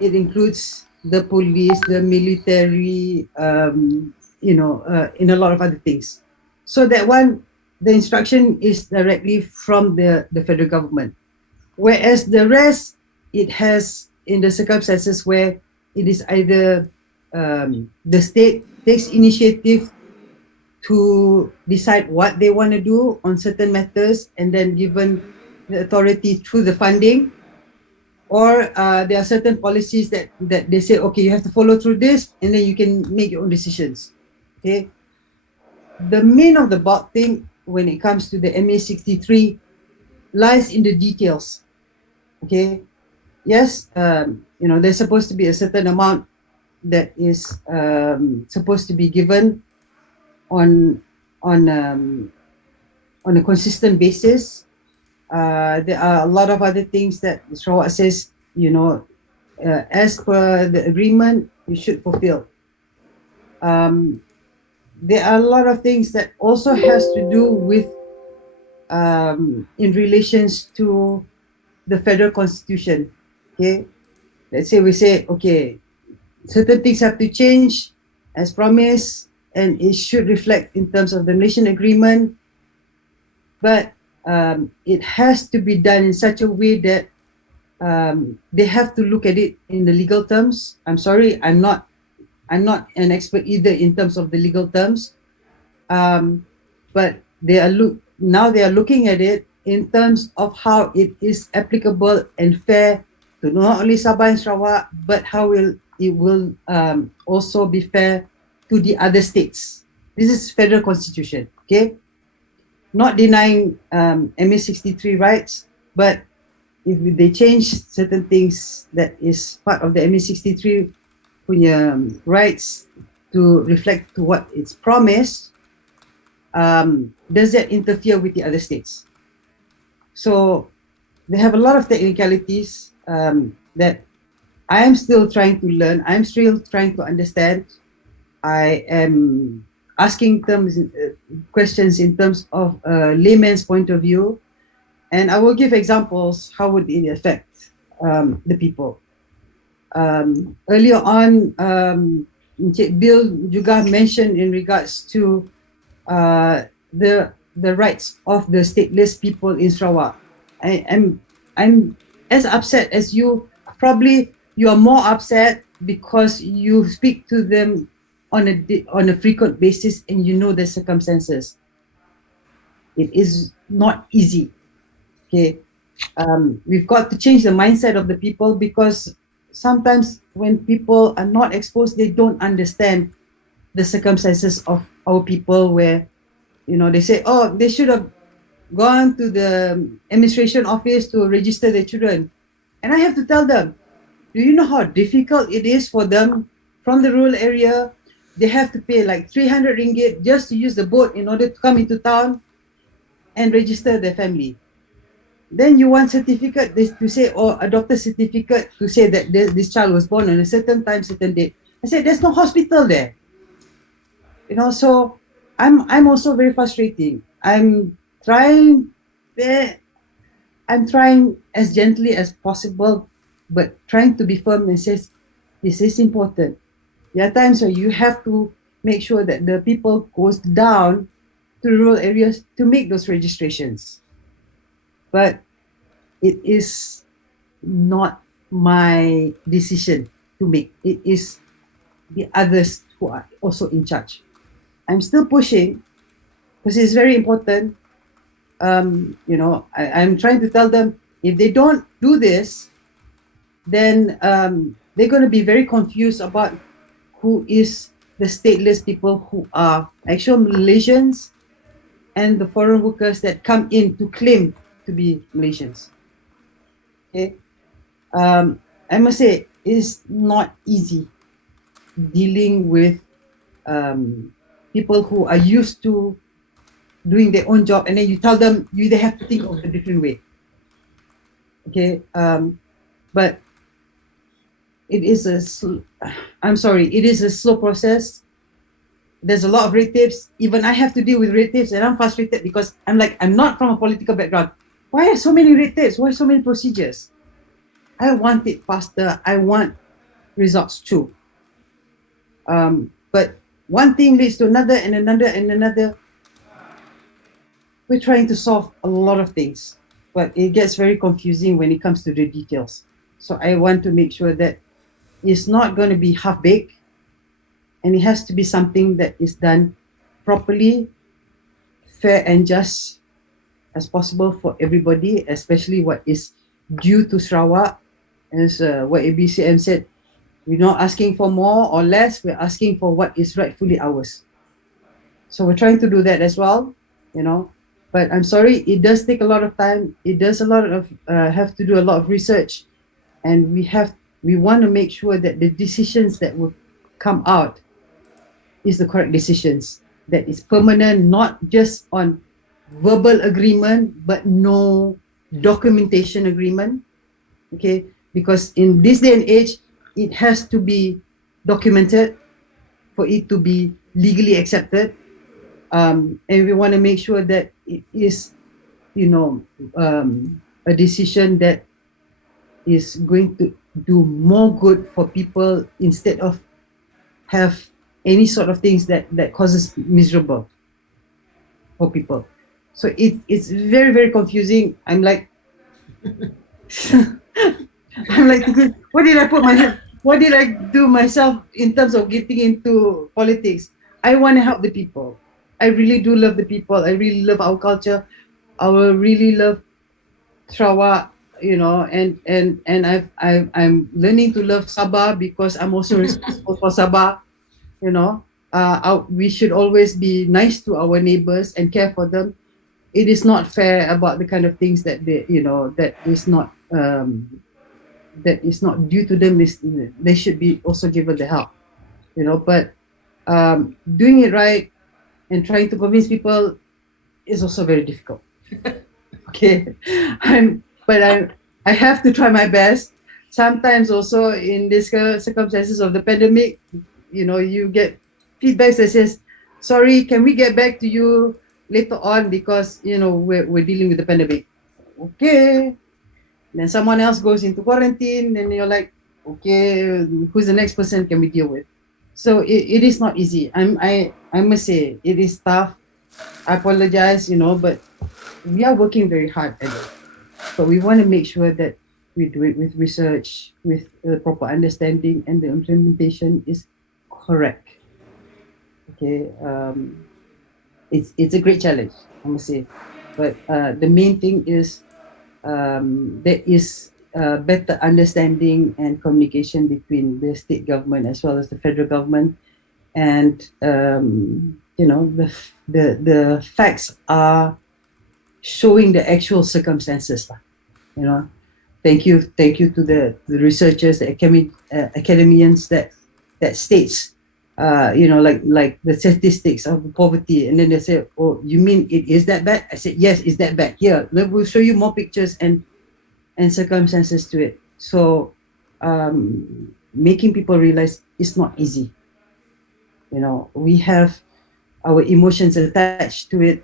it includes the police, the military, in a lot of other things. So that one, the instruction is directly from the federal government. Whereas the rest, it has in the circumstances where it is either the state takes initiative to decide what they want to do on certain matters and then given the authority through the funding, or there are certain policies that they say, okay, you have to follow through this and then you can make your own decisions. Okay. The main of the bulk thing when it comes to the MA 63 lies in the details. Okay. Yes, there's supposed to be a certain amount that is supposed to be given on a consistent basis. There are a lot of other things that Sarawak says, as per the agreement, we should fulfill. There are a lot of things that also has to do with in relations to the federal constitution. Okay, let's say we say, okay, certain things have to change as promised and it should reflect in terms of the Malaysian agreement, but it has to be done in such a way that they have to look at it in the legal terms. I'm sorry, I'm not an expert either in terms of the legal terms, but they are looking at it in terms of how it is applicable and fair to not only Sabah and Sarawak, but how it will also be fair to the other states. This is federal constitution, okay? Not denying MA 63 rights, but if they change certain things that is part of the MA 63 punya rights to reflect to what it's promised, does that interfere with the other states? So they have a lot of technicalities that I am still trying to learn. I'm still trying to understand. I am asking questions in terms of a layman's point of view, and I will give examples. How would it affect the people? Earlier on, Encik Bill juga mentioned in regards to the rights of the stateless people in Sarawak. I'm as upset as you. Probably you are more upset because you speak to them on a frequent basis and you know the circumstances. It is not easy. Okay, we've got to change the mindset of the people, because sometimes when people are not exposed, they don't understand the circumstances of our people, where, you know, they say, oh, they should have gone to the administration office to register their children. And I have to tell them, do you know how difficult it is for them from the rural area? They have to pay like 300 ringgit just to use the boat in order to come into town and register their family. Then you want certificate to say, or a doctor's certificate to say that this child was born on a certain time, certain date. I said, there's no hospital there. You know, so I'm also very frustrating. I'm trying as gently as possible, but trying to be firm and says, this is important. There are times where you have to make sure that the people goes down to rural areas to make those registrations. But it is not my decision to make. It is the others who are also in charge. I'm still pushing because it's very important. You know, I'm trying to tell them, if they don't do this, then they're going to be very confused about who is the stateless people who are actual Malaysians and the foreign workers that come in to claim to be Malaysians. Okay, I must say, it's not easy dealing with people who are used to doing their own job, and then you tell them they have to think of a different way. Okay, but it is a slow process. There's a lot of red tapes. Even I have to deal with red tapes, and I'm frustrated because I'm not from a political background. Why are so many red tapes? Why so many procedures? I want it faster. I want results too. But one thing leads to another and another and another. We're trying to solve a lot of things, but it gets very confusing when it comes to the details. So I want to make sure that it's not going to be half-baked, and it has to be something that is done properly, fair and just as possible for everybody, especially what is due to Sarawak. As what ABCM said, we're not asking for more or less, we're asking for what is rightfully ours. So we're trying to do that as well, you know. But I'm sorry, it does take a lot of time. It does have to do a lot of research, and we want to make sure that the decisions that will come out is the correct decisions, that is permanent, not just on verbal agreement, but no documentation agreement. Okay, because in this day and age, it has to be documented for it to be legally accepted. And we want to make sure that it is, you know, a decision that is going to do more good for people instead of have any sort of things that causes miserable for people. So it's very, very confusing. I'm like, what did I do myself in terms of getting into politics? I want to help the people. I really do love the people. I really love our culture. I really love Sarawak, you know, and I'm learning to love Sabah because I'm also responsible for Sabah, you know. We should always be nice to our neighbors and care for them. It is not fair about the kind of things that they, you know, that is not due to them. They should be also given the help, you know. But doing it right and trying to convince people is also very difficult. Okay, I have to try my best. Sometimes also in these circumstances of the pandemic, you know, you get feedbacks that says, sorry, can we get back to you later on because, you know, we're dealing with the pandemic. Okay. Then someone else goes into quarantine and you're like, okay, who's the next person can we deal with? So it is not easy. I must say it is tough. I apologize, but we are working very hard at it. But we want to make sure that we do it with research, with the proper understanding, and the implementation is correct. Okay, it's a great challenge, I must say. But the main thing is there is better understanding and communication between the state government as well as the federal government, and the facts are showing the actual circumstances. Thank you to the researchers, the academians that states, like the statistics of poverty, and then they say, oh, you mean it is that bad? I said, yes, it's that bad. Here, we'll show you more pictures and circumstances to it. So making people realize it's not easy. We have our emotions attached to it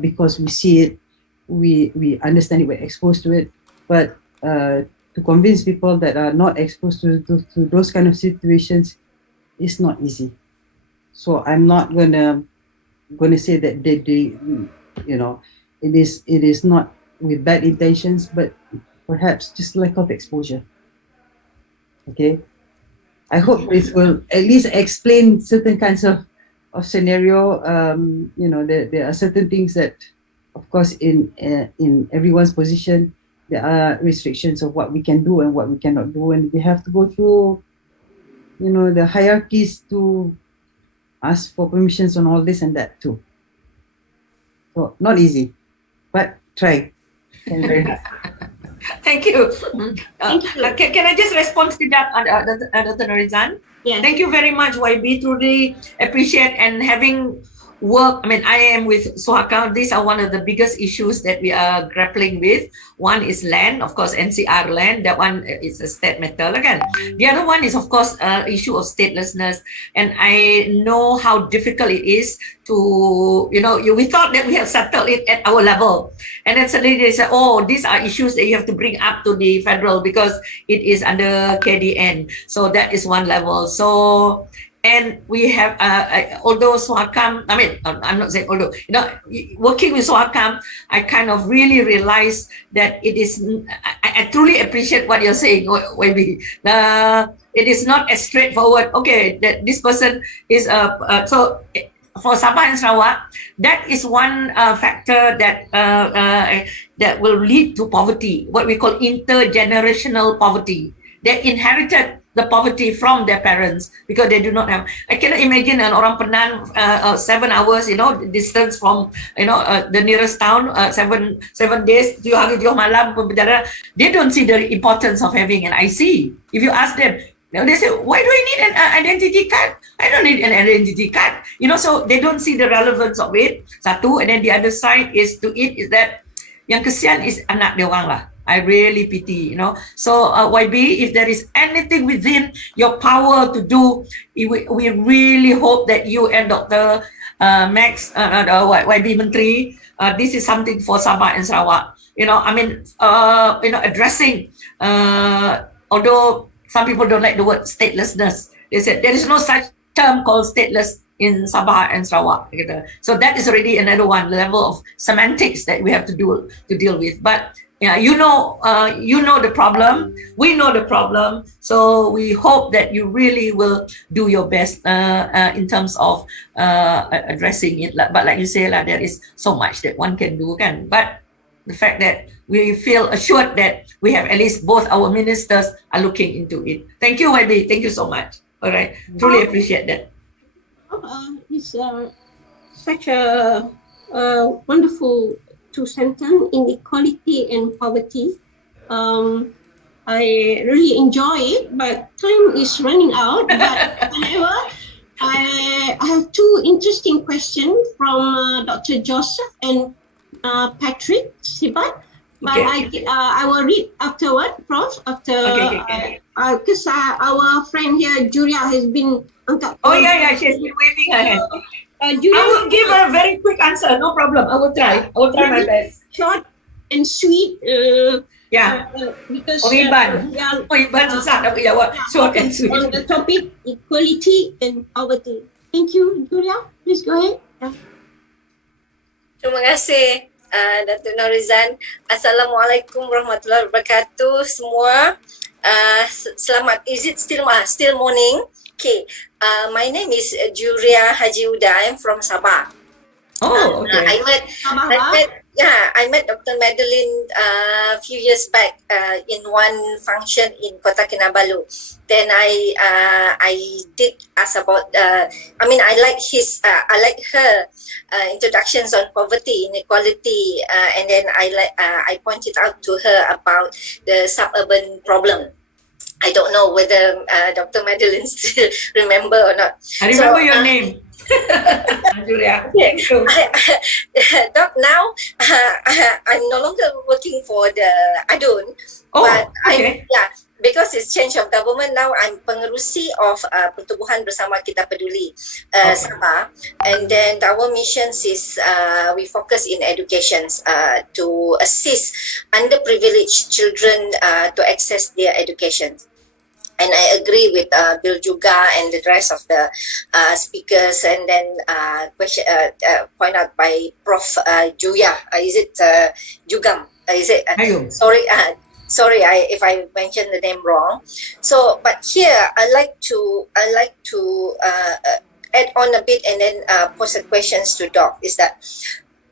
because we see it, we understand it, we're exposed to it. But to convince people that are not exposed to those kind of situations, it's not easy. So I'm not gonna say that they it is not with bad intentions, but perhaps just lack of exposure. Okay, I hope this will at least explain certain kinds of scenario. There are certain things that, of course, in everyone's position, there are restrictions of what we can do and what we cannot do, and we have to go through, the hierarchies to ask for permissions on all this and that too. So not easy, but try. Thank you. Thank you. Can I just respond to that, Dr. Norizan? Yes. Thank you very much, YB. Truly appreciate and having work. I am with Suhaka. These are one of the biggest issues that we are grappling with. One is land, of course, NCR land. That one is a state matter again. The other one is, of course, issue of statelessness. And I know how difficult it is to, we thought that we have settled it at our level. And then suddenly they say, oh, these are issues that you have to bring up to the federal because it is under KDN. So that is one level. So, and we have, although Suhakam, I'm not saying although, working with Suhakam, I kind of really realized that it is, I truly appreciate what you're saying, YB. It is not as straightforward, okay, that this person is, so for Sabah and Sarawak, that is one factor that will lead to poverty, what we call intergenerational poverty. They inherited the poverty from their parents because they do not have. I cannot imagine an orang Penang 7 hours, distance from, the nearest town, 7 days, 7 hari 7 malam berjalan. They don't see the importance of having an IC. If you ask them, they say, why do I need an identity card? I don't need an identity card. So they don't see the relevance of it. Satu, and then the other side is to it is that yang kesian is anak dia orang lah. I really pity, So YB, if there is anything within your power to do, we really hope that you and Dr. Max, YB Menteri, this is something for Sabah and Sarawak. Addressing, although some people don't like the word statelessness, they said there is no such term called stateless in Sabah and Sarawak. So that is already another one level of semantics that we have to deal with. But yeah, you know the problem. We know the problem. So we hope that you really will do your best in terms of addressing it. But like you say, there is so much that one can do. But the fact that we feel assured that we have at least both our ministers are looking into it. Thank you, YB. Thank you so much. All right. Truly appreciate that. It's such a wonderful two-sentence, inequality and poverty. I really enjoy it, but time is running out. But however, I have two interesting questions from Dr. Joseph and Patrick Sibat. But okay. I will read afterward, Prof. Because our friend here, Julia, has been. Oh yeah, she has been waving her hand. I will give her a very quick answer. No problem. I will try my best. Short and sweet. Ya. Because Oh, Iban. we are Oh, Iban susah nak jawab. Short and sweet. on the topic equality and poverty. Thank you, Julia. Please go ahead. Terima kasih Dato' Norizan. Assalamualaikum warahmatullahi wabarakatuh semua. Selamat, is it still morning? Okay, my name is Julia Haji Uda. I'm from Sabah. Oh, okay. I met Dr. Madeline a few years back in one function in Kota Kinabalu. Then I did ask about. I like her introductions on poverty, inequality, and then I pointed out to her about the suburban problem. I don't know whether Dr. Madeline still remember or not. I remember your name. Julia. Doc, now I'm no longer working for the ADUN, but okay. Because it's change of government now, I'm pengerusi of Pertubuhan Bersama Kita Peduli Sabah, and then our missions is we focus in education to assist underprivileged children to access their education. And I agree with Bill Juga and the rest of the speakers, and then point out by Prof. Juya. Is it Jugam? Is it? Sorry, if I mentioned the name wrong. So, but here I like to add on a bit and then pose a questions to Doc. Is that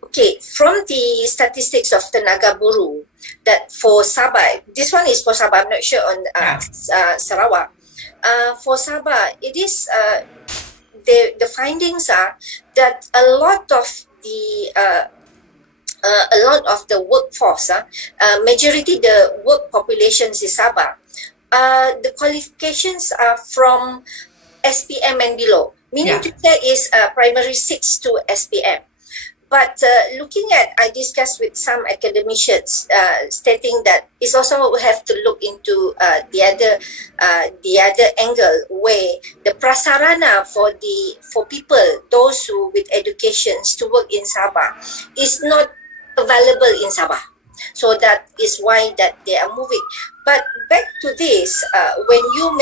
okay? From the statistics of Tenaga Buruh, that for Sabah, this one is for Sabah, I'm not sure on Sarawak. For Sabah, it is the findings are that a lot of the workforce, majority the work populations in Sabah, the qualifications are from SPM and below, meaning to say is primary 6 to SPM. But looking at, I discussed with some academicians stating that it's also we have to look into the other angle where the prasarana for people, those who with educations to work in Sabah is not available in Sabah. So that is why that they are moving. But back to this, when you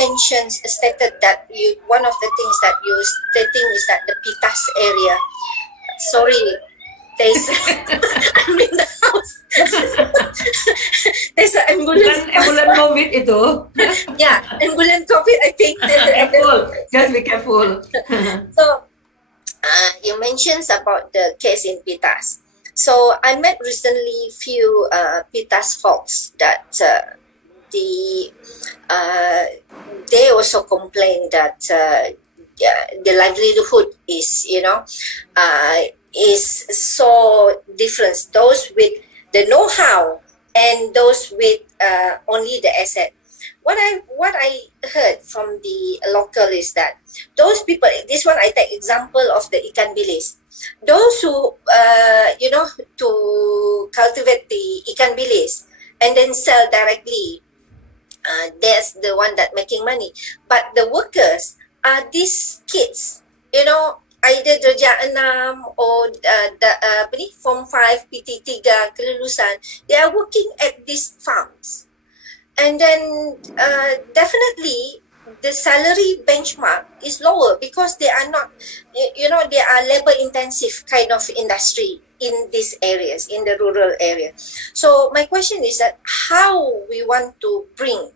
stated that one of the things that you stating is that the Pitas area. Sorry. I'm in the house. There's an ambulance. Ambulance COVID itu. Yeah, ambulance COVID. I think. Careful. Just be careful. So, you mentioned about the case in Pitas. So I met recently few Pitas folks that they also complain that the livelihood is is so different. Those with the know-how and those with only the asset. What I heard from the local is that those people. This one I take example of the ikan bilis. Those who to cultivate the ikan bilis and then sell directly. That's the one that making money. But the workers are these kids. Either darjah 6 or Form 5, PT 3, kelulusan, they are working at these farms. And then definitely the salary benchmark is lower because they are not, they are labor intensive kind of industry in these areas, in the rural area. So my question is that how we want to bring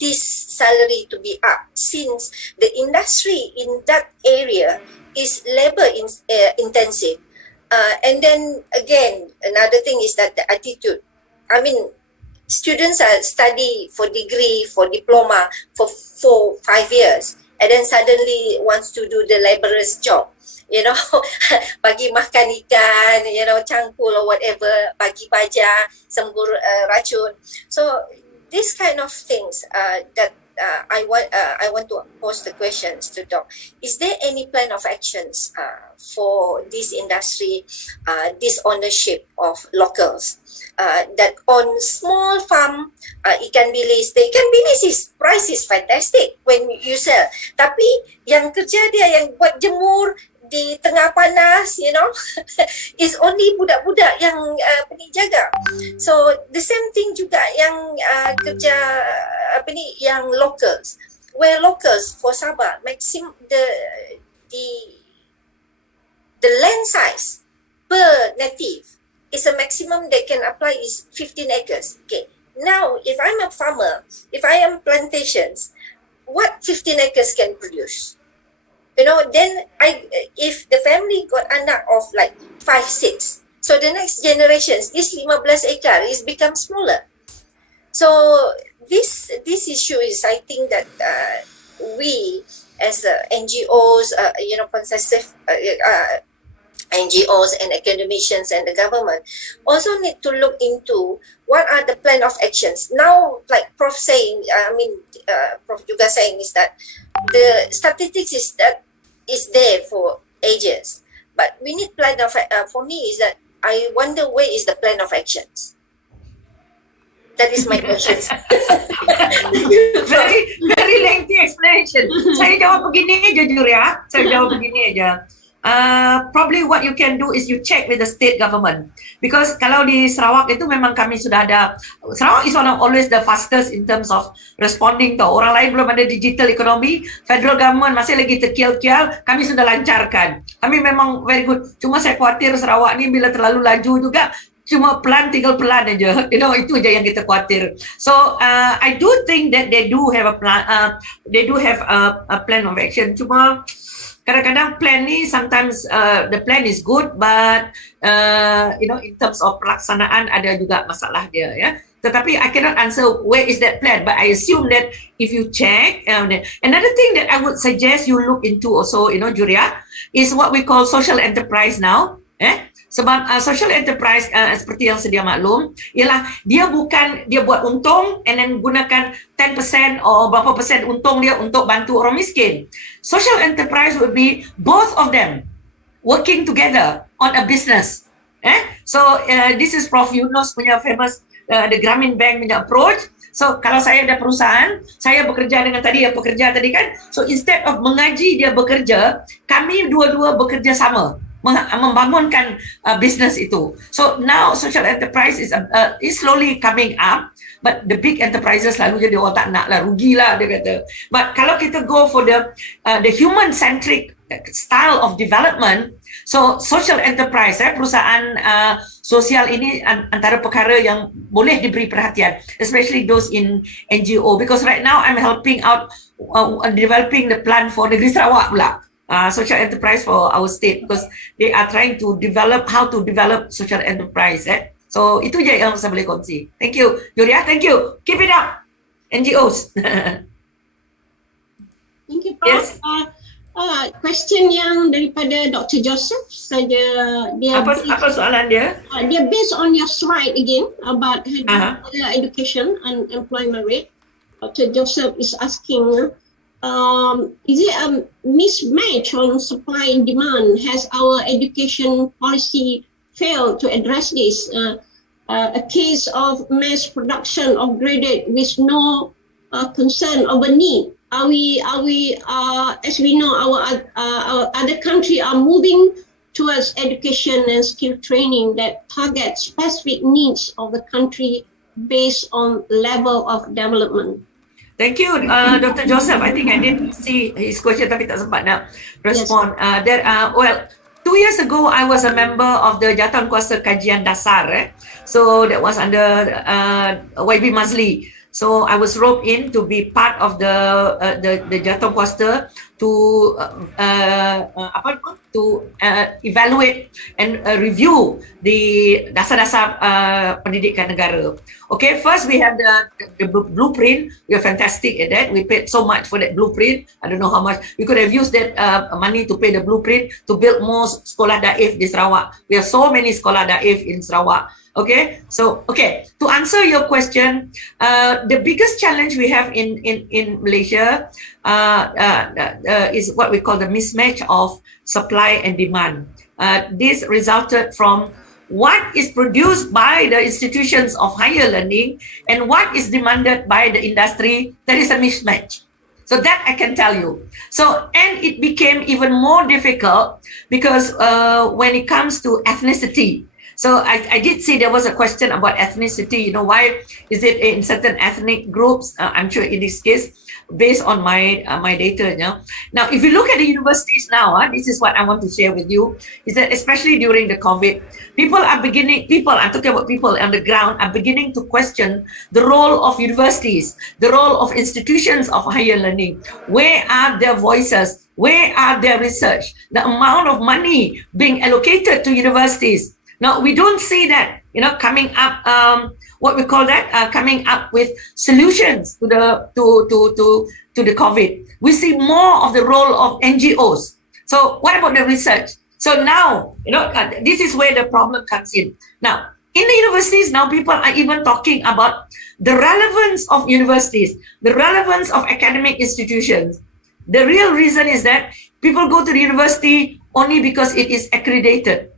this salary to be up, since the industry in that area is labor intensive. And then again, another thing is that the attitude. I mean, students are study for degree, for diploma for 4-5 years, and then suddenly wants to do the laborer's job. Bagi makan ikan, cangkul or whatever, bagi baja, sembur racun. So this kind of things that I want to pose the questions to Doc. Is there any plan of actions for this industry, this ownership of locals that on small farm ikan bilis? The ikan bilis price is fantastic when you sell. Tapi yang kerja dia yang buat jemur, di tengah panas, is only budak-budak yang jaga. So the same thing juga yang kerja yang locals, where locals for Sabah maximum the land size per native is a maximum they can apply is 15 acres. Okay. Now, if I'm a farmer, if I am plantations, what 15 acres can produce? Then if the family got anak of like 5, 6, so the next generations, this 15 acre is become smaller. So this issue is, I think that we as NGOs, concessive NGOs and academicians and the government also need to look into what are the plan of actions. Now, like Prof saying, Prof juga saying is that the statistics is there for ages, but we need plan of, for me is that I wonder where is the plan of actions. That is my question. Very lengthy explanation. Saya jawab begini je, Juria. Saya jawab begini aja. Probably what you can do is you check with the state government, because kalau di Sarawak itu memang kami sudah ada. Sarawak is always the fastest in terms of responding. Tau orang lain belum ada digital economy, federal government masih lagi terkial-kial, kami sudah lancarkan. Kami memang very good. Cuma saya khawatir Sarawak ni bila terlalu laju juga, cuma tinggal pelan aja. Itu aja yang kita khawatir. So I do think that they do have a plan. They do have a plan of action. Cuma kadang-kadang plan ni sometimes the plan is good, but in terms of pelaksanaan ada juga masalah dia, ya. Tetapi I cannot answer where is that plan, but I assume that if you check, another thing that I would suggest you look into also, Juria, is what we call social enterprise now. Sebab social enterprise seperti yang sedia maklum ialah dia buat untung and then gunakan 10% or berapa persen untung dia untuk bantu orang miskin. Social enterprise would be both of them working together on a business. So this is Prof Yunus punya famous the Grameen Bank punya approach. So kalau saya ada perusahaan, saya bekerja dengan pekerja tadi kan. So instead of mengaji dia bekerja, kami dua-dua bekerja sama membangunkan business itu. So now social enterprise is slowly coming up, but the big enterprises selalu jadi orang tak nak lah, rugilah dia kata. But kalau kita go for the human centric style of development, so social enterprise, perusahaan sosial ini antara perkara yang boleh diberi perhatian, especially those in NGO, because right now I'm helping out developing the plan for Negeri Sarawak pula. Social enterprise for our state, because they are trying to develop how to develop social enterprise. So itu je yang saya boleh kongsi. Thank you, Julia. Thank you. Keep it up, NGOs. Thank you, Prof. Yes. Question yang daripada Dr. Joseph saja. Dia apa soalan dia? Dia based on your slide again about education and employment rate. Dr. Joseph is asking. Is it a mismatch on supply and demand? Has our education policy failed to address this? A case of mass production of graduate with no concern over need. Are we as we know, our other country are moving towards education and skill training that target specific needs of the country based on level of development. Thank you, Dr. Joseph. I think I didn't see his question tapi tak sempat nak respond. Yes. 2 years ago, I was a member of the Jabatan Kuasa Kajian Dasar. So that was under YBhg. So I was roped in to be part of the Jabatan Kuasa to evaluate and review the dasar-dasar pendidikan negara. Okay, first we have the blueprint. We are fantastic at that. We paid so much for that blueprint. I don't know how much. We could have used that money to pay the blueprint to build more sekolah daif di Sarawak. We have so many sekolah daif in Sarawak. Okay, so to answer your question, the biggest challenge we have in Malaysia is what we call the mismatch of supply and demand. This resulted from what is produced by the institutions of higher learning and what is demanded by the industry. There is a mismatch. So that I can tell you. So, and it became even more difficult because when it comes to ethnicity. So I did see there was a question about ethnicity. You know, why is it in certain ethnic groups? I'm sure in this case, based on my my data. You know? Now, if you look at the universities now, this is what I want to share with you, is that especially during the COVID, I'm talking about people on the ground, are beginning to question the role of universities, the role of institutions of higher learning. Where are their voices? Where are their research? The amount of money being allocated to universities. Now, we don't see that, you know, coming up, coming up with solutions to the COVID. We see more of the role of NGOs. So what about the research? So now, you know, this is where the problem comes in. Now, in the universities, now people are even talking about the relevance of universities, the relevance of academic institutions. The real reason is that people go to the university only because it is accredited.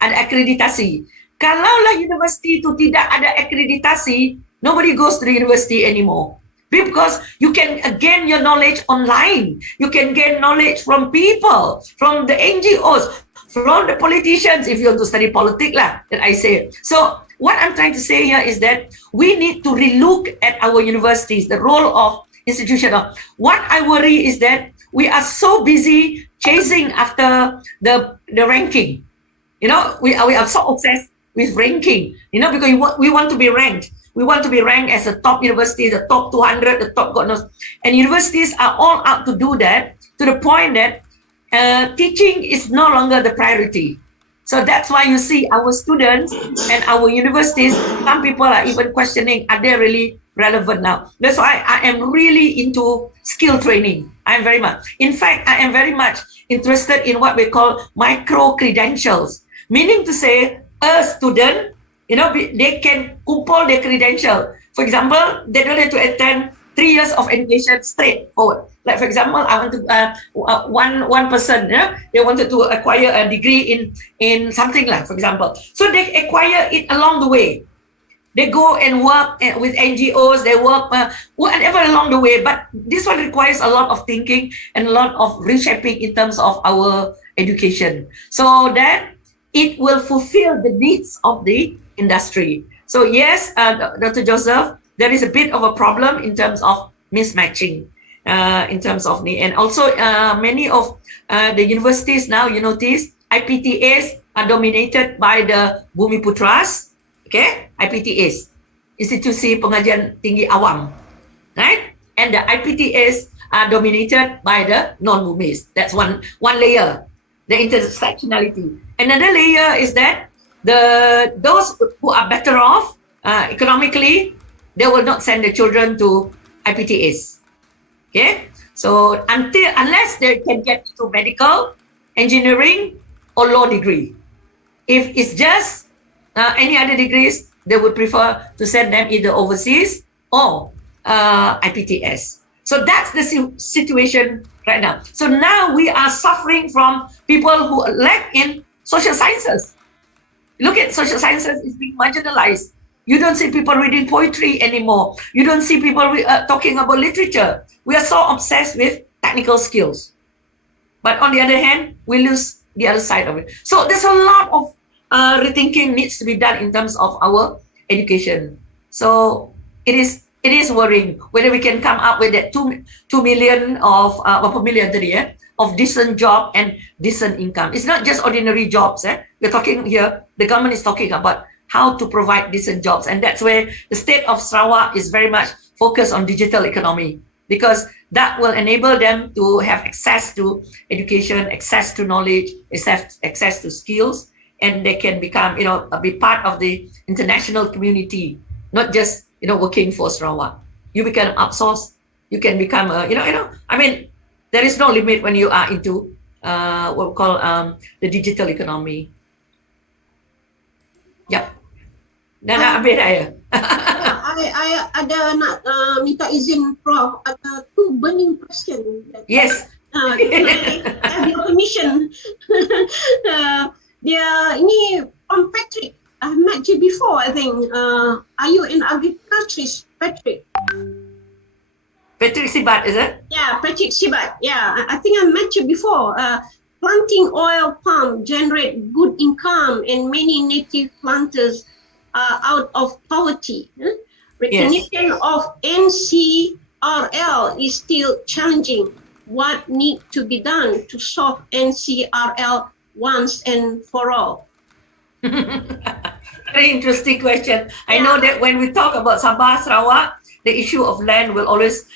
Ada akreditasi. Kalaulah universiti itu tidak ada akreditasi, nobody goes to the university anymore. Because you can gain your knowledge online. You can gain knowledge from people, from the NGOs, from the politicians, if you want to study politics lah, that I say. So what I'm trying to say here is that we need to relook at our universities, the role of institutional. What I worry is that we are so busy chasing after the ranking. You know, we are so obsessed with ranking, you know, because we want to be ranked. We want to be ranked as a top university, the top 200, the top God knows. And universities are all out to do that, to the point that teaching is no longer the priority. So that's why you see our students and our universities, some people are even questioning, are they really relevant now? That's why I am really into skill training. I am very much. In fact, I am very much interested in what we call micro-credentials. Meaning to say, a student, you know, they can kumpul their credential. For example, they don't have to attend 3 years of education straight forward. Like for example, I want to one person, they wanted to acquire a degree in something like, for example. So they acquire it along the way. They go and work with NGOs, they work whatever along the way. But this one requires a lot of thinking and a lot of reshaping in terms of our education. So that it will fulfill the needs of the industry. So yes, Dr. Joseph, there is a bit of a problem in terms of mismatching, in terms of need. And also many of the universities now, you notice, IPTAs are dominated by the Bumiputras, okay? IPTAs, Institusi Pengajian Tinggi Awam, right? And the IPTAs are dominated by the non-Bumis. That's one layer, the intersectionality. Another layer is that those who are better off economically, they will not send the children to IPTAs. Okay, so unless they can get to medical, engineering, or law degree. If it's just any other degrees, they would prefer to send them either overseas or IPTS. So that's the situation right now. So now we are suffering from people who lack in social sciences. Look at social sciences is being marginalized. You don't see people reading poetry anymore. You don't see people talking about literature. We are so obsessed with technical skills. But on the other hand, we lose the other side of it. So there's a lot of rethinking needs to be done in terms of our education. So it is worrying whether we can come up with that 2 million of of decent job and decent income. It's not just ordinary jobs. We're talking here, the government is talking about how to provide decent jobs. And that's where the state of Sarawak is very much focused on digital economy, because that will enable them to have access to education, access to knowledge, access to skills, and they can become, be part of the international community, not just, working for Sarawak. You become outsourced, you can become, there is no limit when you are into what we call the digital economy. Yep. Dan habis dah ya. I ada nak minta izin Prof, ada 2 burning question. Yes. Can I have your permission? Dia ini from Patrick. I've met you before, I think. Are you an agriculturist, Patrick? Patrick Sibat, is it? Yeah, Patrick Sibat. Yeah, I think I mentioned before. Planting oil palm generate good income, and many native planters are out of poverty. Recognition of NCRL is still challenging. What needs to be done to solve NCRL once and for all? Very interesting question. I know that when we talk about Sabah, Sarawak, the issue of land will always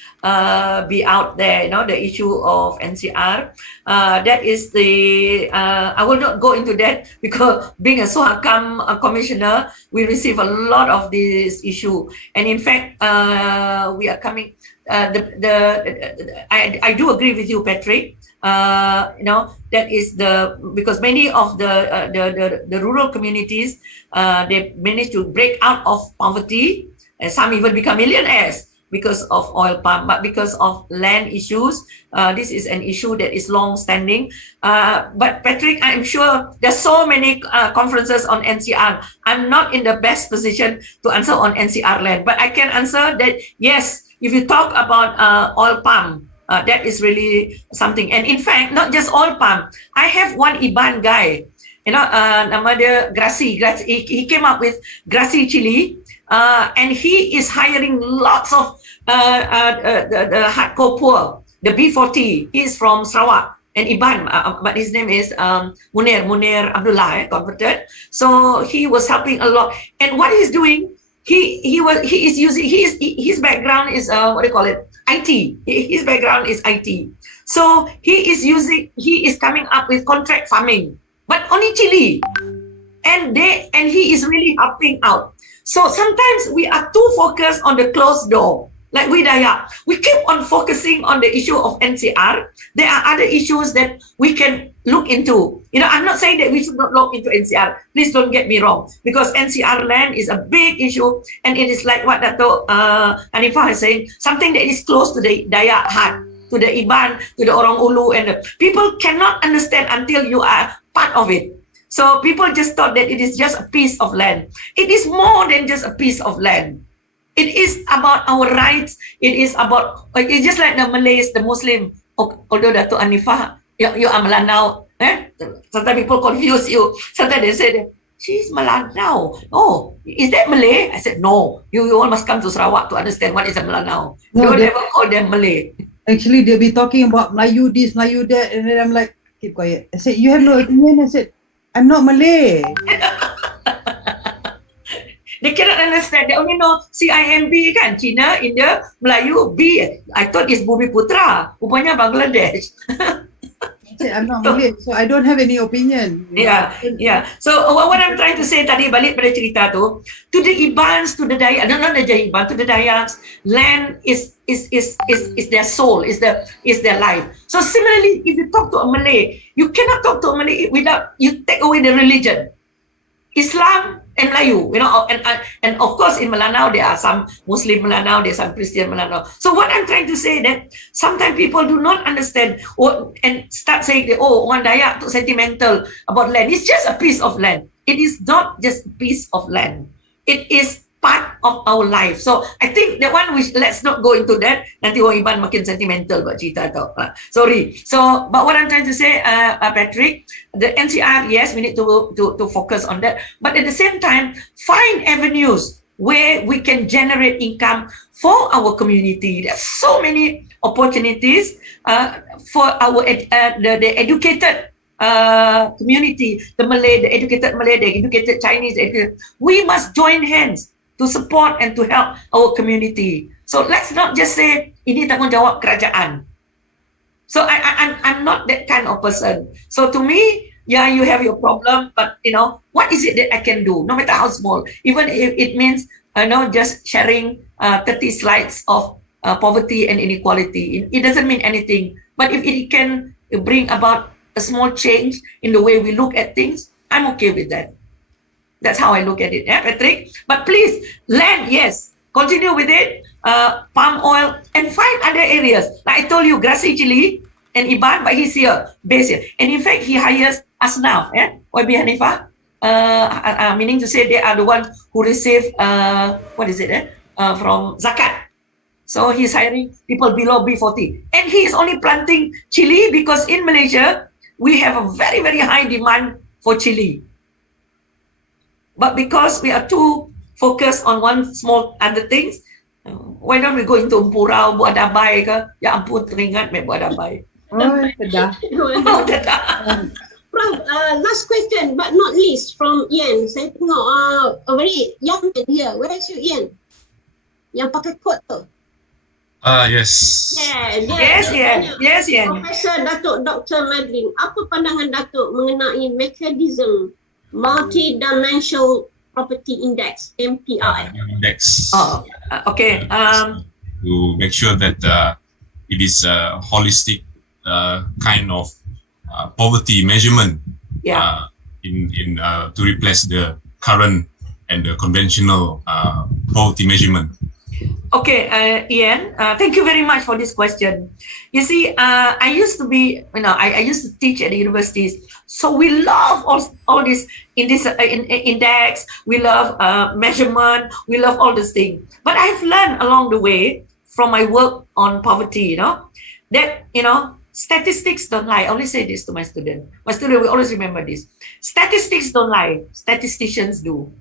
be out there, the issue of NCR. That is I will not go into that because being a Suhakam commissioner, we receive a lot of this issue. And in fact, we are coming, I do agree with you, Patrick. That is because many of the rural communities, they managed to break out of poverty, and some even become millionaires because of oil palm. But because of land issues, this is an issue that is long standing. But Patrick, I'm sure there's so many conferences on NCR. I'm not in the best position to answer on NCR land, but I can answer that yes, if you talk about oil palm, that is really something. And in fact, not just oil palm. I have one Iban guy, nama dia Grassy. He came up with Grassy chili, and he is hiring lots of the hardcore poor, the B40. He is from Sarawak and Iban, but his name is Munir Abdullah, converted. So he was helping a lot. And what he's doing, his background is what do you call it? IT. His background is IT. So he is coming up with contract farming, but only chili. And he is really helping out. So sometimes we are too focused on the closed door. Like we Dayak, we keep on focusing on the issue of NCR. There are other issues that we can look into. I'm not saying that we should not look into NCR. Please don't get me wrong, because NCR land is a big issue, and it is like what Dato Hanifah is saying, something that is close to the Dayak heart, to the Iban, to the Orang Ulu, and people cannot understand until you are part of it. So people just thought that it is just a piece of land. It is more than just a piece of land. It is about our rights. It is about, it's just like the Malays, the Muslim. Although Dato Hanifah, you are Melanau. Sometimes people confuse you. Sometimes they say, she's Melanau. Oh, is that Malay? I said, no. You all must come to Sarawak to understand what is a Melanau. No, Don't ever call them Malay. Actually, they'll be talking about Melayu this, Melayu that, and then I'm like, keep quiet. I said, you have no opinion? I said, I'm not Malay. They cannot understand. They only know CIMB kan, China, India, Melayu, B. I thought it's Bumi Putra. Rupanya Bangladesh. I'm not Malay, so I don't have any opinion. Yeah. So what I'm trying to say tadi, balik pada cerita tu, to the Ibans, to the Dayak, not the Iban, to the Dayaks, land is their soul, is their life. So similarly, if you talk to a Malay, you cannot talk to a Malay without you take away the religion. Islam and Melayu, and of course in Melanau there are some Muslim Melanau, there's some Christian Melanau. So what I'm trying to say that sometimes people do not understand and start saying that, orang Dayak too sentimental about land. It's just a piece of land. It is not just a piece of land. It is part of our life. So I think that one, let's not go into that. Nanti orang Iban makin sentimental buat cerita tau. Sorry. So, but what I'm trying to say, Patrick, the NCR, yes, we need to focus on that. But at the same time, find avenues where we can generate income for our community. There's so many opportunities for our the educated community, the Malay, the educated Malay, the educated Chinese. We must join hands to support and to help our community. So let's not just say ini tanggungjawab kerajaan. So I'm not that kind of person. So to me, yeah, you have your problem, but what is it that I can do? No matter how small, even if it means just sharing 30 slides of poverty and inequality. It doesn't mean anything, but if it can bring about a small change in the way we look at things, I'm okay with that. That's how I look at it, Patrick. But please, land, yes, continue with it. Palm oil, and find other areas. Like I told you, Grassy chili and Iban, but he's here, based here. And in fact, he hires Asnaf, YB Hanifah, meaning to say they are the ones who receive, from Zakat. So he's hiring people below B40. And he is only planting chili because in Malaysia, we have a very, very high demand for chili. But because we are too focused on one small other things, why don't we go into Empurau, buat dabai ke? Ya ampun, teringat buat dabai. Oh, dah. Oh, dah. Prof, last question but not least from Ian. Saya tengok a very young man here. Where is you, Ian? Yang pakai coat tu. Yes. Yes, Ian. Profesor Dato Dr. Madeline, apa pandangan Dato mengenai mekanisme Multi-Dimensional Property Index, MPI? Index. Okay. To make sure that it is a holistic kind of poverty measurement. Yeah. In to replace the current and the conventional poverty measurement. Okay, Ian, thank you very much for this question. You see, I used to be, I used to teach at the universities. So we love all this in this index. We love measurement. We love all these things. But I've learned along the way from my work on poverty, that, statistics don't lie. I always say this to my student. My student will always remember this. Statistics don't lie. Statisticians do.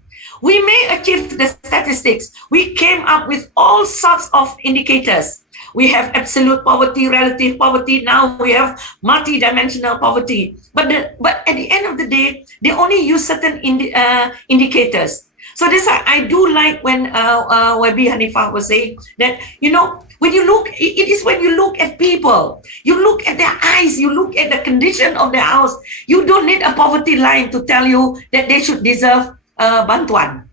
We may achieve the statistics. We came up with all sorts of indicators. We have absolute poverty, relative poverty. Now we have multi-dimensional poverty. But at the end of the day, they only use certain indicators. So this I do like when YB Hanifah was saying that, when you look, it is when you look at people, you look at their eyes, you look at the condition of their house. You don't need a poverty line to tell you that they should deserve bantuan.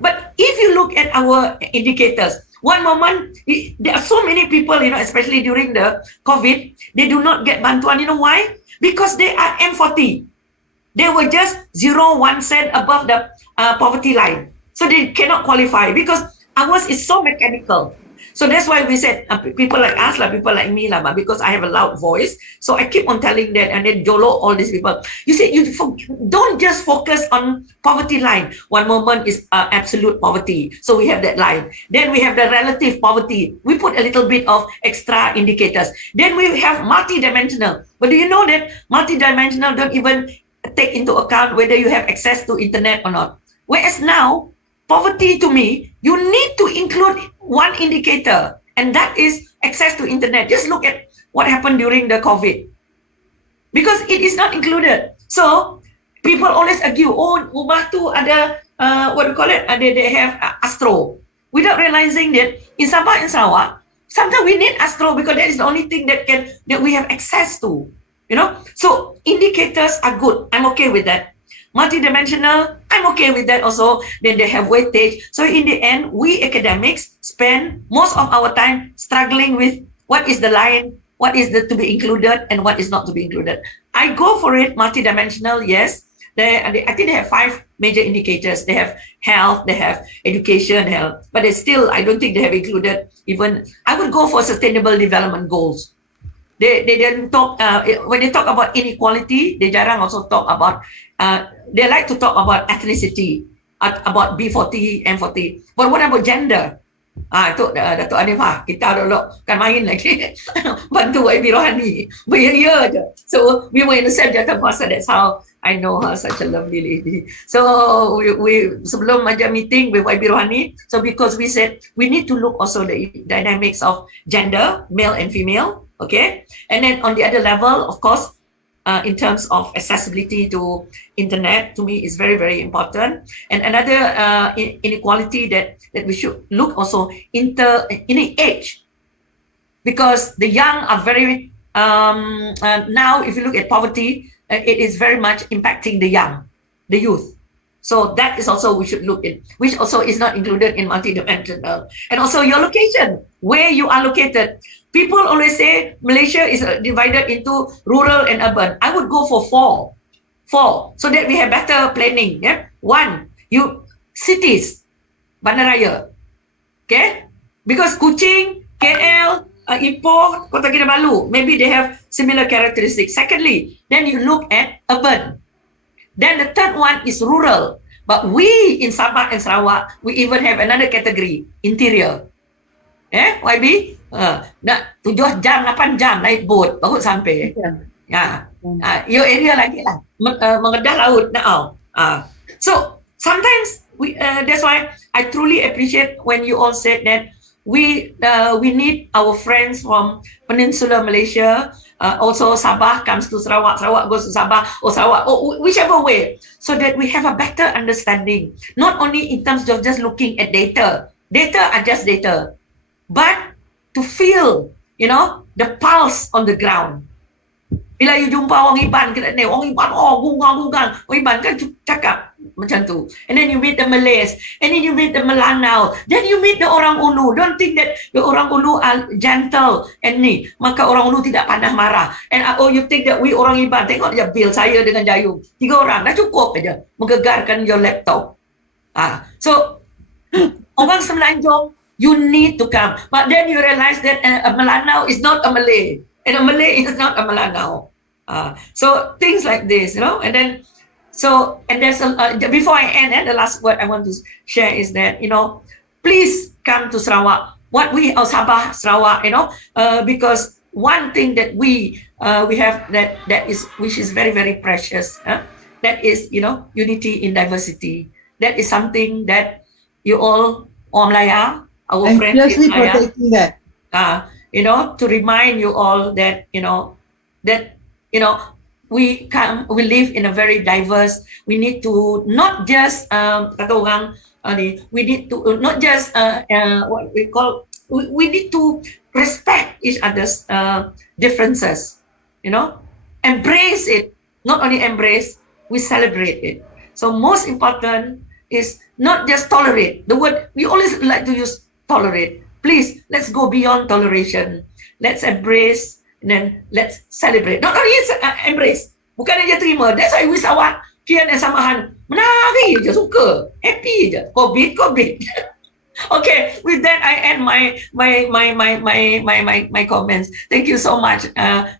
But if you look at our indicators, one moment, there are so many people, especially during the COVID, they do not get bantuan. You know why? Because they are M40. They were just 0.1 cent above the poverty line. So they cannot qualify because ours is so mechanical. So that's why we said people like us, people like me, but because I have a loud voice, so I keep on telling that and then jolo all these people. You see, don't just focus on poverty line. One moment is absolute poverty, so we have that line. Then we have the relative poverty. We put a little bit of extra indicators. Then we have multi-dimensional. But do you know that multi-dimensional don't even take into account whether you have access to internet or not? Whereas now, poverty to me, you need to include one indicator, and that is access to internet. Just look at what happened during the COVID, because it is not included. So people always argue, rumah tu ada they have Astro, without realizing that in Sabah and Sarawak, sometimes we need Astro because that is the only thing that we have access to. So indicators are good. I'm okay with that. Multidimensional, I'm okay with that also. Then they have weightage. So in the end, we academics spend most of our time struggling with what is the line, what is to be included, and what is not to be included. I go for it, multidimensional, yes. I think they have 5 major indicators. They have health, they have education, health, but I don't think they have included even, I would go for sustainable development goals. They didn't talk, when they talk about inequality, they jarang also talk about, they like to talk about ethnicity, about B40, M40. But what about gender? Itu Dato' Hanifah, kita dulu kan main lagi bantu YB Rohani, beria je. So we were in the same Jabatan, that's how I know her, such a lovely lady. So we sebelum aja meeting with YB Rohani, so because we said we need to look also the dynamics of gender, male and female, okay? And then on the other level, of course, in terms of accessibility to internet, to me is very, very important. And another inequality that we should look also in the age, because the young are very, now if you look at poverty, it is very much impacting the young, the youth. So that is also we should look at, which also is not included in multidimensional. And also your location, where you are located. People always say Malaysia is divided into rural and urban. I would go for 4, so that we have better planning. Yeah? 1, cities, Bandaraya, okay? Because Kuching, KL, Ipoh, Kota Kinabalu, maybe they have similar characteristics. Secondly, then you look at urban. Then the third one is rural. But we in Sabah and Sarawak, we even have another category, interior. YB? Nak 7 jam, 8 jam naik boat baru sampai. Your area lagi lah. Mengedah laut now. So sometimes that's why I truly appreciate when you all said that we need our friends from Peninsular Malaysia, also Sabah comes to Sarawak, Sarawak goes to Sabah, or Sarawak, or whichever way, so that we have a better understanding, not only in terms of just looking at data. Data are just data, but to feel, the pulse on the ground. Bila you jumpa orang Iban, orang Iban, gungang. Orang Iban kan cakap macam tu. And then you meet the Malays, and then you meet the Melanau, then you meet the orang Ulu. Don't think that the orang Ulu are gentle and ni, maka orang Ulu tidak pandai marah. And you think that we orang Iban, tengok je bil saya dengan Jayung. 3 orang, dah cukup aja menggegarkan your laptop. So, orang Semenanjung, you need to come. But then you realize that a Melanau is not a Malay. And a Malay is not a Melanau. So things like this, and then, and there's before I end, the last word I want to share is that, please come to Sarawak. Sabah, Sarawak, because one thing that we have that is, which is very, very precious, that is, unity in diversity. That is something that you all, Mlaya, our friends in Mlaya, protecting that. To remind you all that, we live in a very diverse, we need to not just, we need to not just, what we call, we need to respect each other's differences, embrace it, not only embrace, we celebrate it. So most important is not just tolerate. The word, we always like to use tolerate. Please, let's go beyond toleration. Let's embrace, and then let's celebrate. Not only embrace, bukan aja terima. That's why wisatawan kian dan samahan menari je, suka, happy je. COVID. Okay, with that I end my comments. Thank you so much.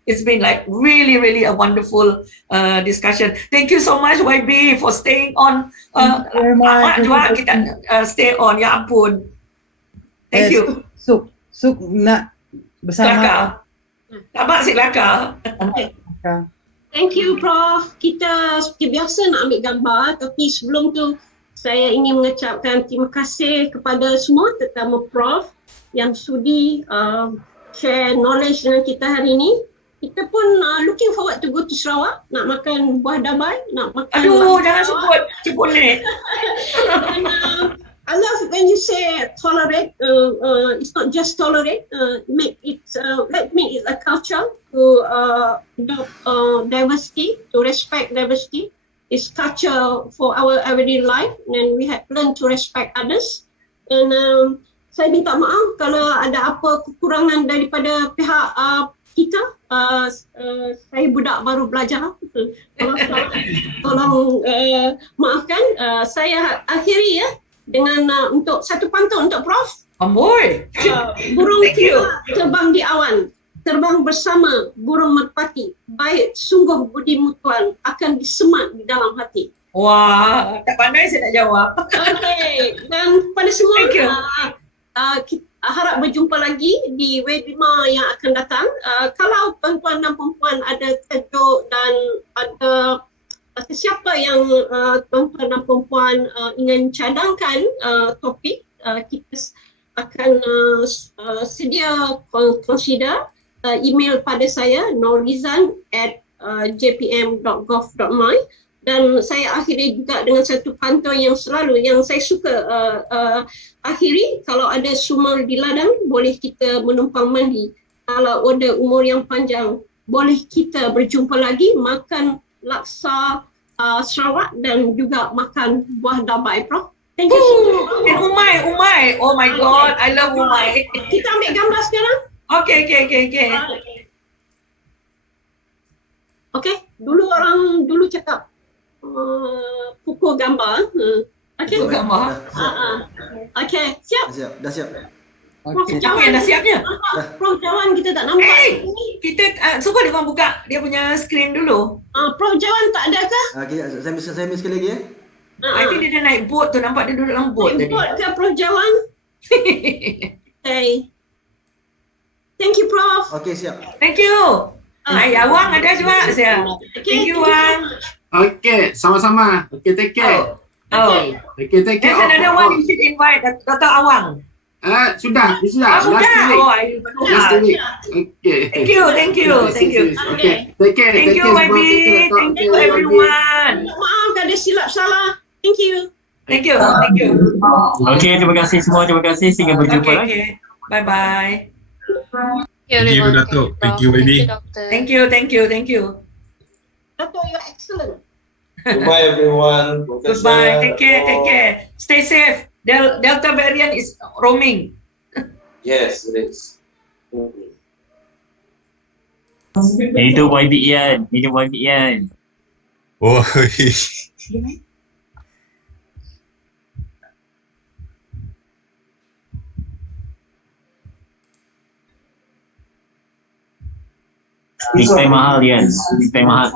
It's been like really, really a wonderful discussion. Thank you so much YB for staying on. Kita stay on. Ya ampun. Thank you. Suk nak bersama. Abang si kelakar. Thank you Prof. Kita seperti biasa nak ambil gambar, tapi sebelum tu saya ingin mengucapkan terima kasih kepada semua, terutama Prof yang sudi share knowledge dengan kita hari ini. Kita pun looking forward to go to Sarawak, nak makan buah dabai, nak makan. Aduh, jangan sebut ni. I love when you say tolerate. It's not just tolerate. Make it a culture to adopt diversity, to respect diversity. It's culture for our everyday life, and we have learned to respect others. And saya minta maaf kalau ada apa kekurangan daripada pihak kita. Saya budak baru belajar. Tolong maafkan. Saya akhiri dengan untuk satu pantun untuk Prof. Amboi. Burung kita terbang di awan, terbang bersama burung merpati, baik sungguh budi mutual akan disemat di dalam hati. Wah, tak pandai saya nak jawab. Okay, dan pada semua kita harap berjumpa lagi di webinar yang akan datang. Kalau tuan-tuan dan perempuan ada tajuk dan ada sesiapa yang tuan-tuan dan perempuan ingin cadangkan topik, kita akan sedia consider email pada saya norizan@jpm.gov.my, dan saya akhiri juga dengan satu pantun yang selalu yang saya suka akhiri. Kalau ada sumur di ladang, boleh kita menumpang mandi. Kalau ada umur yang panjang, boleh kita berjumpa lagi, makan laksa Sarawak dan juga makan buah dabai, Prof. Thank you so much. And umai. Oh my God, I love umai. Kita ambil gambar sekarang. Okay. Okay, dulu cakap pukul gambar. Okay. Pukul gambar. Okay, siap. Dah siap. Okay. Siapa yang dah siapnya? Prof, Jawan kita tak nampak. Kita suka dia orang buka dia punya screen dulu. Prof Jawan tak ada ke? Okay, saya miss sekali lagi I think dia dah naik boat tu, nampak dia duduk dalam boat tadi. Boat ke Prof Jawan? Okay. Thank you, Prof. Okey, siap. Thank you. Awang ada juga saya. Thank you, Wang. Okay, sama-sama. Okay, take care. Okay. Okay, take care. There's another one you should invite, Dr. Awang. Sudah. Sudah. Last week. Last week. Okay. Thank you. Okay, take care. Thank you, YB. Thank you, everyone. Maaf ada silap salah. Thank you. Thank you. Okey, terima kasih semua. Terima kasih. Sehingga berjumpa lagi. Okay. Bye-bye. Thank you, Dato. Thank you, YB. Thank you. Dato, you're excellent. Goodbye, everyone. Professor. Goodbye. Take care. Stay safe. Delta variant is roaming. Yes, it is. Hidup YBhg. Hidup YBhg. Oh, Next time mahal, Yan. Next time mahal.